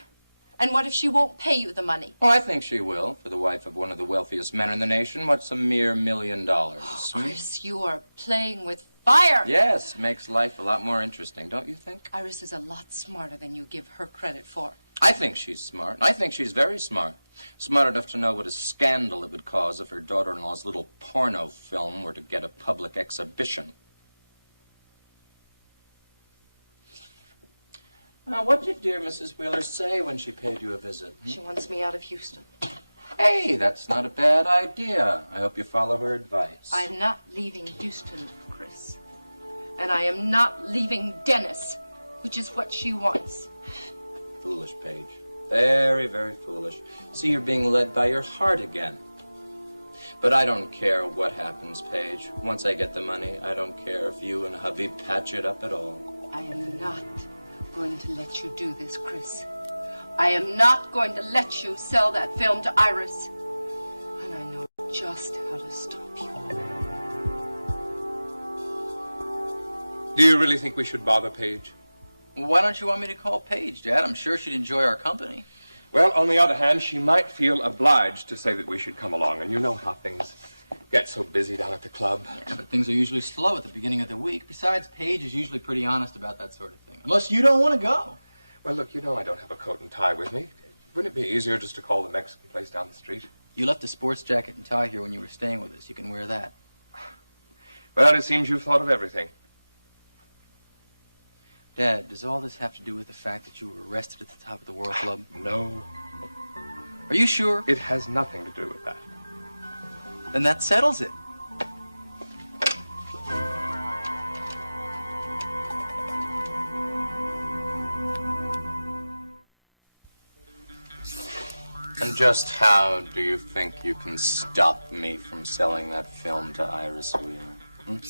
And what if she won't pay you the money? Oh, I think she will. For the wife of one of the wealthiest men in the nation, what's a mere $1 million? Oh, Chris, you are playing with fire. Yes, makes life a lot more interesting, don't you think? Iris is a lot smarter than you give her credit for. I think she's smart. I think she's very smart. Smart enough to know what a scandal it would cause if her daughter-in-law's little porno film were to get a public exhibition. Now, what did dear Mrs. Wheeler say when she paid you a visit? She wants me out of Houston. Hey, that's not a bad idea. I hope you follow her advice. I'm not leaving Houston, Chris. And I am not leaving Dennis, which is what she wants. Foolish, Paige. Very, very foolish. See, you're being led by your heart again. But I don't care what happens, Paige. Once I get the money, I don't care if you and hubby patch it up at all. I am not going to let you do this, Chris. I am not going to let you sell that film to Iris. And I know just how to stop you. Do you really think we should bother Paige? Why don't you want me to call Paige, Dad? I'm sure she'd enjoy our company. Well, on the other hand, she might feel obliged to say that we should come along, and you know how things get so busy down at the club. Yeah, but things are usually slow at the beginning of the week. Besides, Paige is usually pretty honest about that sort of thing. Unless you don't want to go. Well, look, you know I don't have a coat and tie with me. Wouldn't it be easier just to call the Mexican place down the street? You left a sports jacket and tie here when you were staying with us. You can wear that. Well, it seems you've thought of everything. Dad, does all this have to do with the fact that you were arrested at the top of the World Club? No. Are you sure? It has nothing to do with that. Then that settles it. And just how do you think you can stop me from selling that film to Iris Wheeler?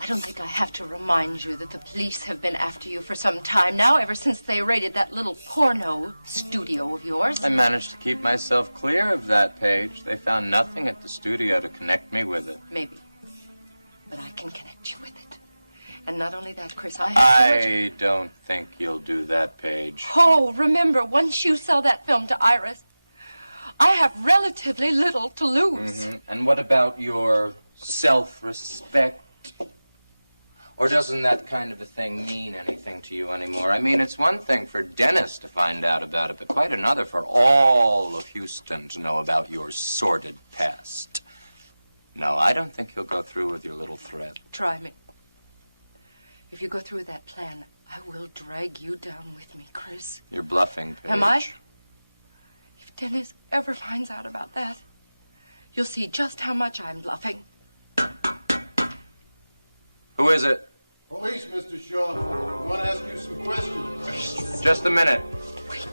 I don't think I have to remind you that the police have been after you for some time now, ever since they raided that little porno studio of yours. I managed to keep myself clear of that, Paige. They found nothing at the studio to connect me with it. Maybe. But I can connect you with it. And not only that, Chris, I don't think you'll do that, Paige. Oh, remember, once you sell that film to Iris, I have relatively little to lose. And what about your self-respect? Or doesn't that kind of a thing mean anything to you anymore? I mean, it's one thing for Dennis to find out about it, but quite another for all of Houston to know about your sordid past. No, I don't think you'll go through with your little threat. Try me. If you go through with that plan, I will drag you down with me, Chris. You're bluffing, Paige. Am I? If Dennis ever finds out about that, you'll see just how much I'm bluffing. Who is it? Police, Mr. Shaw. I want to ask you some questions. Just a minute.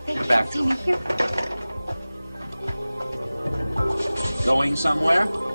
They Back. can't see me here. Going somewhere?